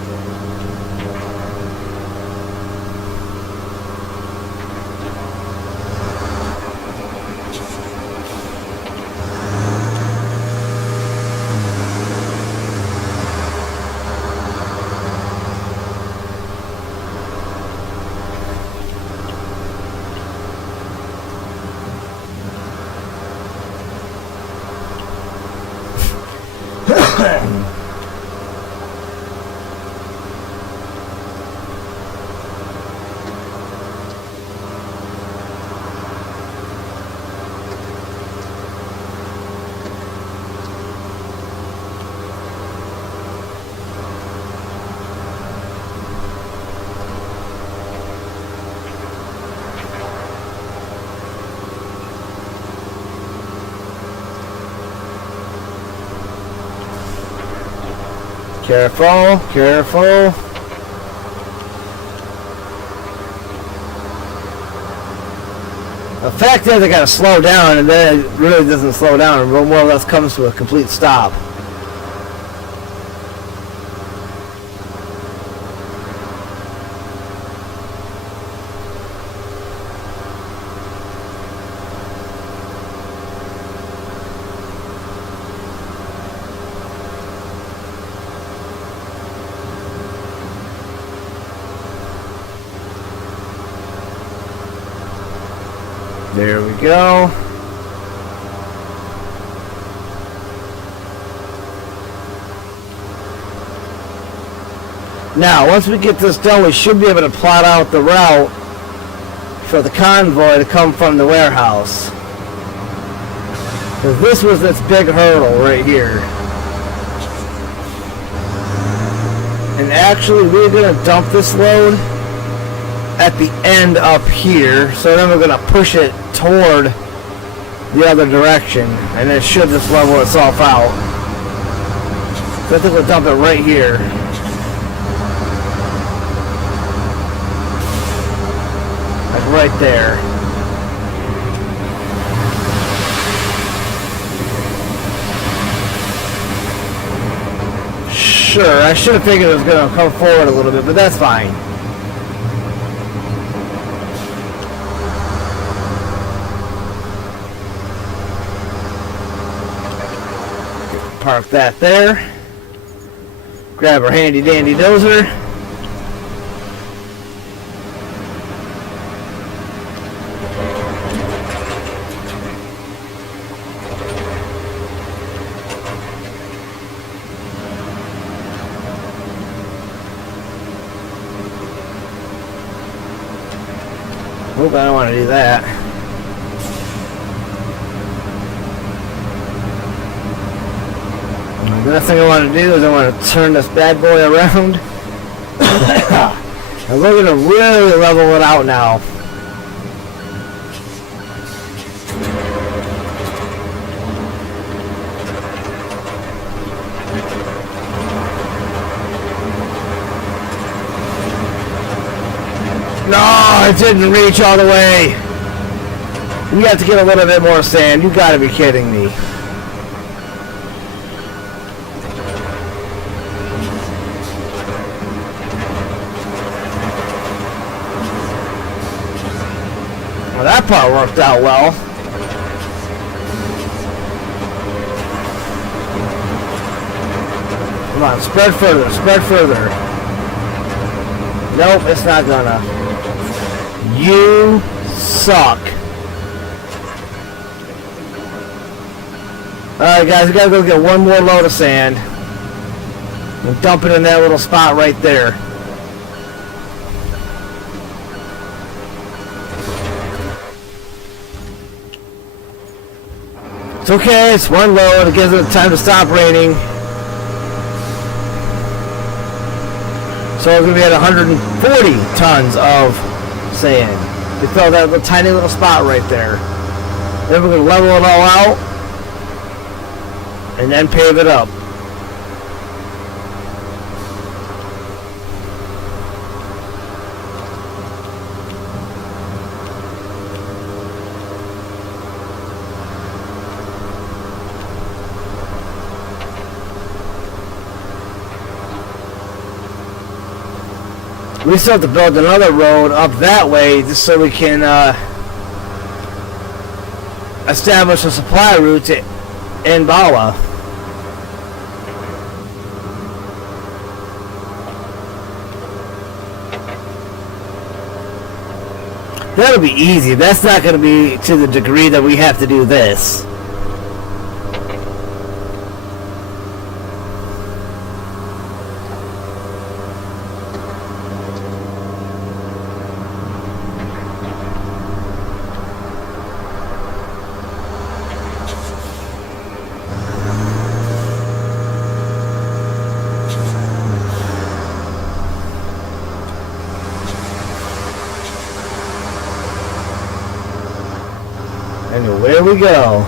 Careful, careful. The fact is, I gotta slow down, and then it really doesn't slow down. It more or less comes to a complete stop. There we go. Now, once we get this done, we should be able to plot out the route for the convoy to come from the warehouse. Because this was this big hurdle right here. And actually, we're going to dump this load at the end up here, so then we're going to push it toward the other direction, and it should just level itself out. So I think we'll dump it right here. Like right there. Sure, I should have figured it was going to come forward a little bit, but that's fine. Park that there. Grab our handy dandy dozer. Hope I don't want to do that. The next thing I want to do is I want to turn this bad boy around. And we're going to really level it out now. No, it didn't reach all the way. We have to get a little bit more sand. You got to be kidding me. Well, that part worked out well. Come on, spread further, spread further. Nope, it's not gonna. You suck. Alright guys, we gotta go get one more load of sand. And dump it in that little spot right there. It's okay, it's one load, it gives it time to stop raining. So we're going to be at 140 tons of sand. We fill that little tiny little spot right there. Then we're going to level it all out and then pave it up. We still have to build another road up that way just so we can establish a supply route to Inbala. That'll be easy. That's not going to be to the degree that we have to do this. And away we go.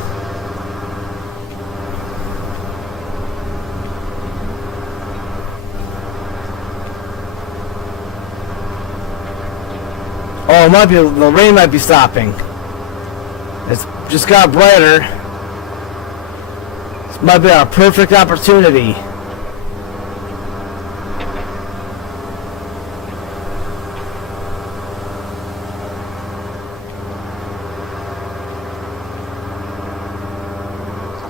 Oh, it might be, the rain might be stopping. It's just got brighter. This might be our perfect opportunity.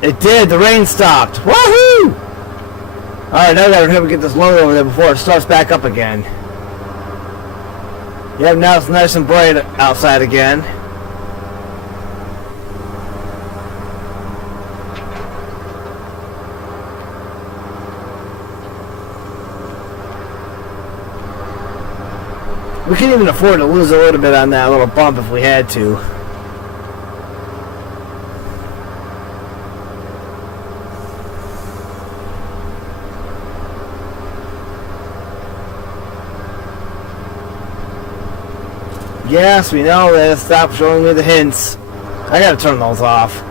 It did, the rain stopped. Woohoo! Alright, now we gotta get this load over there before it starts back up again. Yep, now it's nice and bright outside again. We can even afford to lose a little bit on that little bump if we had to. Yes, we know this. Stop showing me the hints. I gotta turn those off.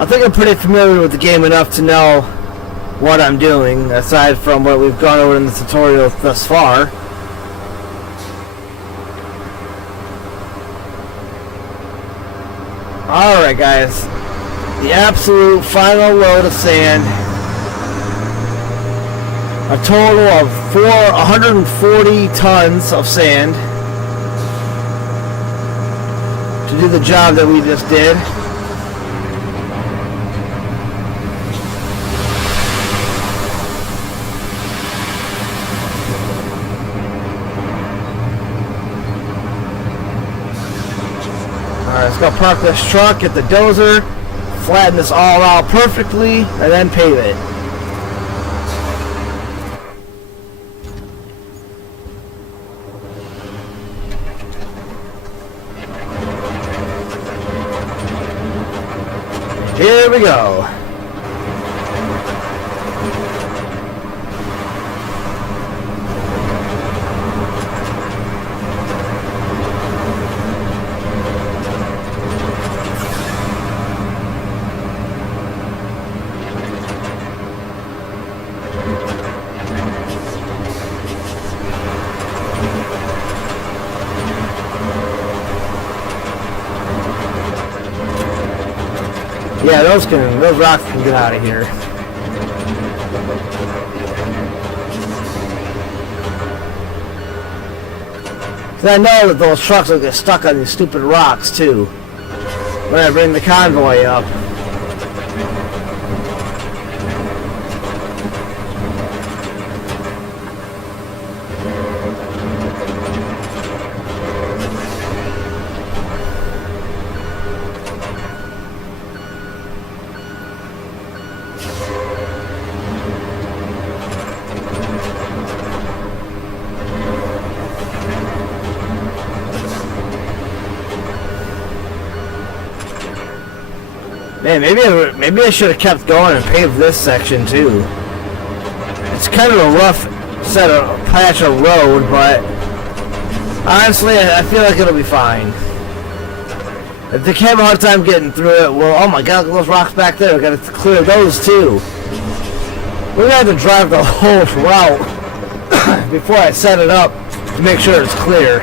I think I'm pretty familiar with the game enough to know what I'm doing, aside from what we've gone over in the tutorial thus far. Alright guys, the absolute final load of sand. A total of 140 tons of sand to do the job that we just did. Alright, let's go park this truck, get the dozer, flatten this all out perfectly, and then pave it. Here we go. Yeah, those rocks can get out of here. Cause I know that those trucks will get stuck on these stupid rocks too when I bring the convoy up. Man, maybe I should have kept going and paved this section too. It's kind of a rough patch of road, but honestly, I feel like it'll be fine. If they have a hard time getting through it, well, oh my god, look at those rocks back there. We gotta clear those too. We're gonna have to drive the whole route before I set it up to make sure it's clear.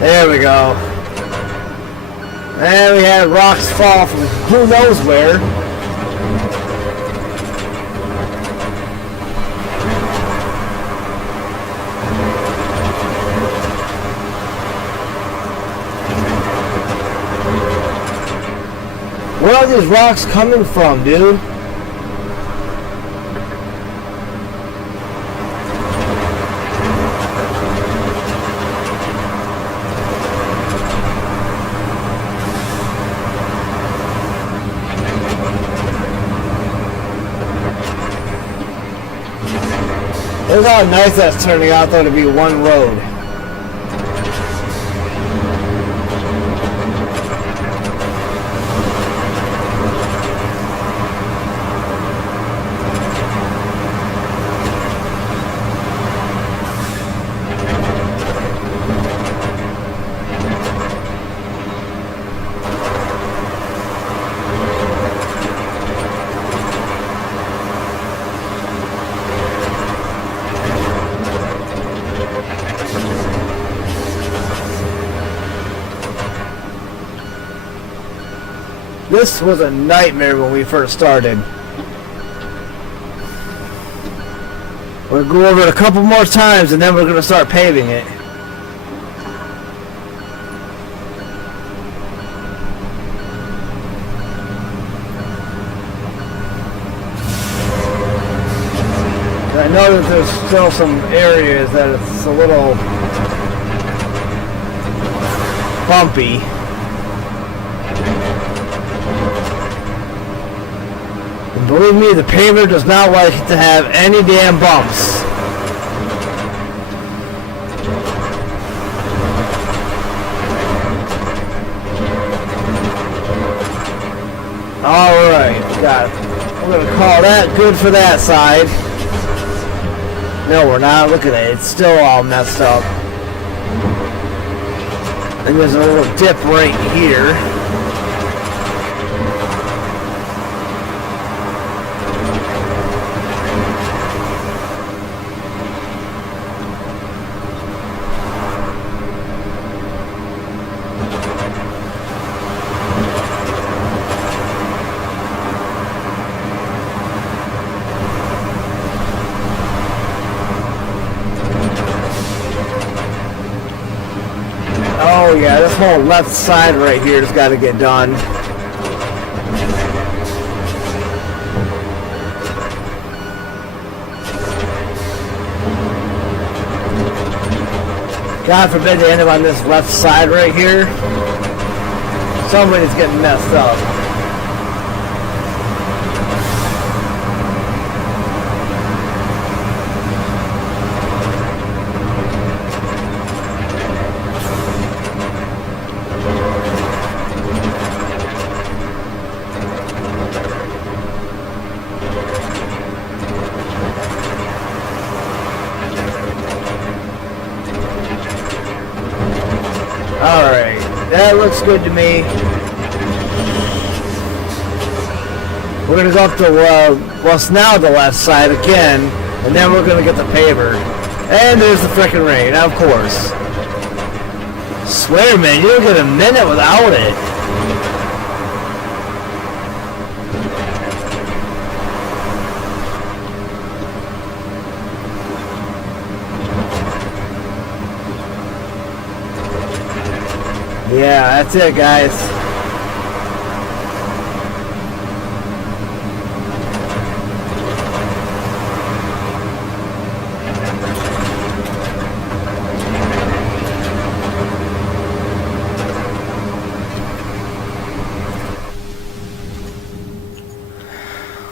There we go. And we had rocks fall from who knows where. Where are these rocks coming from, dude? Look how nice that's turning out though to be one road. This was a nightmare when we first started. We'll go over it a couple more times and then we're going to start paving it. I know that there's still some areas that it's a little bumpy. And believe me, the paver does not like to have any damn bumps. Alright, we're going to call that good for that side. No, we're not. Look at it. It's still all messed up. And there's a little dip right here. Oh yeah, this whole left side right here has got to get done. God forbid they end up on this left side right here. Somebody's getting messed up. Alright, that looks good to me. We're going to go up to, what's now the left side again, and then we're going to get the paver. And there's the frickin' rain, of course. Swear, man, you don't get a minute without it. Yeah, that's it, guys.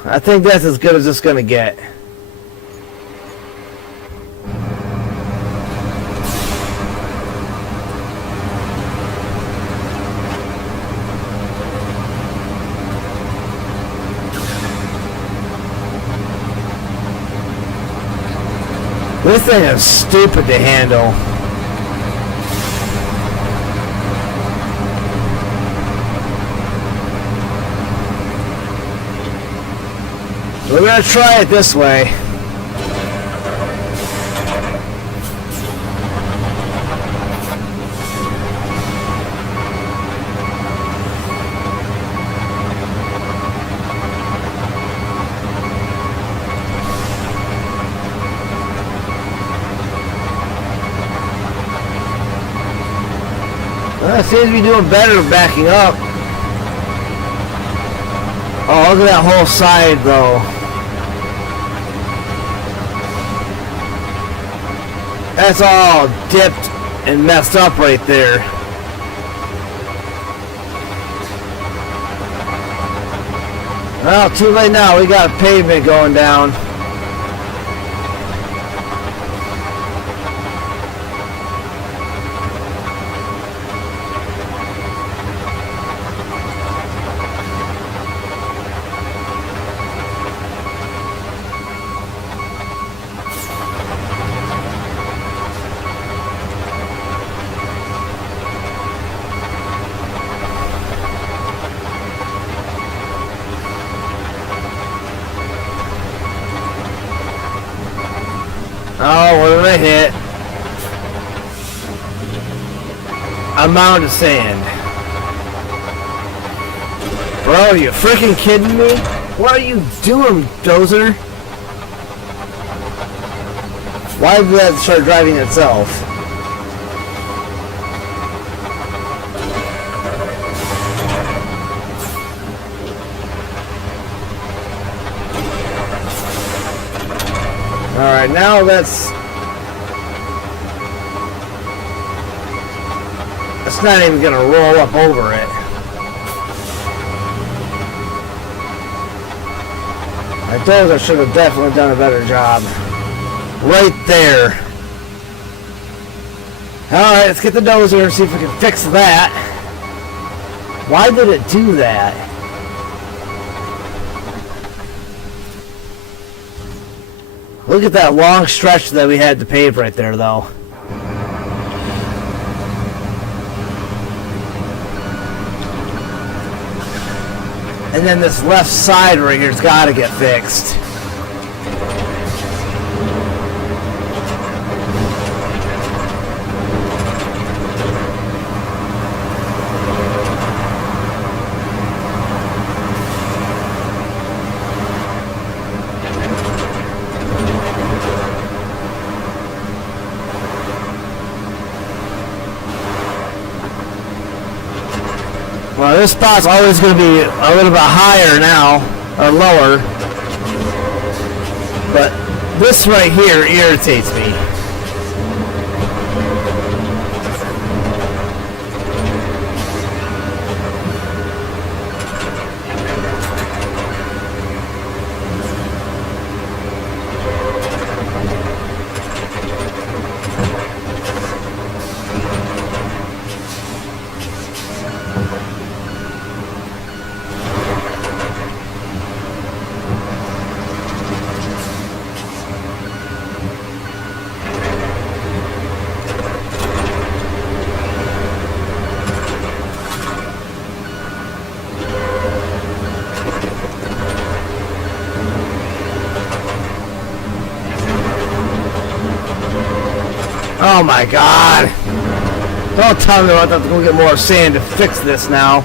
I think that's as good as it's gonna get. This thing is stupid to handle. We're gonna try it this way. Well, it seems to be doing better backing up. Oh, look at that whole side though. That's all dipped and messed up right there. Well, too late now. We got pavement going down. Oh, what did I hit? A mound of sand. Bro, are you freaking kidding me? What are you doing, Dozer? Why did that start driving itself? Alright, now that's not even gonna roll up over it. I told I should have definitely done a better job. Right there. Alright, let's get the dozer and see if we can fix that. Why did it do that? Look at that long stretch that we had to pave right there, though. And then this left side right here's got to get fixed. Well, this spot's always going to be a little bit higher now, or lower. But this right here irritates me. Oh my god! Don't tell me I have to go get more sand to fix this now.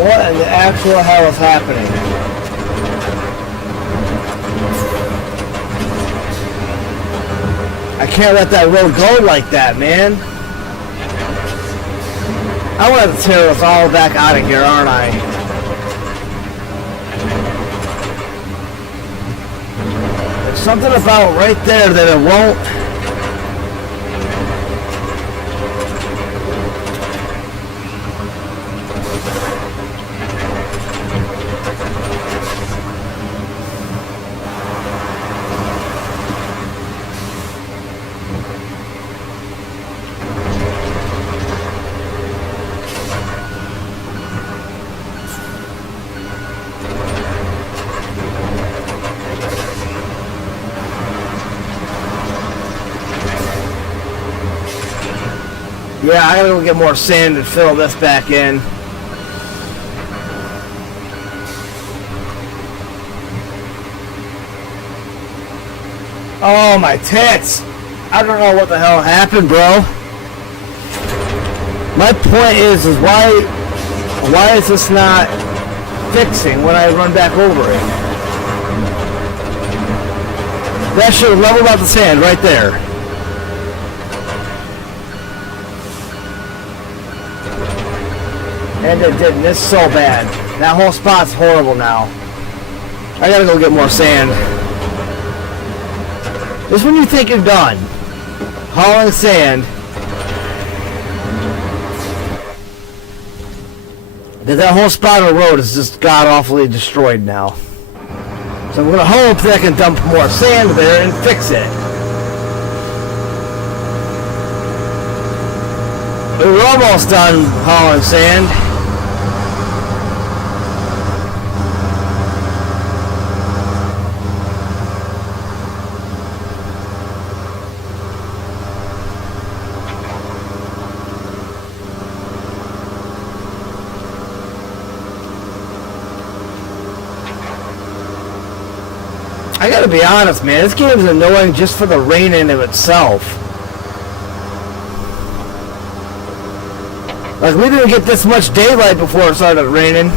What in the actual hell is happening? I can't let that road go like that, man. I want to tear us all back out of here, aren't I? There's something about right there that it won't. Yeah, I gotta go get more sand and fill this back in. Oh, my tits! I don't know what the hell happened, bro. My point is why is this not fixing when I run back over it? That should have leveled out the sand right there. And it didn't. It's so bad. That whole spot's horrible now. I gotta go get more sand. This is when you think you're done hauling sand. That whole spot of the road is just god-awfully destroyed now. So I'm gonna hope that I can dump more sand there and fix it. But we're almost done hauling sand. I gotta be honest, man, this game is annoying just for the rain in of itself. Like, we didn't get this much daylight before it started raining.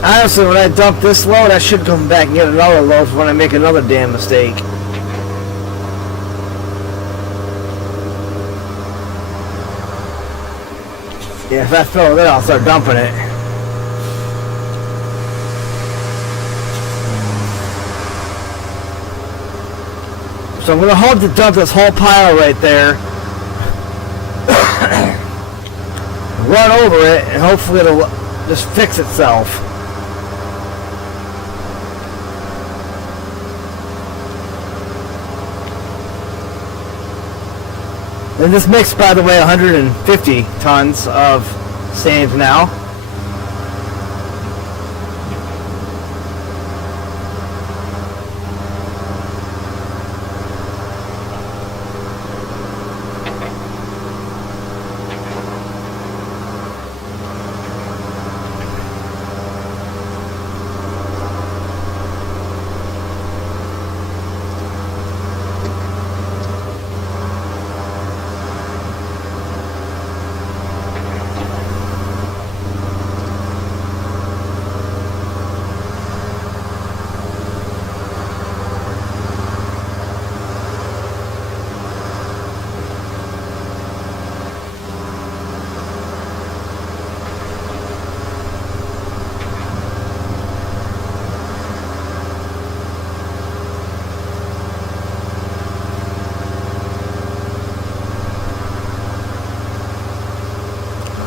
Honestly, when I dump this load, I should come back and get another load when I make another damn mistake. Yeah, if I fill it in, I'll start dumping it. So I'm going to hope to dump this whole pile right there. Run over it, and hopefully it'll just fix itself. And this makes, by the way, 150 tons of sand now.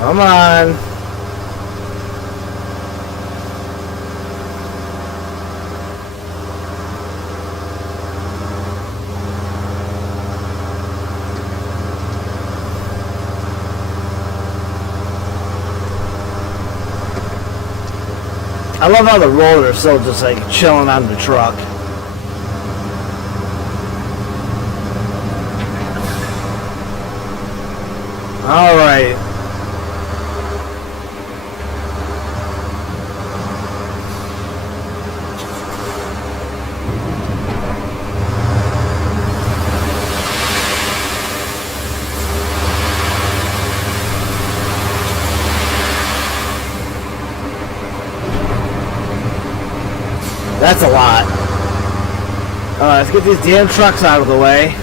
Come on. I love how the rollers are still just like chilling on the truck. All right. That's a lot. Let's get these damn trucks out of the way.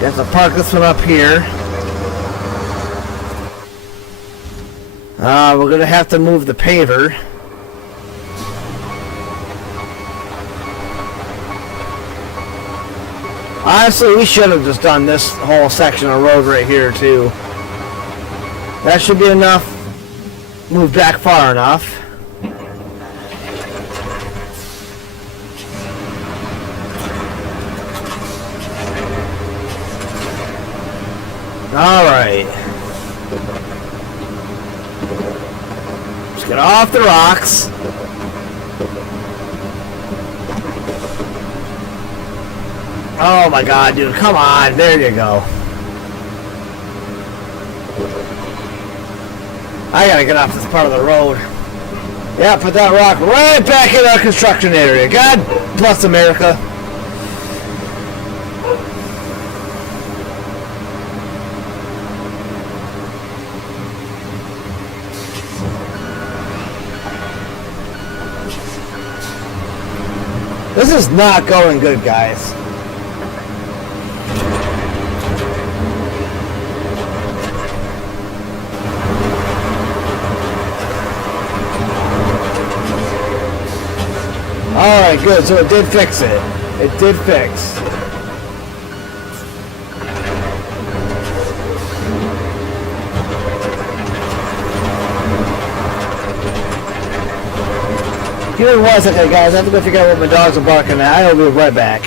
You have to park this one up here. We're going to have to move the paver. Honestly, we should have just done this whole section of road right here, too. That should be enough. Move back far enough. Alright. Just get off the rocks. Oh my god, dude, come on. There you go. I gotta get off this part of the road. Yeah, put that rock right back in our construction area. God bless America. This is not going good, guys. Alright, good. So it did fix it. It did fix. Give me 1 second, guys. I have to go figure out what my dogs are barking at. I'll be right back.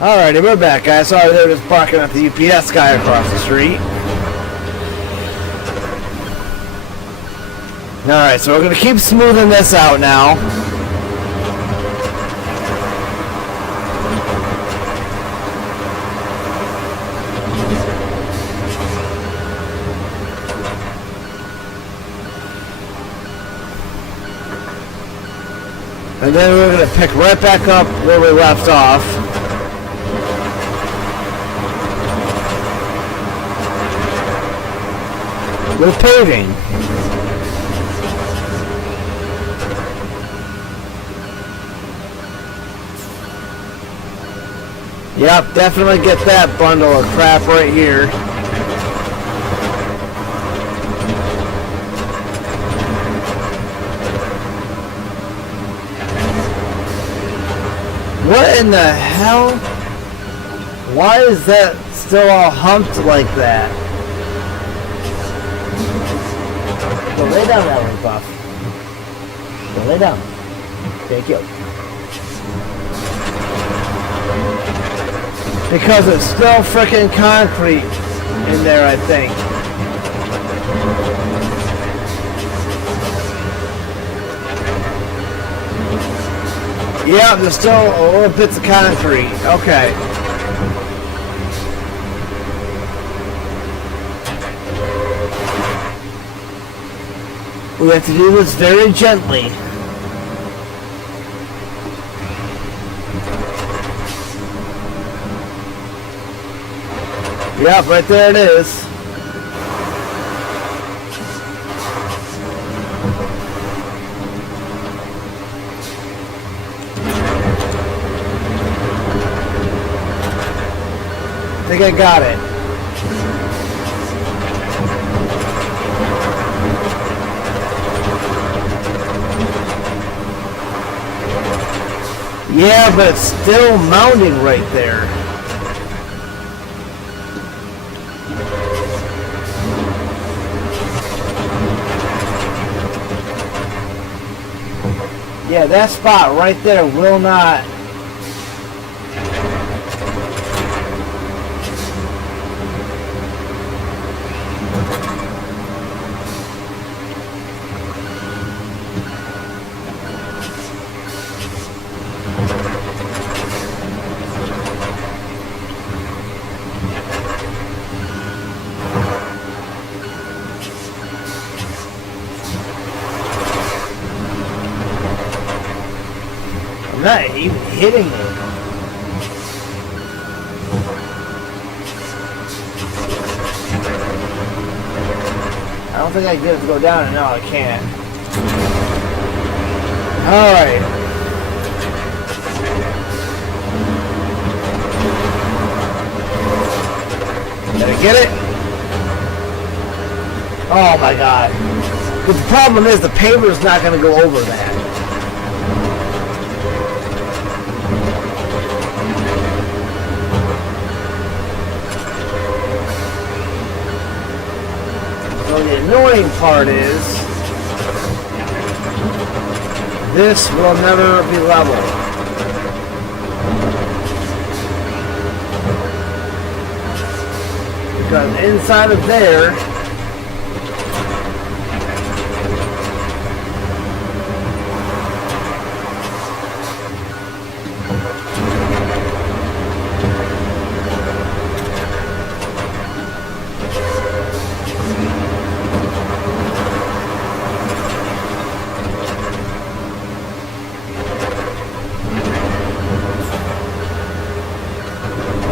Alrighty, we're back, guys. Sorry, they were just barking at the UPS guy across the street. Alright, so we're going to keep smoothing this out now. And then we're going to pick right back up where we left off. With paving. Yep, definitely get that bundle of crap right here. What in the hell? Why is that still all humped like that? Go lay down, that Buff. Go lay down. Thank you. Because it's still frickin' concrete in there, I think. Yeah, there's still little bits of concrete. Okay. We have to do this very gently. Yep, right there it is. I think I got it. Yeah, but it's still mounting right there. Yeah, that spot right there will not. not even hitting me. I don't think I can get it to go down, and no, I can't. Alright. Did I get it? Oh my god. But the problem is the paver is not going to go over that. So the annoying part is this will never be level. Because inside of there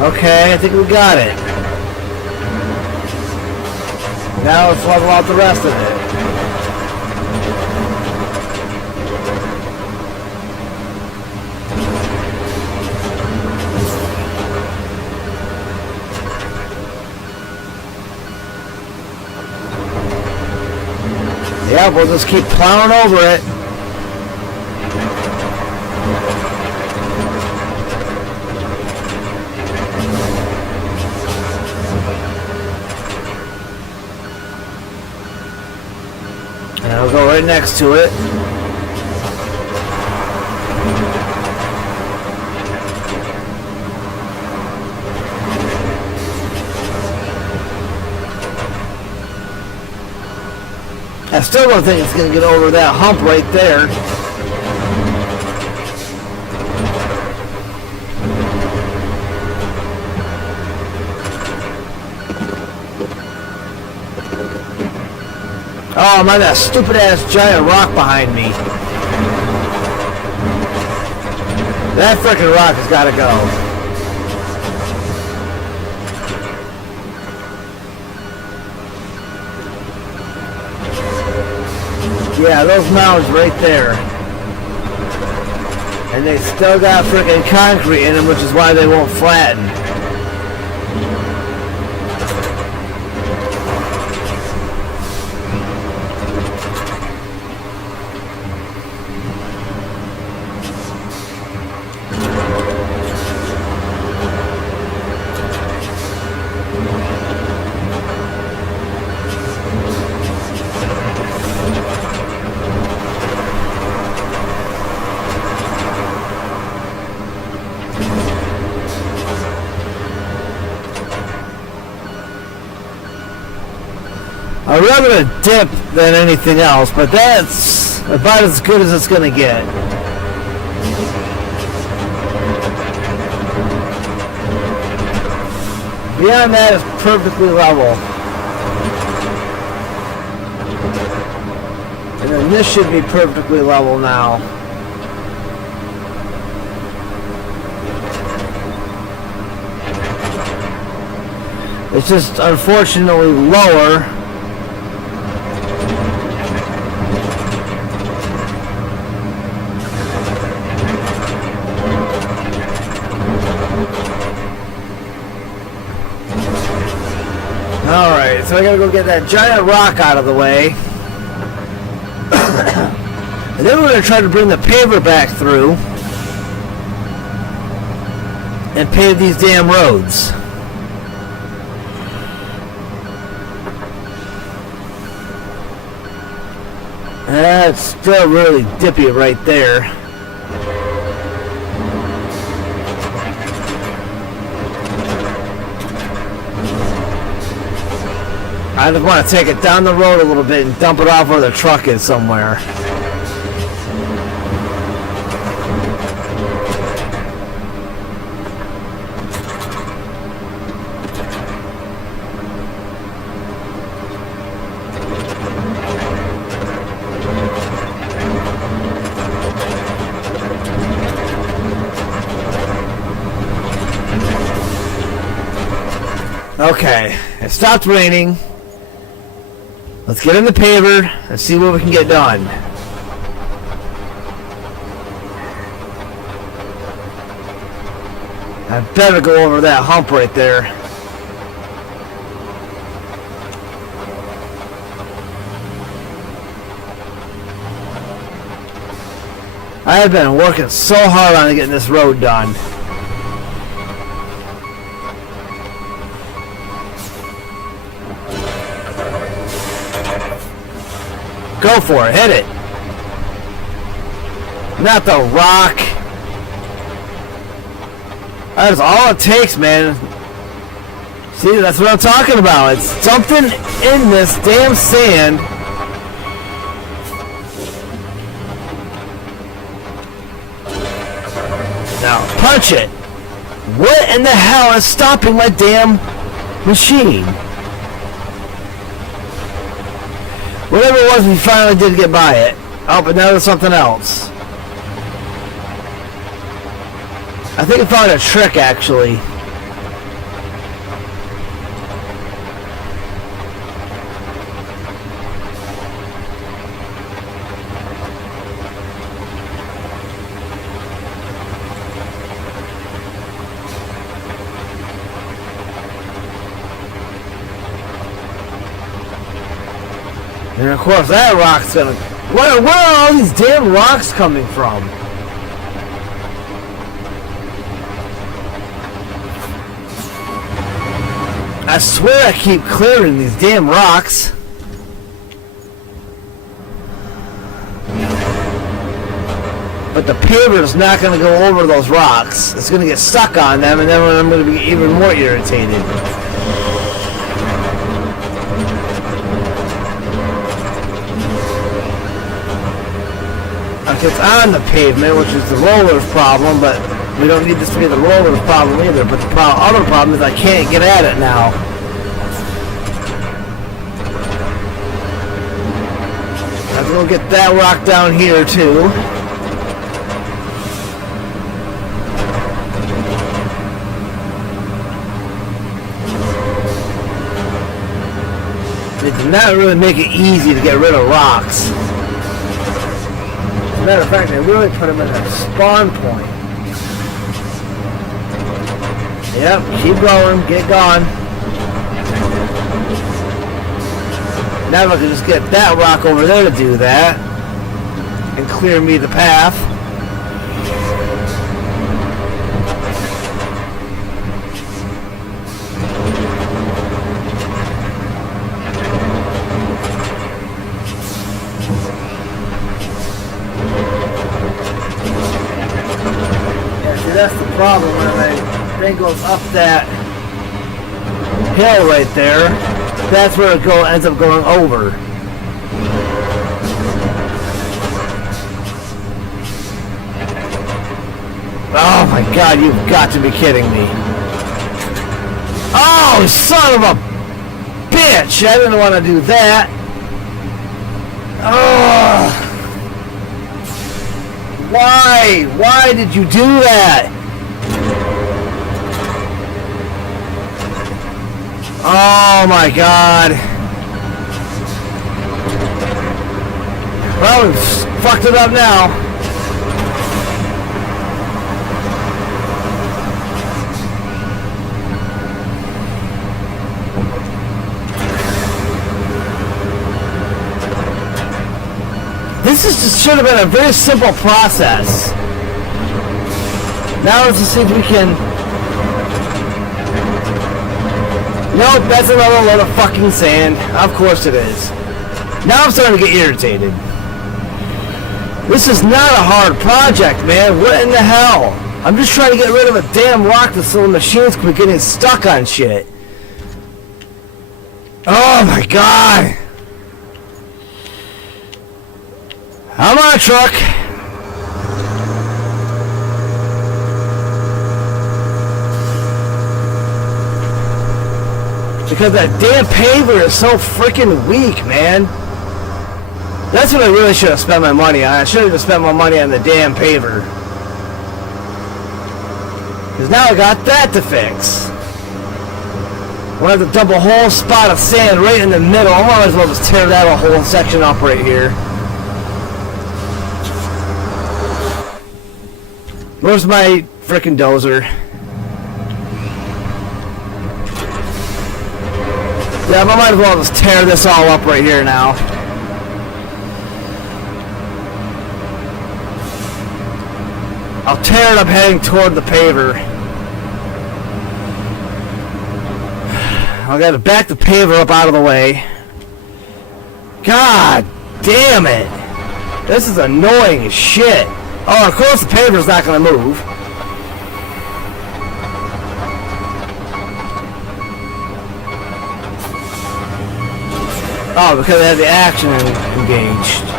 okay, I think we got it. Now let's level out the rest of it. Yeah, we'll just keep plowing over it. And I'll go right next to it. I still don't think it's going to get over that hump right there. Oh man, that stupid ass giant rock behind me. That frickin' rock has got to go. Yeah, those mounds right there. And they still got frickin' concrete in them, which is why they won't flatten. I'd rather a dip than anything else, but that's about as good as it's going to get. Beyond that is perfectly level. And then this should be perfectly level now. It's just unfortunately lower. Alright, so I gotta go get that giant rock out of the way. And then we're gonna try to bring the paver back through and pave these damn roads. That's still really dippy right there. I just want to take it down the road a little bit and dump it off where the truck is somewhere. Okay, it stopped raining. Let's get in the paver and see what we can get done. I better go over that hump right there. I have been working so hard on getting this road done. Go for it, hit it. Not the rock. That's all it takes, man. See, that's what I'm talking about. It's something in this damn sand. Now, punch it. What in the hell is stopping my damn machine? Whatever it was, we finally did get by it. Oh, but now there's something else. I think I found a trick, actually. And of course that rock's gonna... Where are all these damn rocks coming from? I swear I keep clearing these damn rocks. But the paver's not gonna go over those rocks. It's gonna get stuck on them, and then I'm gonna be even more irritated. It's on the pavement, which is the roller's problem, but we don't need this to be the roller's problem either. But the other problem is I can't get at it now. I'm gonna get that rock down here too. It did not really make it easy to get rid of rocks. Matter of fact, they really put them in a spawn point. Yep, keep going, get gone. Now I can just get that rock over there to do that and clear me the path. That's the problem when the thing goes up that hill right there. That's where it ends up going over. Oh my god, you've got to be kidding me. Oh, son of a bitch! I didn't want to do that. Oh. Why? Why did you do that? Oh my god. Well, we've fucked it up now. This should have been a very simple process. Now let's just see if we can... Nope, that's another load of fucking sand. Of course it is. Now I'm starting to get irritated. This is not a hard project, man. What in the hell? I'm just trying to get rid of a damn rock so the machines quit getting stuck on shit. Oh my god. I'm on a truck. Because that damn paver is so freaking weak, man. That's what I really should have spent my money on. I should have spent my money on the damn paver. Because now I got that to fix. We'll have to dump a whole spot of sand right in the middle. I might as well just tear that whole section up right here. Where's my frickin' dozer? Yeah, I might as well just tear this all up right here now. I'll tear it up heading toward the paver. I gotta back the paver up out of the way. God damn it! This is annoying as shit. Oh, of course the paver's not gonna move. Oh, because I had the action engaged.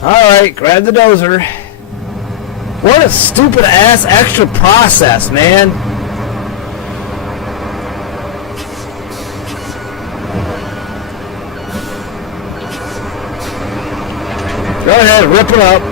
Alright, grab the dozer. What a stupid ass extra process, man. Go ahead, rip it up.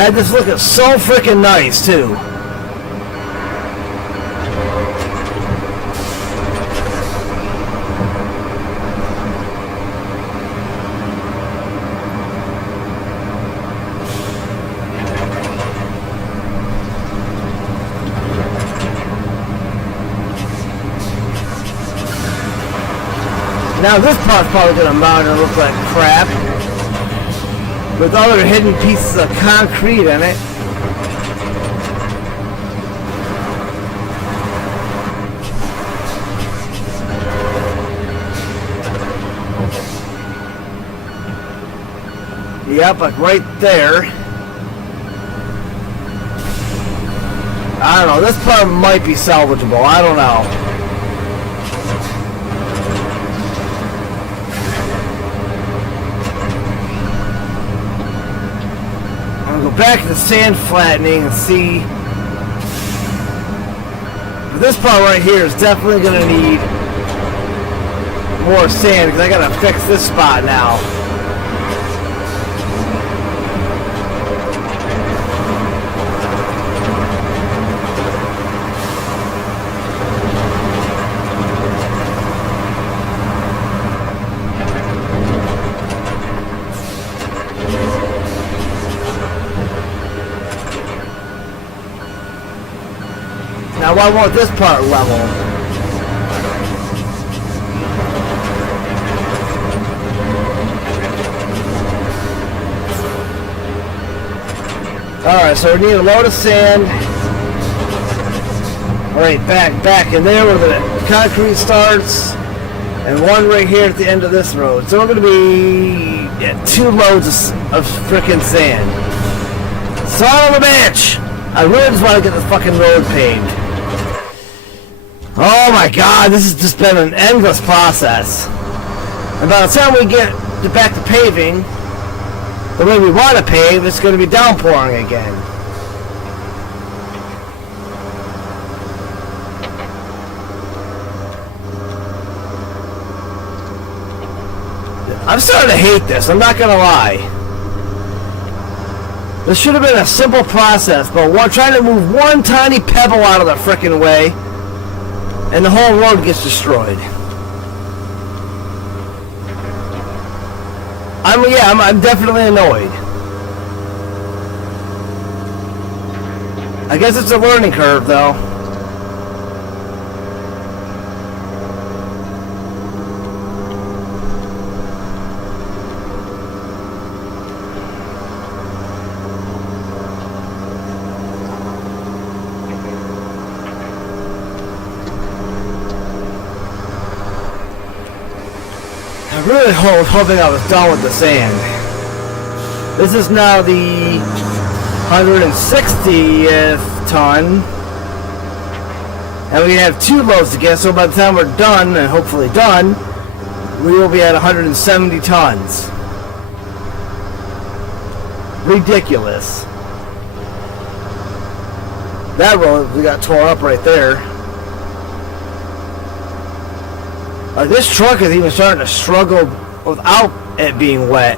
Had this looking so freaking nice too. Now this part's probably gonna mount and look like crap, with other hidden pieces of concrete in it. Yep, like right there. I don't know, this part might be salvageable, I don't know. Go back to the sand flattening and see. But this part right here is definitely going to need more sand because I got to fix this spot now. Now I want this part level. Alright, so we need a load of sand. Alright, back in there where the concrete starts. And one right here at the end of this road. So we're going to be 2 loads of frickin' sand. Son of a bitch! I really just want to get this fucking road paved. Oh my god, this has just been an endless process. And by the time we get back to paving, the way we want to pave, it's going to be downpouring again. I'm starting to hate this, I'm not going to lie. This should have been a simple process, but we're trying to move one tiny pebble out of the frickin' way, and the whole road gets destroyed. I'm definitely annoyed. I guess it's a learning curve, though. I really hoping I was done with the sand. This is now the 160th ton. And we have 2 loads to get, so by the time we're done, and hopefully done, we will be at 170 tons. Ridiculous. That road we got tore up right there. Like, this truck is even starting to struggle without it being wet.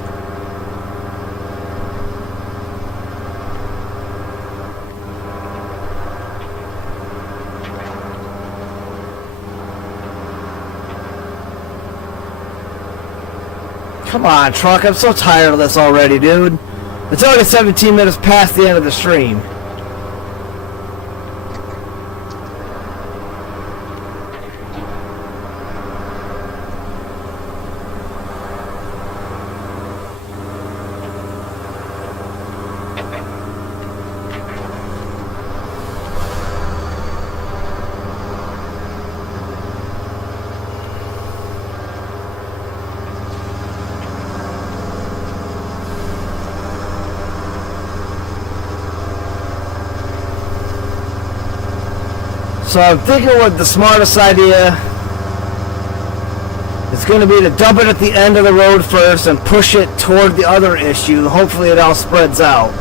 Come on, truck. I'm so tired of this already, dude. It's already 17 minutes past the end of the stream. So I'm thinking what the smartest idea is going to be to dump it at the end of the road first and push it toward the other issue. Hopefully it all spreads out.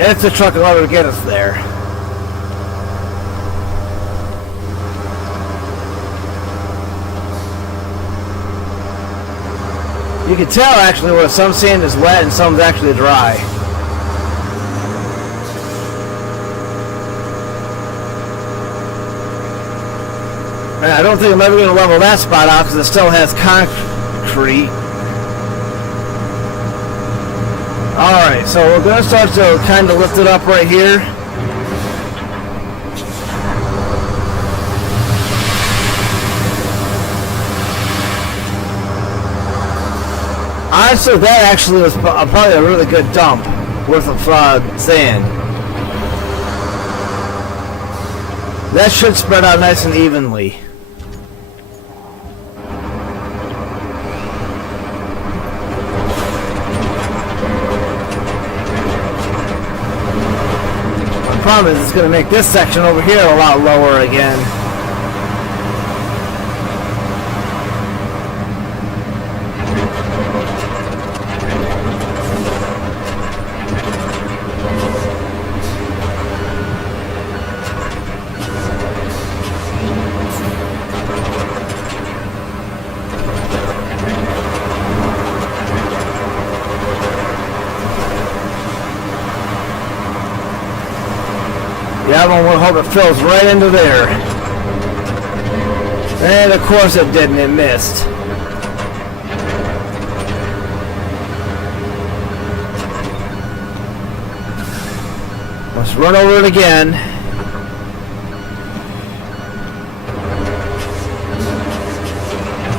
If the truck will ever get us there. You can tell actually where some sand is wet and some's actually dry. And I don't think I'm ever going to level that spot out because it still has concrete. Alright, so we're going to start to kind of lift it up right here. Honestly, that actually was probably a really good dump worth of sand. That should spread out nice and evenly. The problem is it's going to make this section over here a lot lower again. Yeah, I'm gonna hope it fills right into there. And of course it didn't, it missed. Let's run over it again.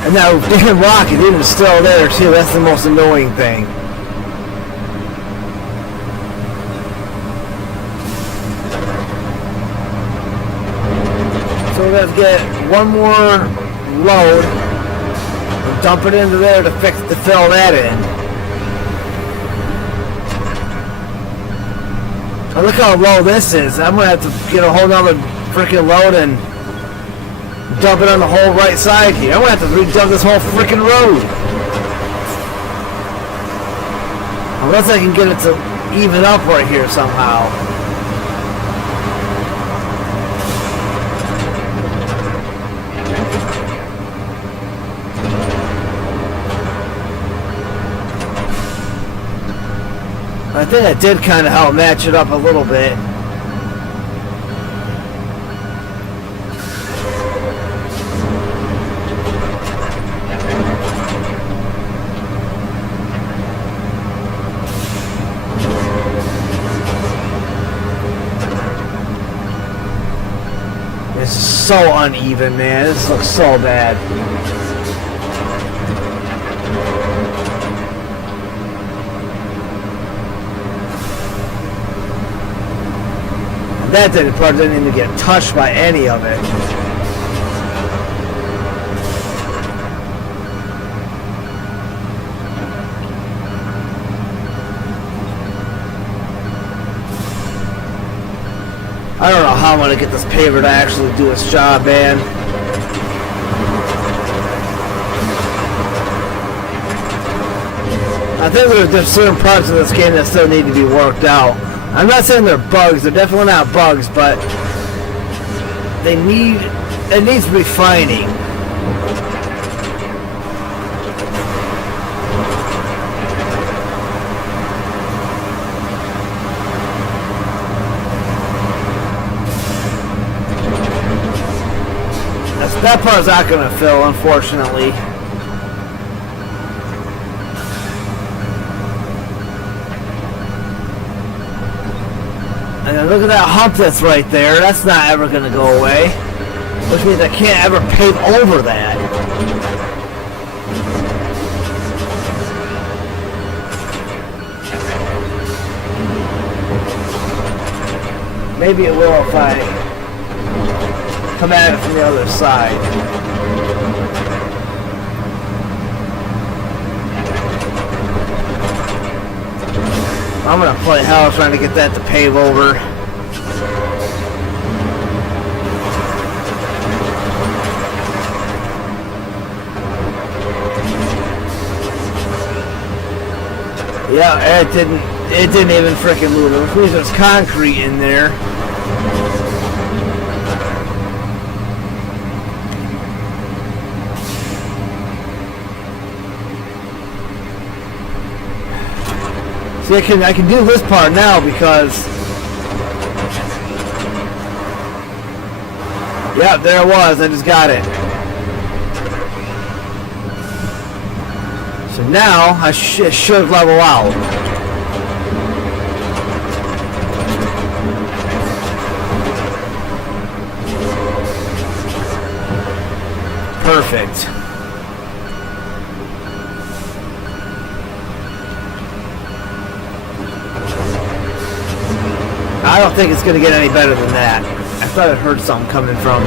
And that damn rock is even still there too, that's the most annoying thing. So we're going to get one more load and dump it into there to fill that in. Now look how low this is. I'm going to have to get a whole nother freaking load and dump it on the whole right side here. I'm going to have to redump this whole freaking road. Unless I can get it to even up right here somehow. I think I did kind of help match it up a little bit. It's so uneven, man. This looks so bad. That part didn't even get touched by any of it. I don't know how I'm gonna get this paver to actually do its job, man. I think there's certain parts of this game that still need to be worked out. I'm not saying they're bugs, they're definitely not bugs, but it needs refining. That part's not going to fill, unfortunately. And then look at that hump that's right there. That's not ever going to go away. Which means I can't ever pave over that. Maybe it will if I come at it from the other side. I'm gonna play hell trying to get that to pave over. Yeah, it didn't even frickin' move. Which means there's concrete in there. See, I can do this part now because, yeah, there it was. I just got it. So now I should level out. Perfect. I don't think it's going to get any better than that. I thought I heard something coming from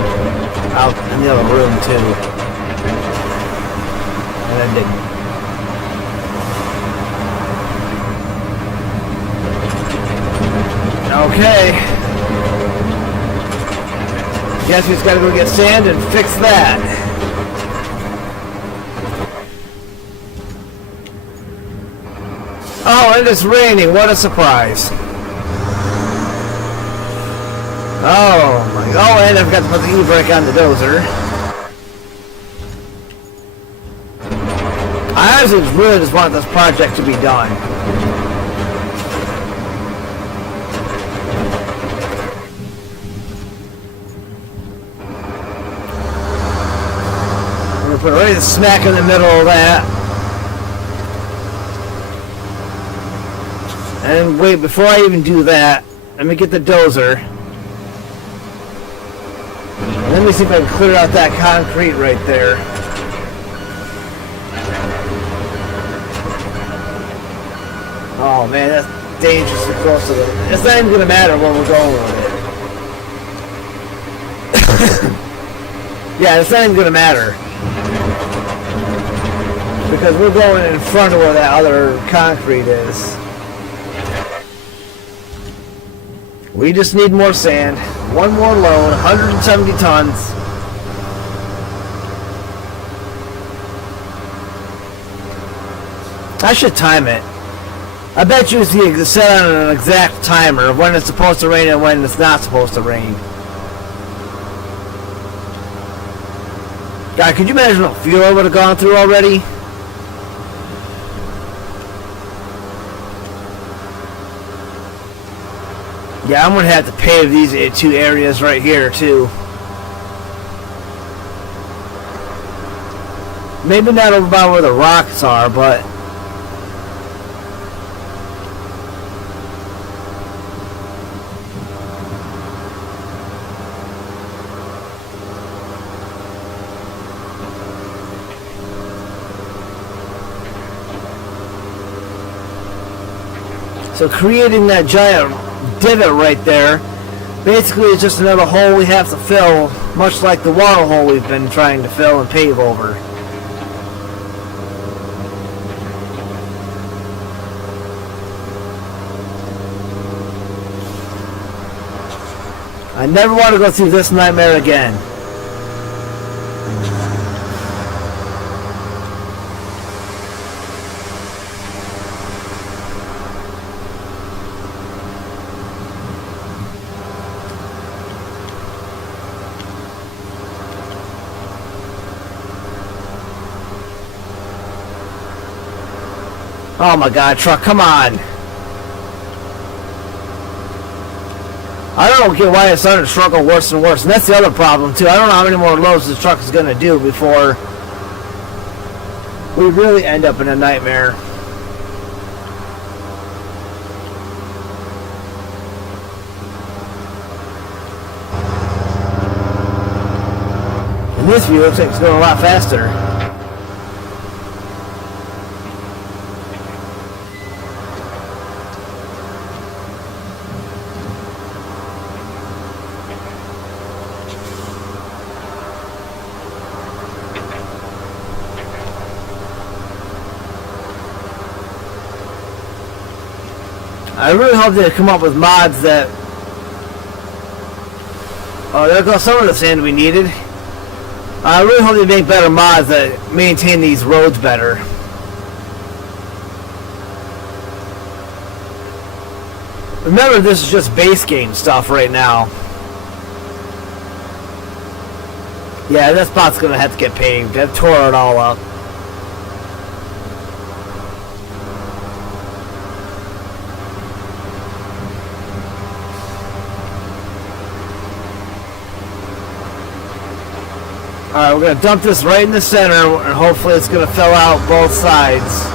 out in the other room too. And I didn't. Okay. Guess we just got to go get sand and fix that. Oh, and it's raining. What a surprise. Oh my, oh, and I forgot to put the e-brake on the dozer. I honestly really just want this project to be done. I'm gonna put it right smack in the middle of that. And wait, before I even do that, let me get the dozer. Let me see if I can clear out that concrete right there. Oh man, that's dangerously close to it. It's not even going to matter where we're going with it. Yeah, it's not even going to matter. Because we're going in front of where that other concrete is. We just need more sand. One more load, 170 tons. I should time it. I bet you it's set on an exact timer of when it's supposed to rain and when it's not supposed to rain. God, could you imagine what fuel I would have gone through already? Yeah, I'm going to have to pave these two areas right here, too. Maybe not over by where the rocks are, but... So creating that giant divot right there basically is just another hole we have to fill, much like the water hole we've been trying to fill and pave over. I never want to go through this nightmare again. Oh my god, truck, come on. I don't get why it's starting to struggle worse and worse. And that's the other problem, too. I don't know how many more loads this truck is going to do before we really end up in a nightmare. And this view looks like it's going a lot faster. I really hope they come up with mods that... Oh, there goes some of the sand we needed. I really hope they make better mods that maintain these roads better. Remember, this is just base game stuff right now. Yeah, that spot's gonna have to get paved. I've tore it all up. Alright, we're going to dump this right in the center, and hopefully it's going to fill out both sides.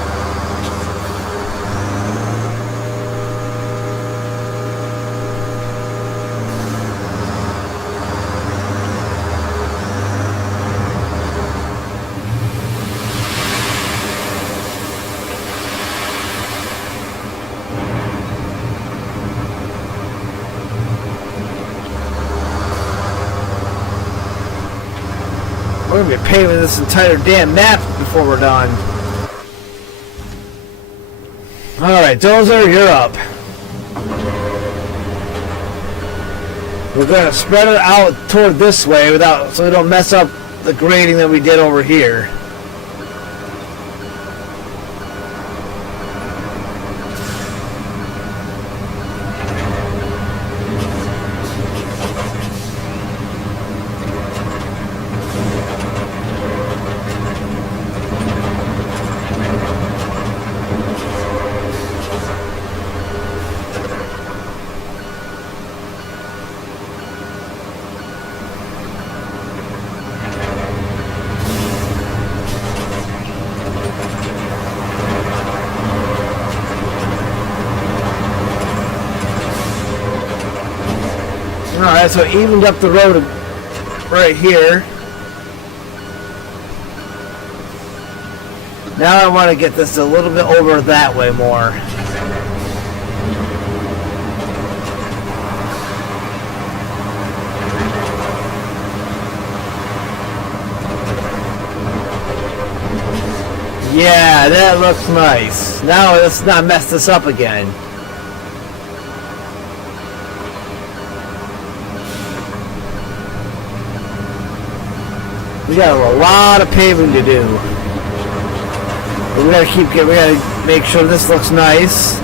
We're going to be paving this entire damn map before we're done. Alright, Dozer, you're up. We're going to spread it out toward this way so we don't mess up the grading that we did over here. Alright, so it evened up the road right here. Now I want to get this a little bit over that way more. Yeah, that looks nice. Now let's not mess this up again. We got a lot of paving to do. But we gotta make sure this looks nice.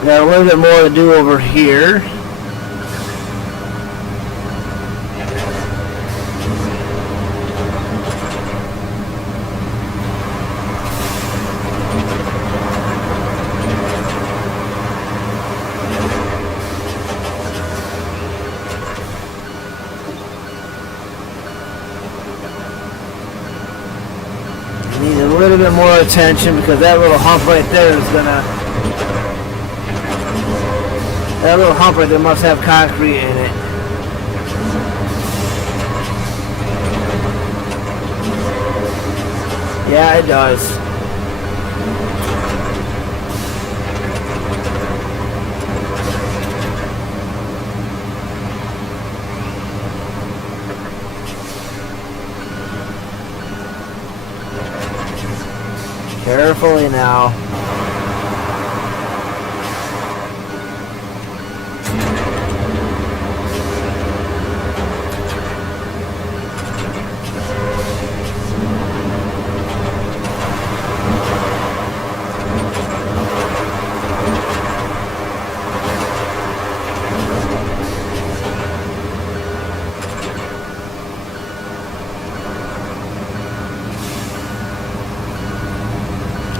We got a little bit more to do over here. Need a little bit more attention because that little hump right there is gonna... That little hump right there must have concrete in it. Yeah, it does. Carefully now.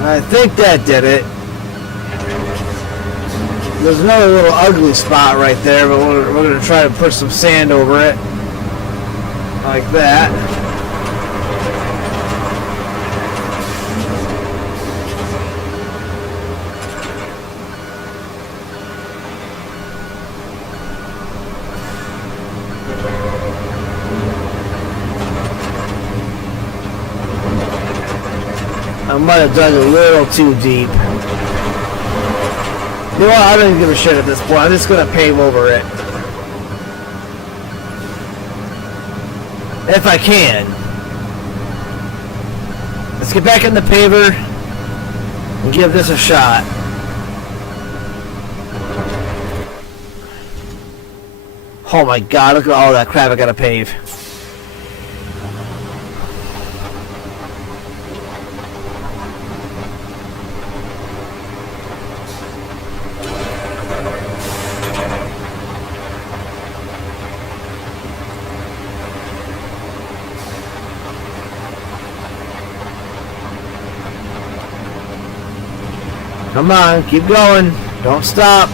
I think that did it. There's another little ugly spot right there, but we're going to try to put some sand over it. Like that. I might have dug a little too deep. You know what? I don't even give a shit at this point. I'm just going to pave over it. If I can. Let's get back in the paver and give this a shot. Oh my god, look at all that crap I gotta pave. Come on, keep going. Don't stop.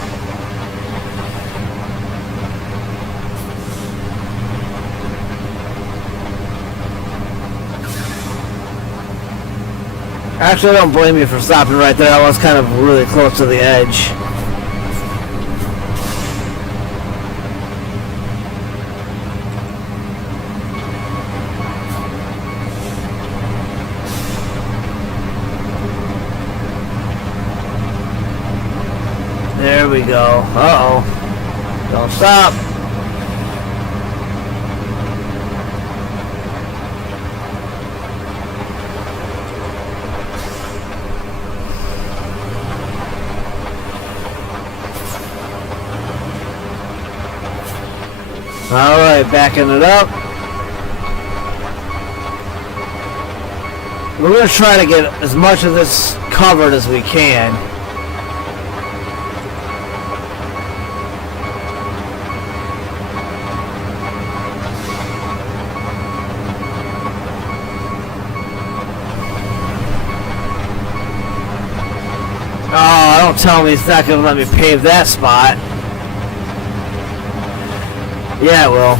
Actually, I don't blame you for stopping right there. I was kind of really close to the edge. There we go. Uh-oh. Don't stop. Alright, backing it up. We're going to try to get as much of this covered as we can. Oh, don't tell me it's not going to let me pave that spot. Yeah, it will.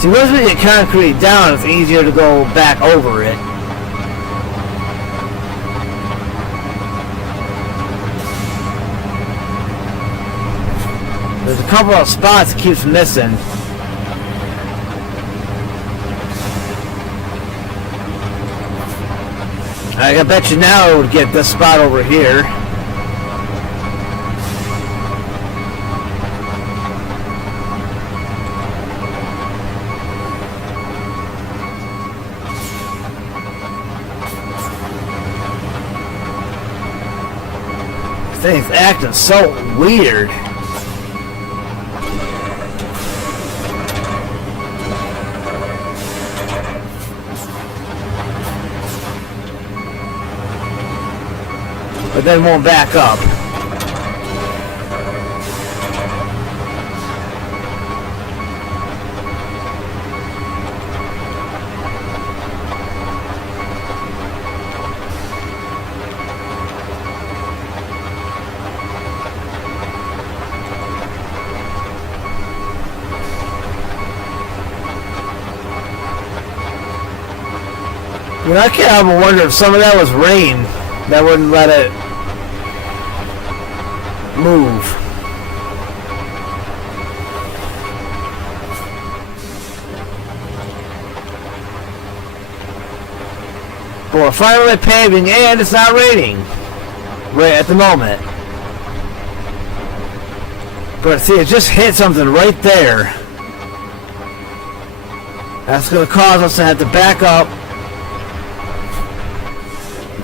See, once we get concrete down, it's easier to go back over it. There's a couple of spots it keeps missing. I bet you now it would get this spot over here. This thing's acting so weird. But then won't back up. You know, I can't help but wonder if some of that was rain that wouldn't let it move. But we're finally paving and it's not raining right at the moment. But see, it just hit something right there. That's going to cause us to have to back up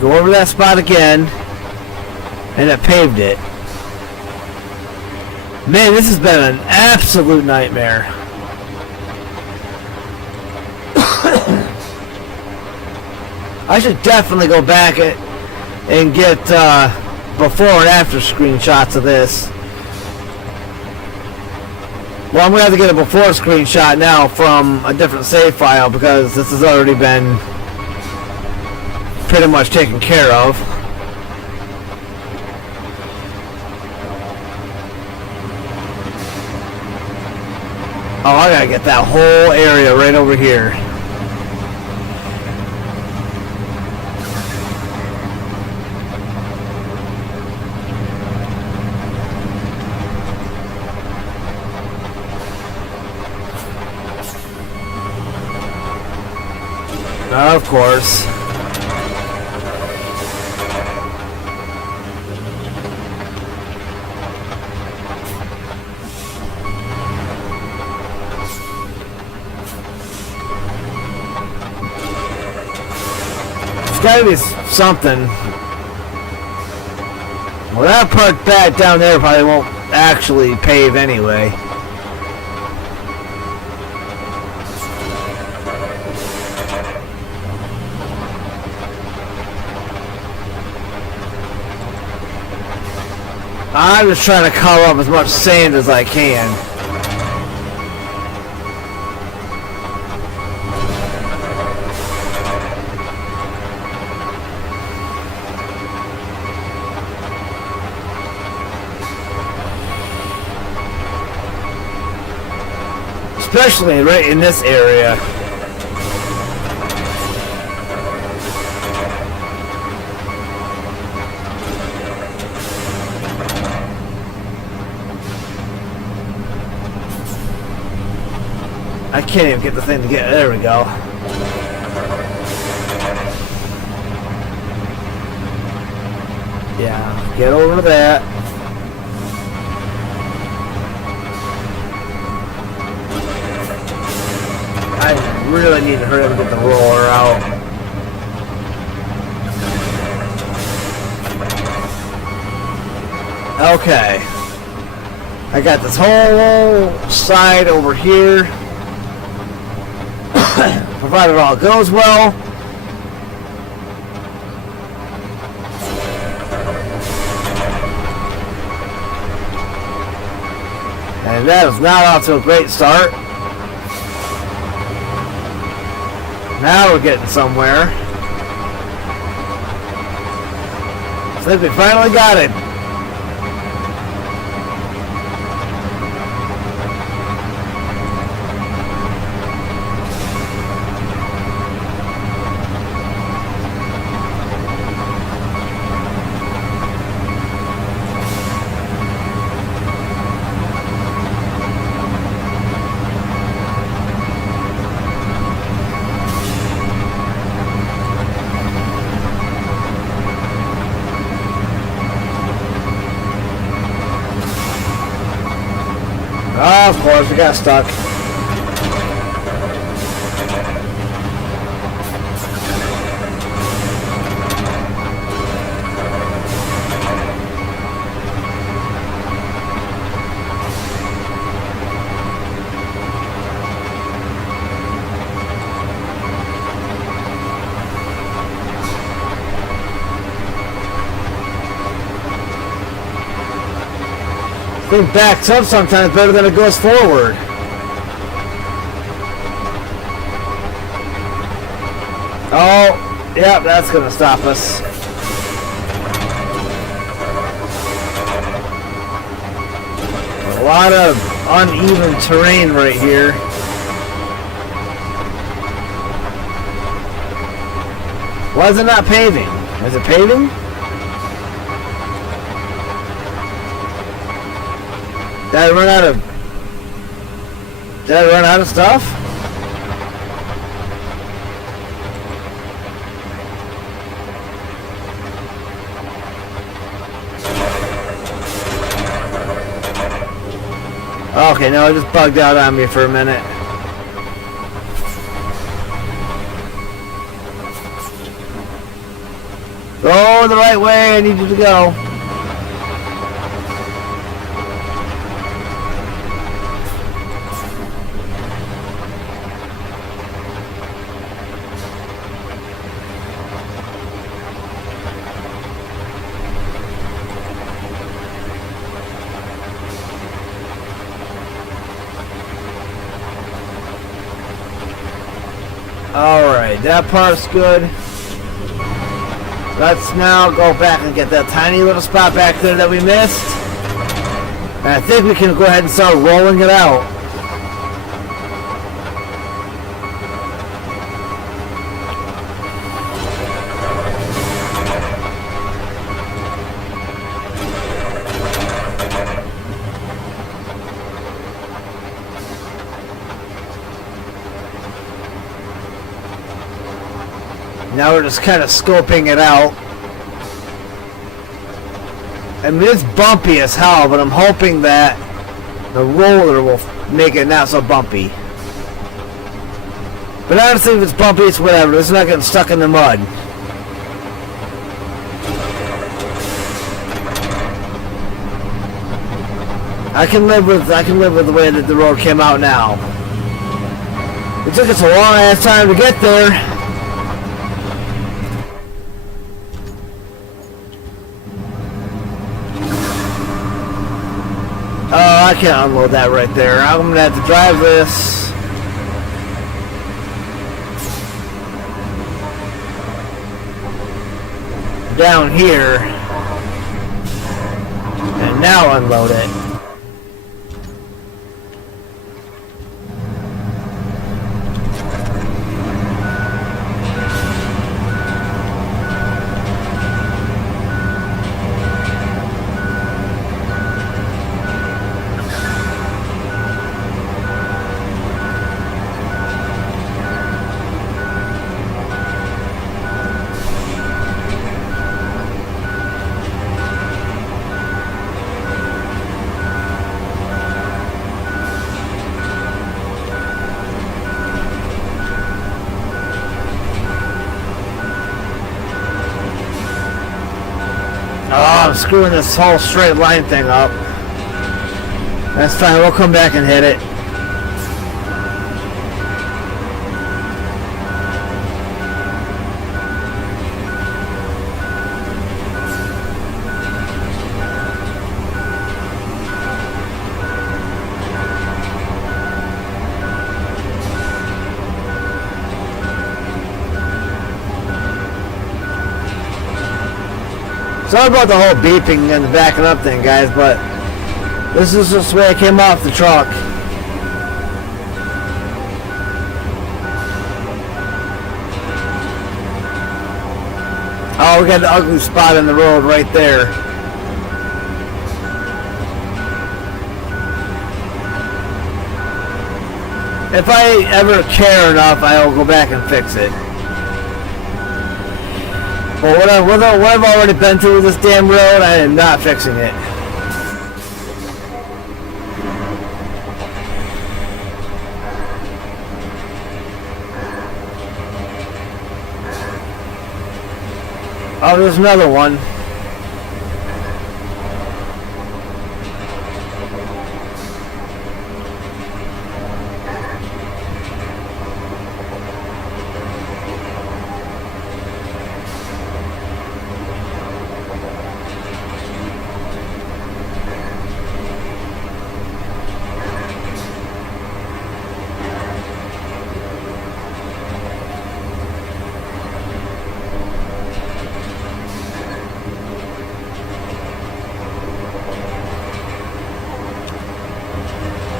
Go over that spot again, and it paved it. Man, this has been an absolute nightmare. I should definitely go back and get before and after screenshots of this. Well, I'm going to have to get a before screenshot now from a different save file because this has already been pretty much taken care of. Oh, I gotta get that whole area right over here. Of course. There's gotta be something. Well, that part back down there probably won't actually pave anyway. I'm just trying to cover up as much sand as I can. Especially right in this area. I can't even get the thing to get. There we go. Yeah, get over that. I really need to hurry up and get the roller out. Okay. I got this whole side over here. Provided all goes well. And that is not off to a great start. Now we're getting somewhere. I think we finally got it. Oh, of course, we got stuck. Thing backs up sometimes better than it goes forward. Oh, yeah, that's gonna stop us. A lot of uneven terrain right here. Why is it not paving? Is it paving? Did I run out of stuff? Okay, no, it just bugged out on me for a minute. Go the right way, I need you to go. Alright, that part's good. Let's now go back and get that tiny little spot back there that we missed. And I think we can go ahead and start rolling it out. Now we're just kind of scoping it out. I mean, it's bumpy as hell, but I'm hoping that the roller will make it not so bumpy. But honestly, if it's bumpy, it's whatever. It's not getting stuck in the mud. I can live with the way that the road came out now. It took us a long ass time to get there. Oh, I can't unload that right there. I'm gonna have to drive this. Down here. And now unload it. Oh, I'm screwing this whole straight line thing up. That's fine, we'll come back and hit it. Sorry about the whole beeping and the backing up thing, guys, but this is just the way I came off the truck. Oh, we got the ugly spot in the road right there. If I ever care enough, I'll go back and fix it. But what I've already been through with this damn road, I am not fixing it. Oh, there's another one.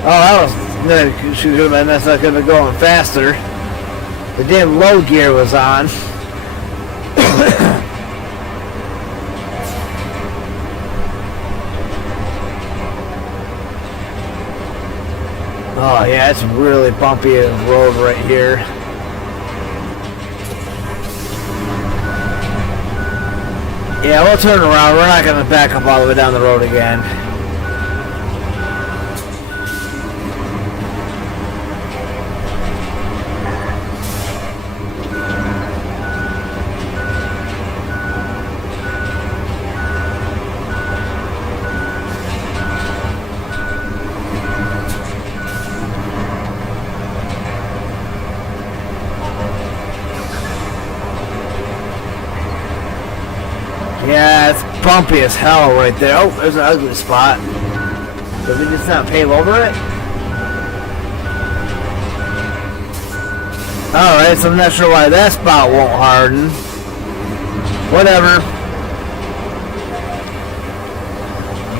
Oh, that was... She could have been messed up, could have been going faster. The damn low gear was on. Oh yeah, it's really bumpy road right here. Yeah, we'll turn around. We're not going to back up all the way down the road again. bumpy as hell right there. Oh, there's an ugly spot. Did we just not pave over it? Alright, so I'm not sure why that spot won't harden. Whatever.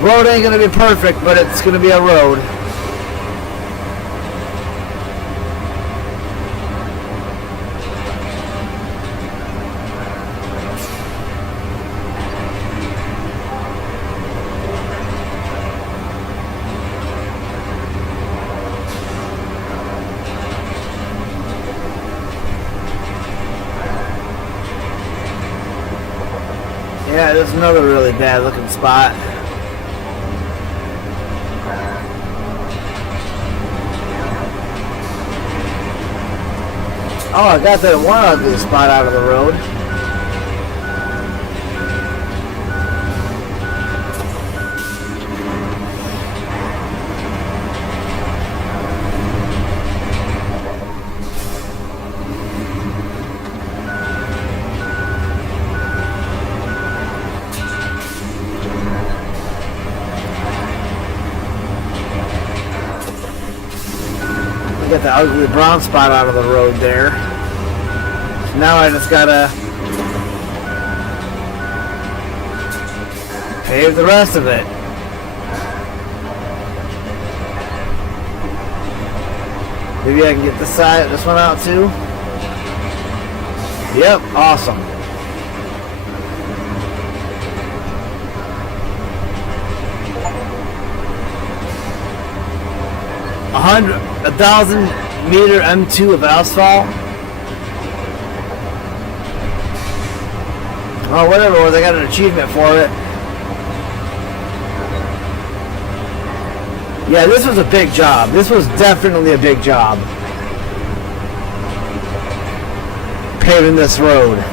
Road ain't gonna be perfect, but it's gonna be a road. Yeah, there's another really bad looking spot. Oh, I got that one ugly spot out of the road. Get the ugly brown spot out of the road there. So now I just gotta pave the rest of it. Maybe I can get this one out too. Yep, awesome. A 1,000 meter M2 of asphalt. Oh, whatever it was, I got an achievement for it. Yeah, this was a big job. This was definitely a big job. Paving this road.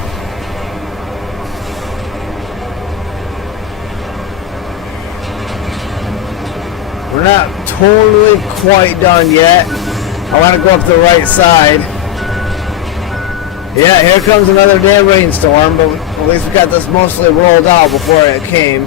We're not totally quite done yet. I want to go up the right side. Yeah, here comes another damn rainstorm, but at least we got this mostly rolled out before it came.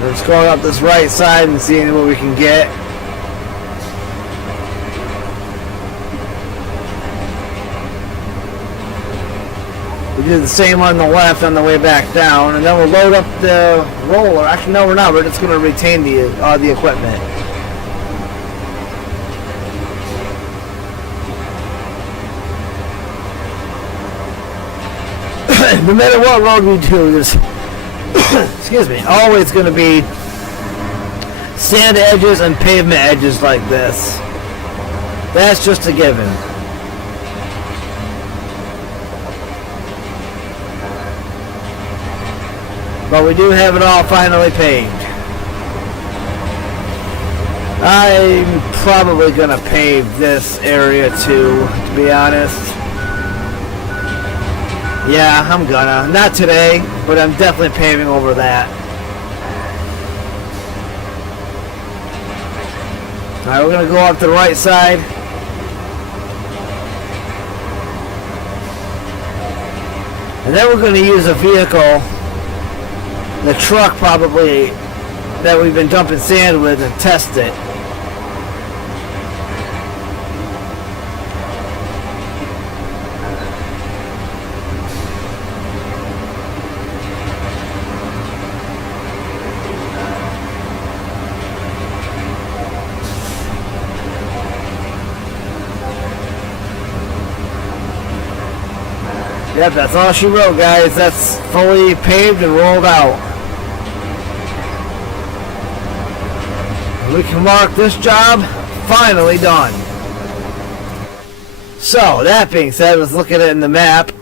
We're just going up this right side and seeing what we can get. We do the same on the left on the way back down, and then we'll load up the roller. Actually, no, we're not. We're just going to retain the equipment. No matter what road we do, there's excuse me, always going to be sand edges and pavement edges like this. That's just a given. But we do have it all finally paved. I'm probably gonna pave this area too, to be honest. Yeah, I'm gonna. Not today, but I'm definitely paving over that. Alright, we're gonna go up to the right side. And then we're gonna use a vehicle, the truck probably, that we've been dumping sand with, and test it. Yep, that's all she wrote, guys. That's fully paved and rolled out. We can mark this job finally done. So, that being said, I was looking at it in the map.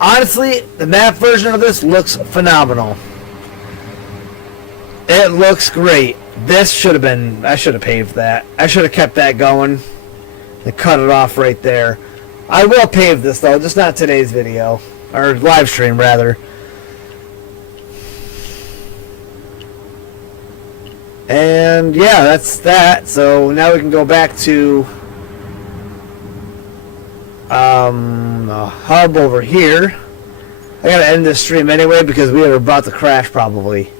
Honestly, the map version of this looks phenomenal. It looks great. This should have been, I should have paved that. I should have kept that going and cut it off right there. I will pave this though, just not today's video. Or live stream rather. And yeah, that's that. So now we can go back to a hub over here. I gotta end this stream anyway because we are about to crash probably.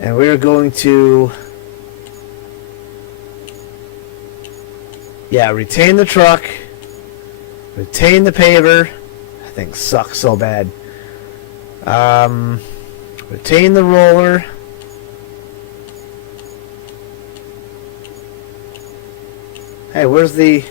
And we're going to, yeah, retain the truck, retain the paver. That thing sucks so bad. Retain the roller. Hey, where's the...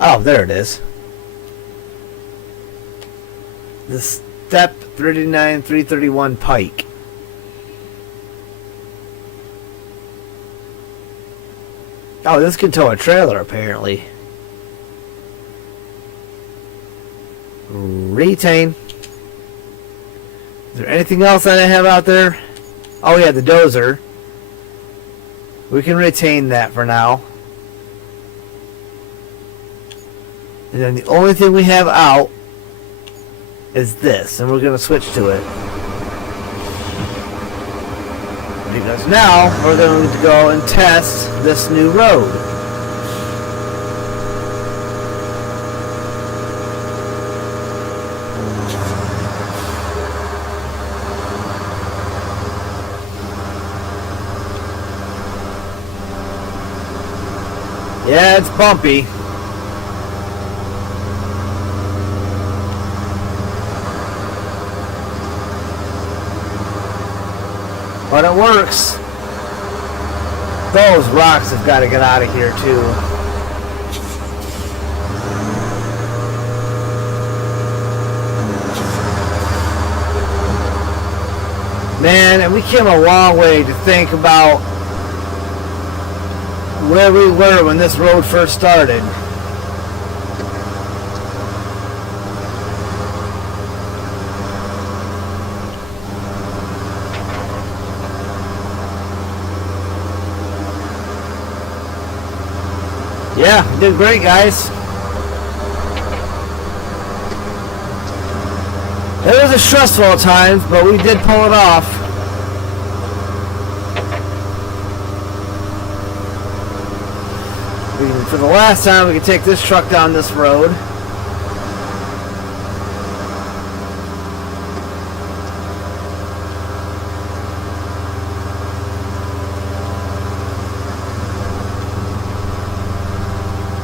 Oh, there it is. The step 39, 331 Pike. Oh, this can tow a trailer apparently. Retain. Is there anything else that I have out there? Oh yeah, the dozer. We can retain that for now. And then the only thing we have out is this, and we're going to switch to it. Because now we're going to go and test this new road. Yeah, it's bumpy. But it works. Those rocks have got to get out of here too. Man, and we came a long way to think about where we were when this road first started. Yeah, you did great, guys. It was stressful at times, but we did pull it off. For the last time, we can take this truck down this road.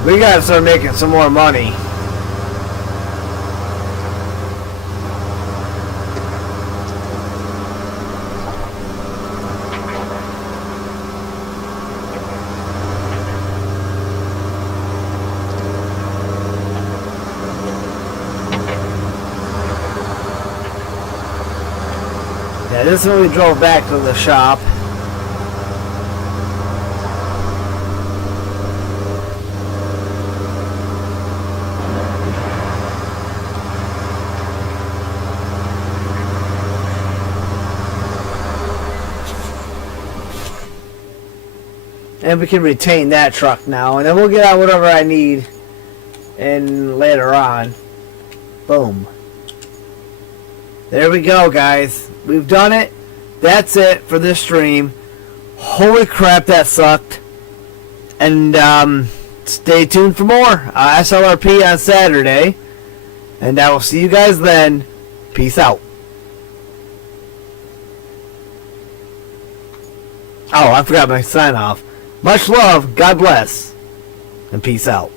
We gotta start making some more money. Yeah, this is when we drove back to the shop. And we can retain that truck now, and then we'll get out whatever I need and later on. Boom. There we go, guys. We've done it. That's it for this stream. Holy crap, that sucked. And stay tuned for more SLRP on Saturday. And I will see you guys then. Peace out. Oh, I forgot my sign off. Much love, God bless, and peace out.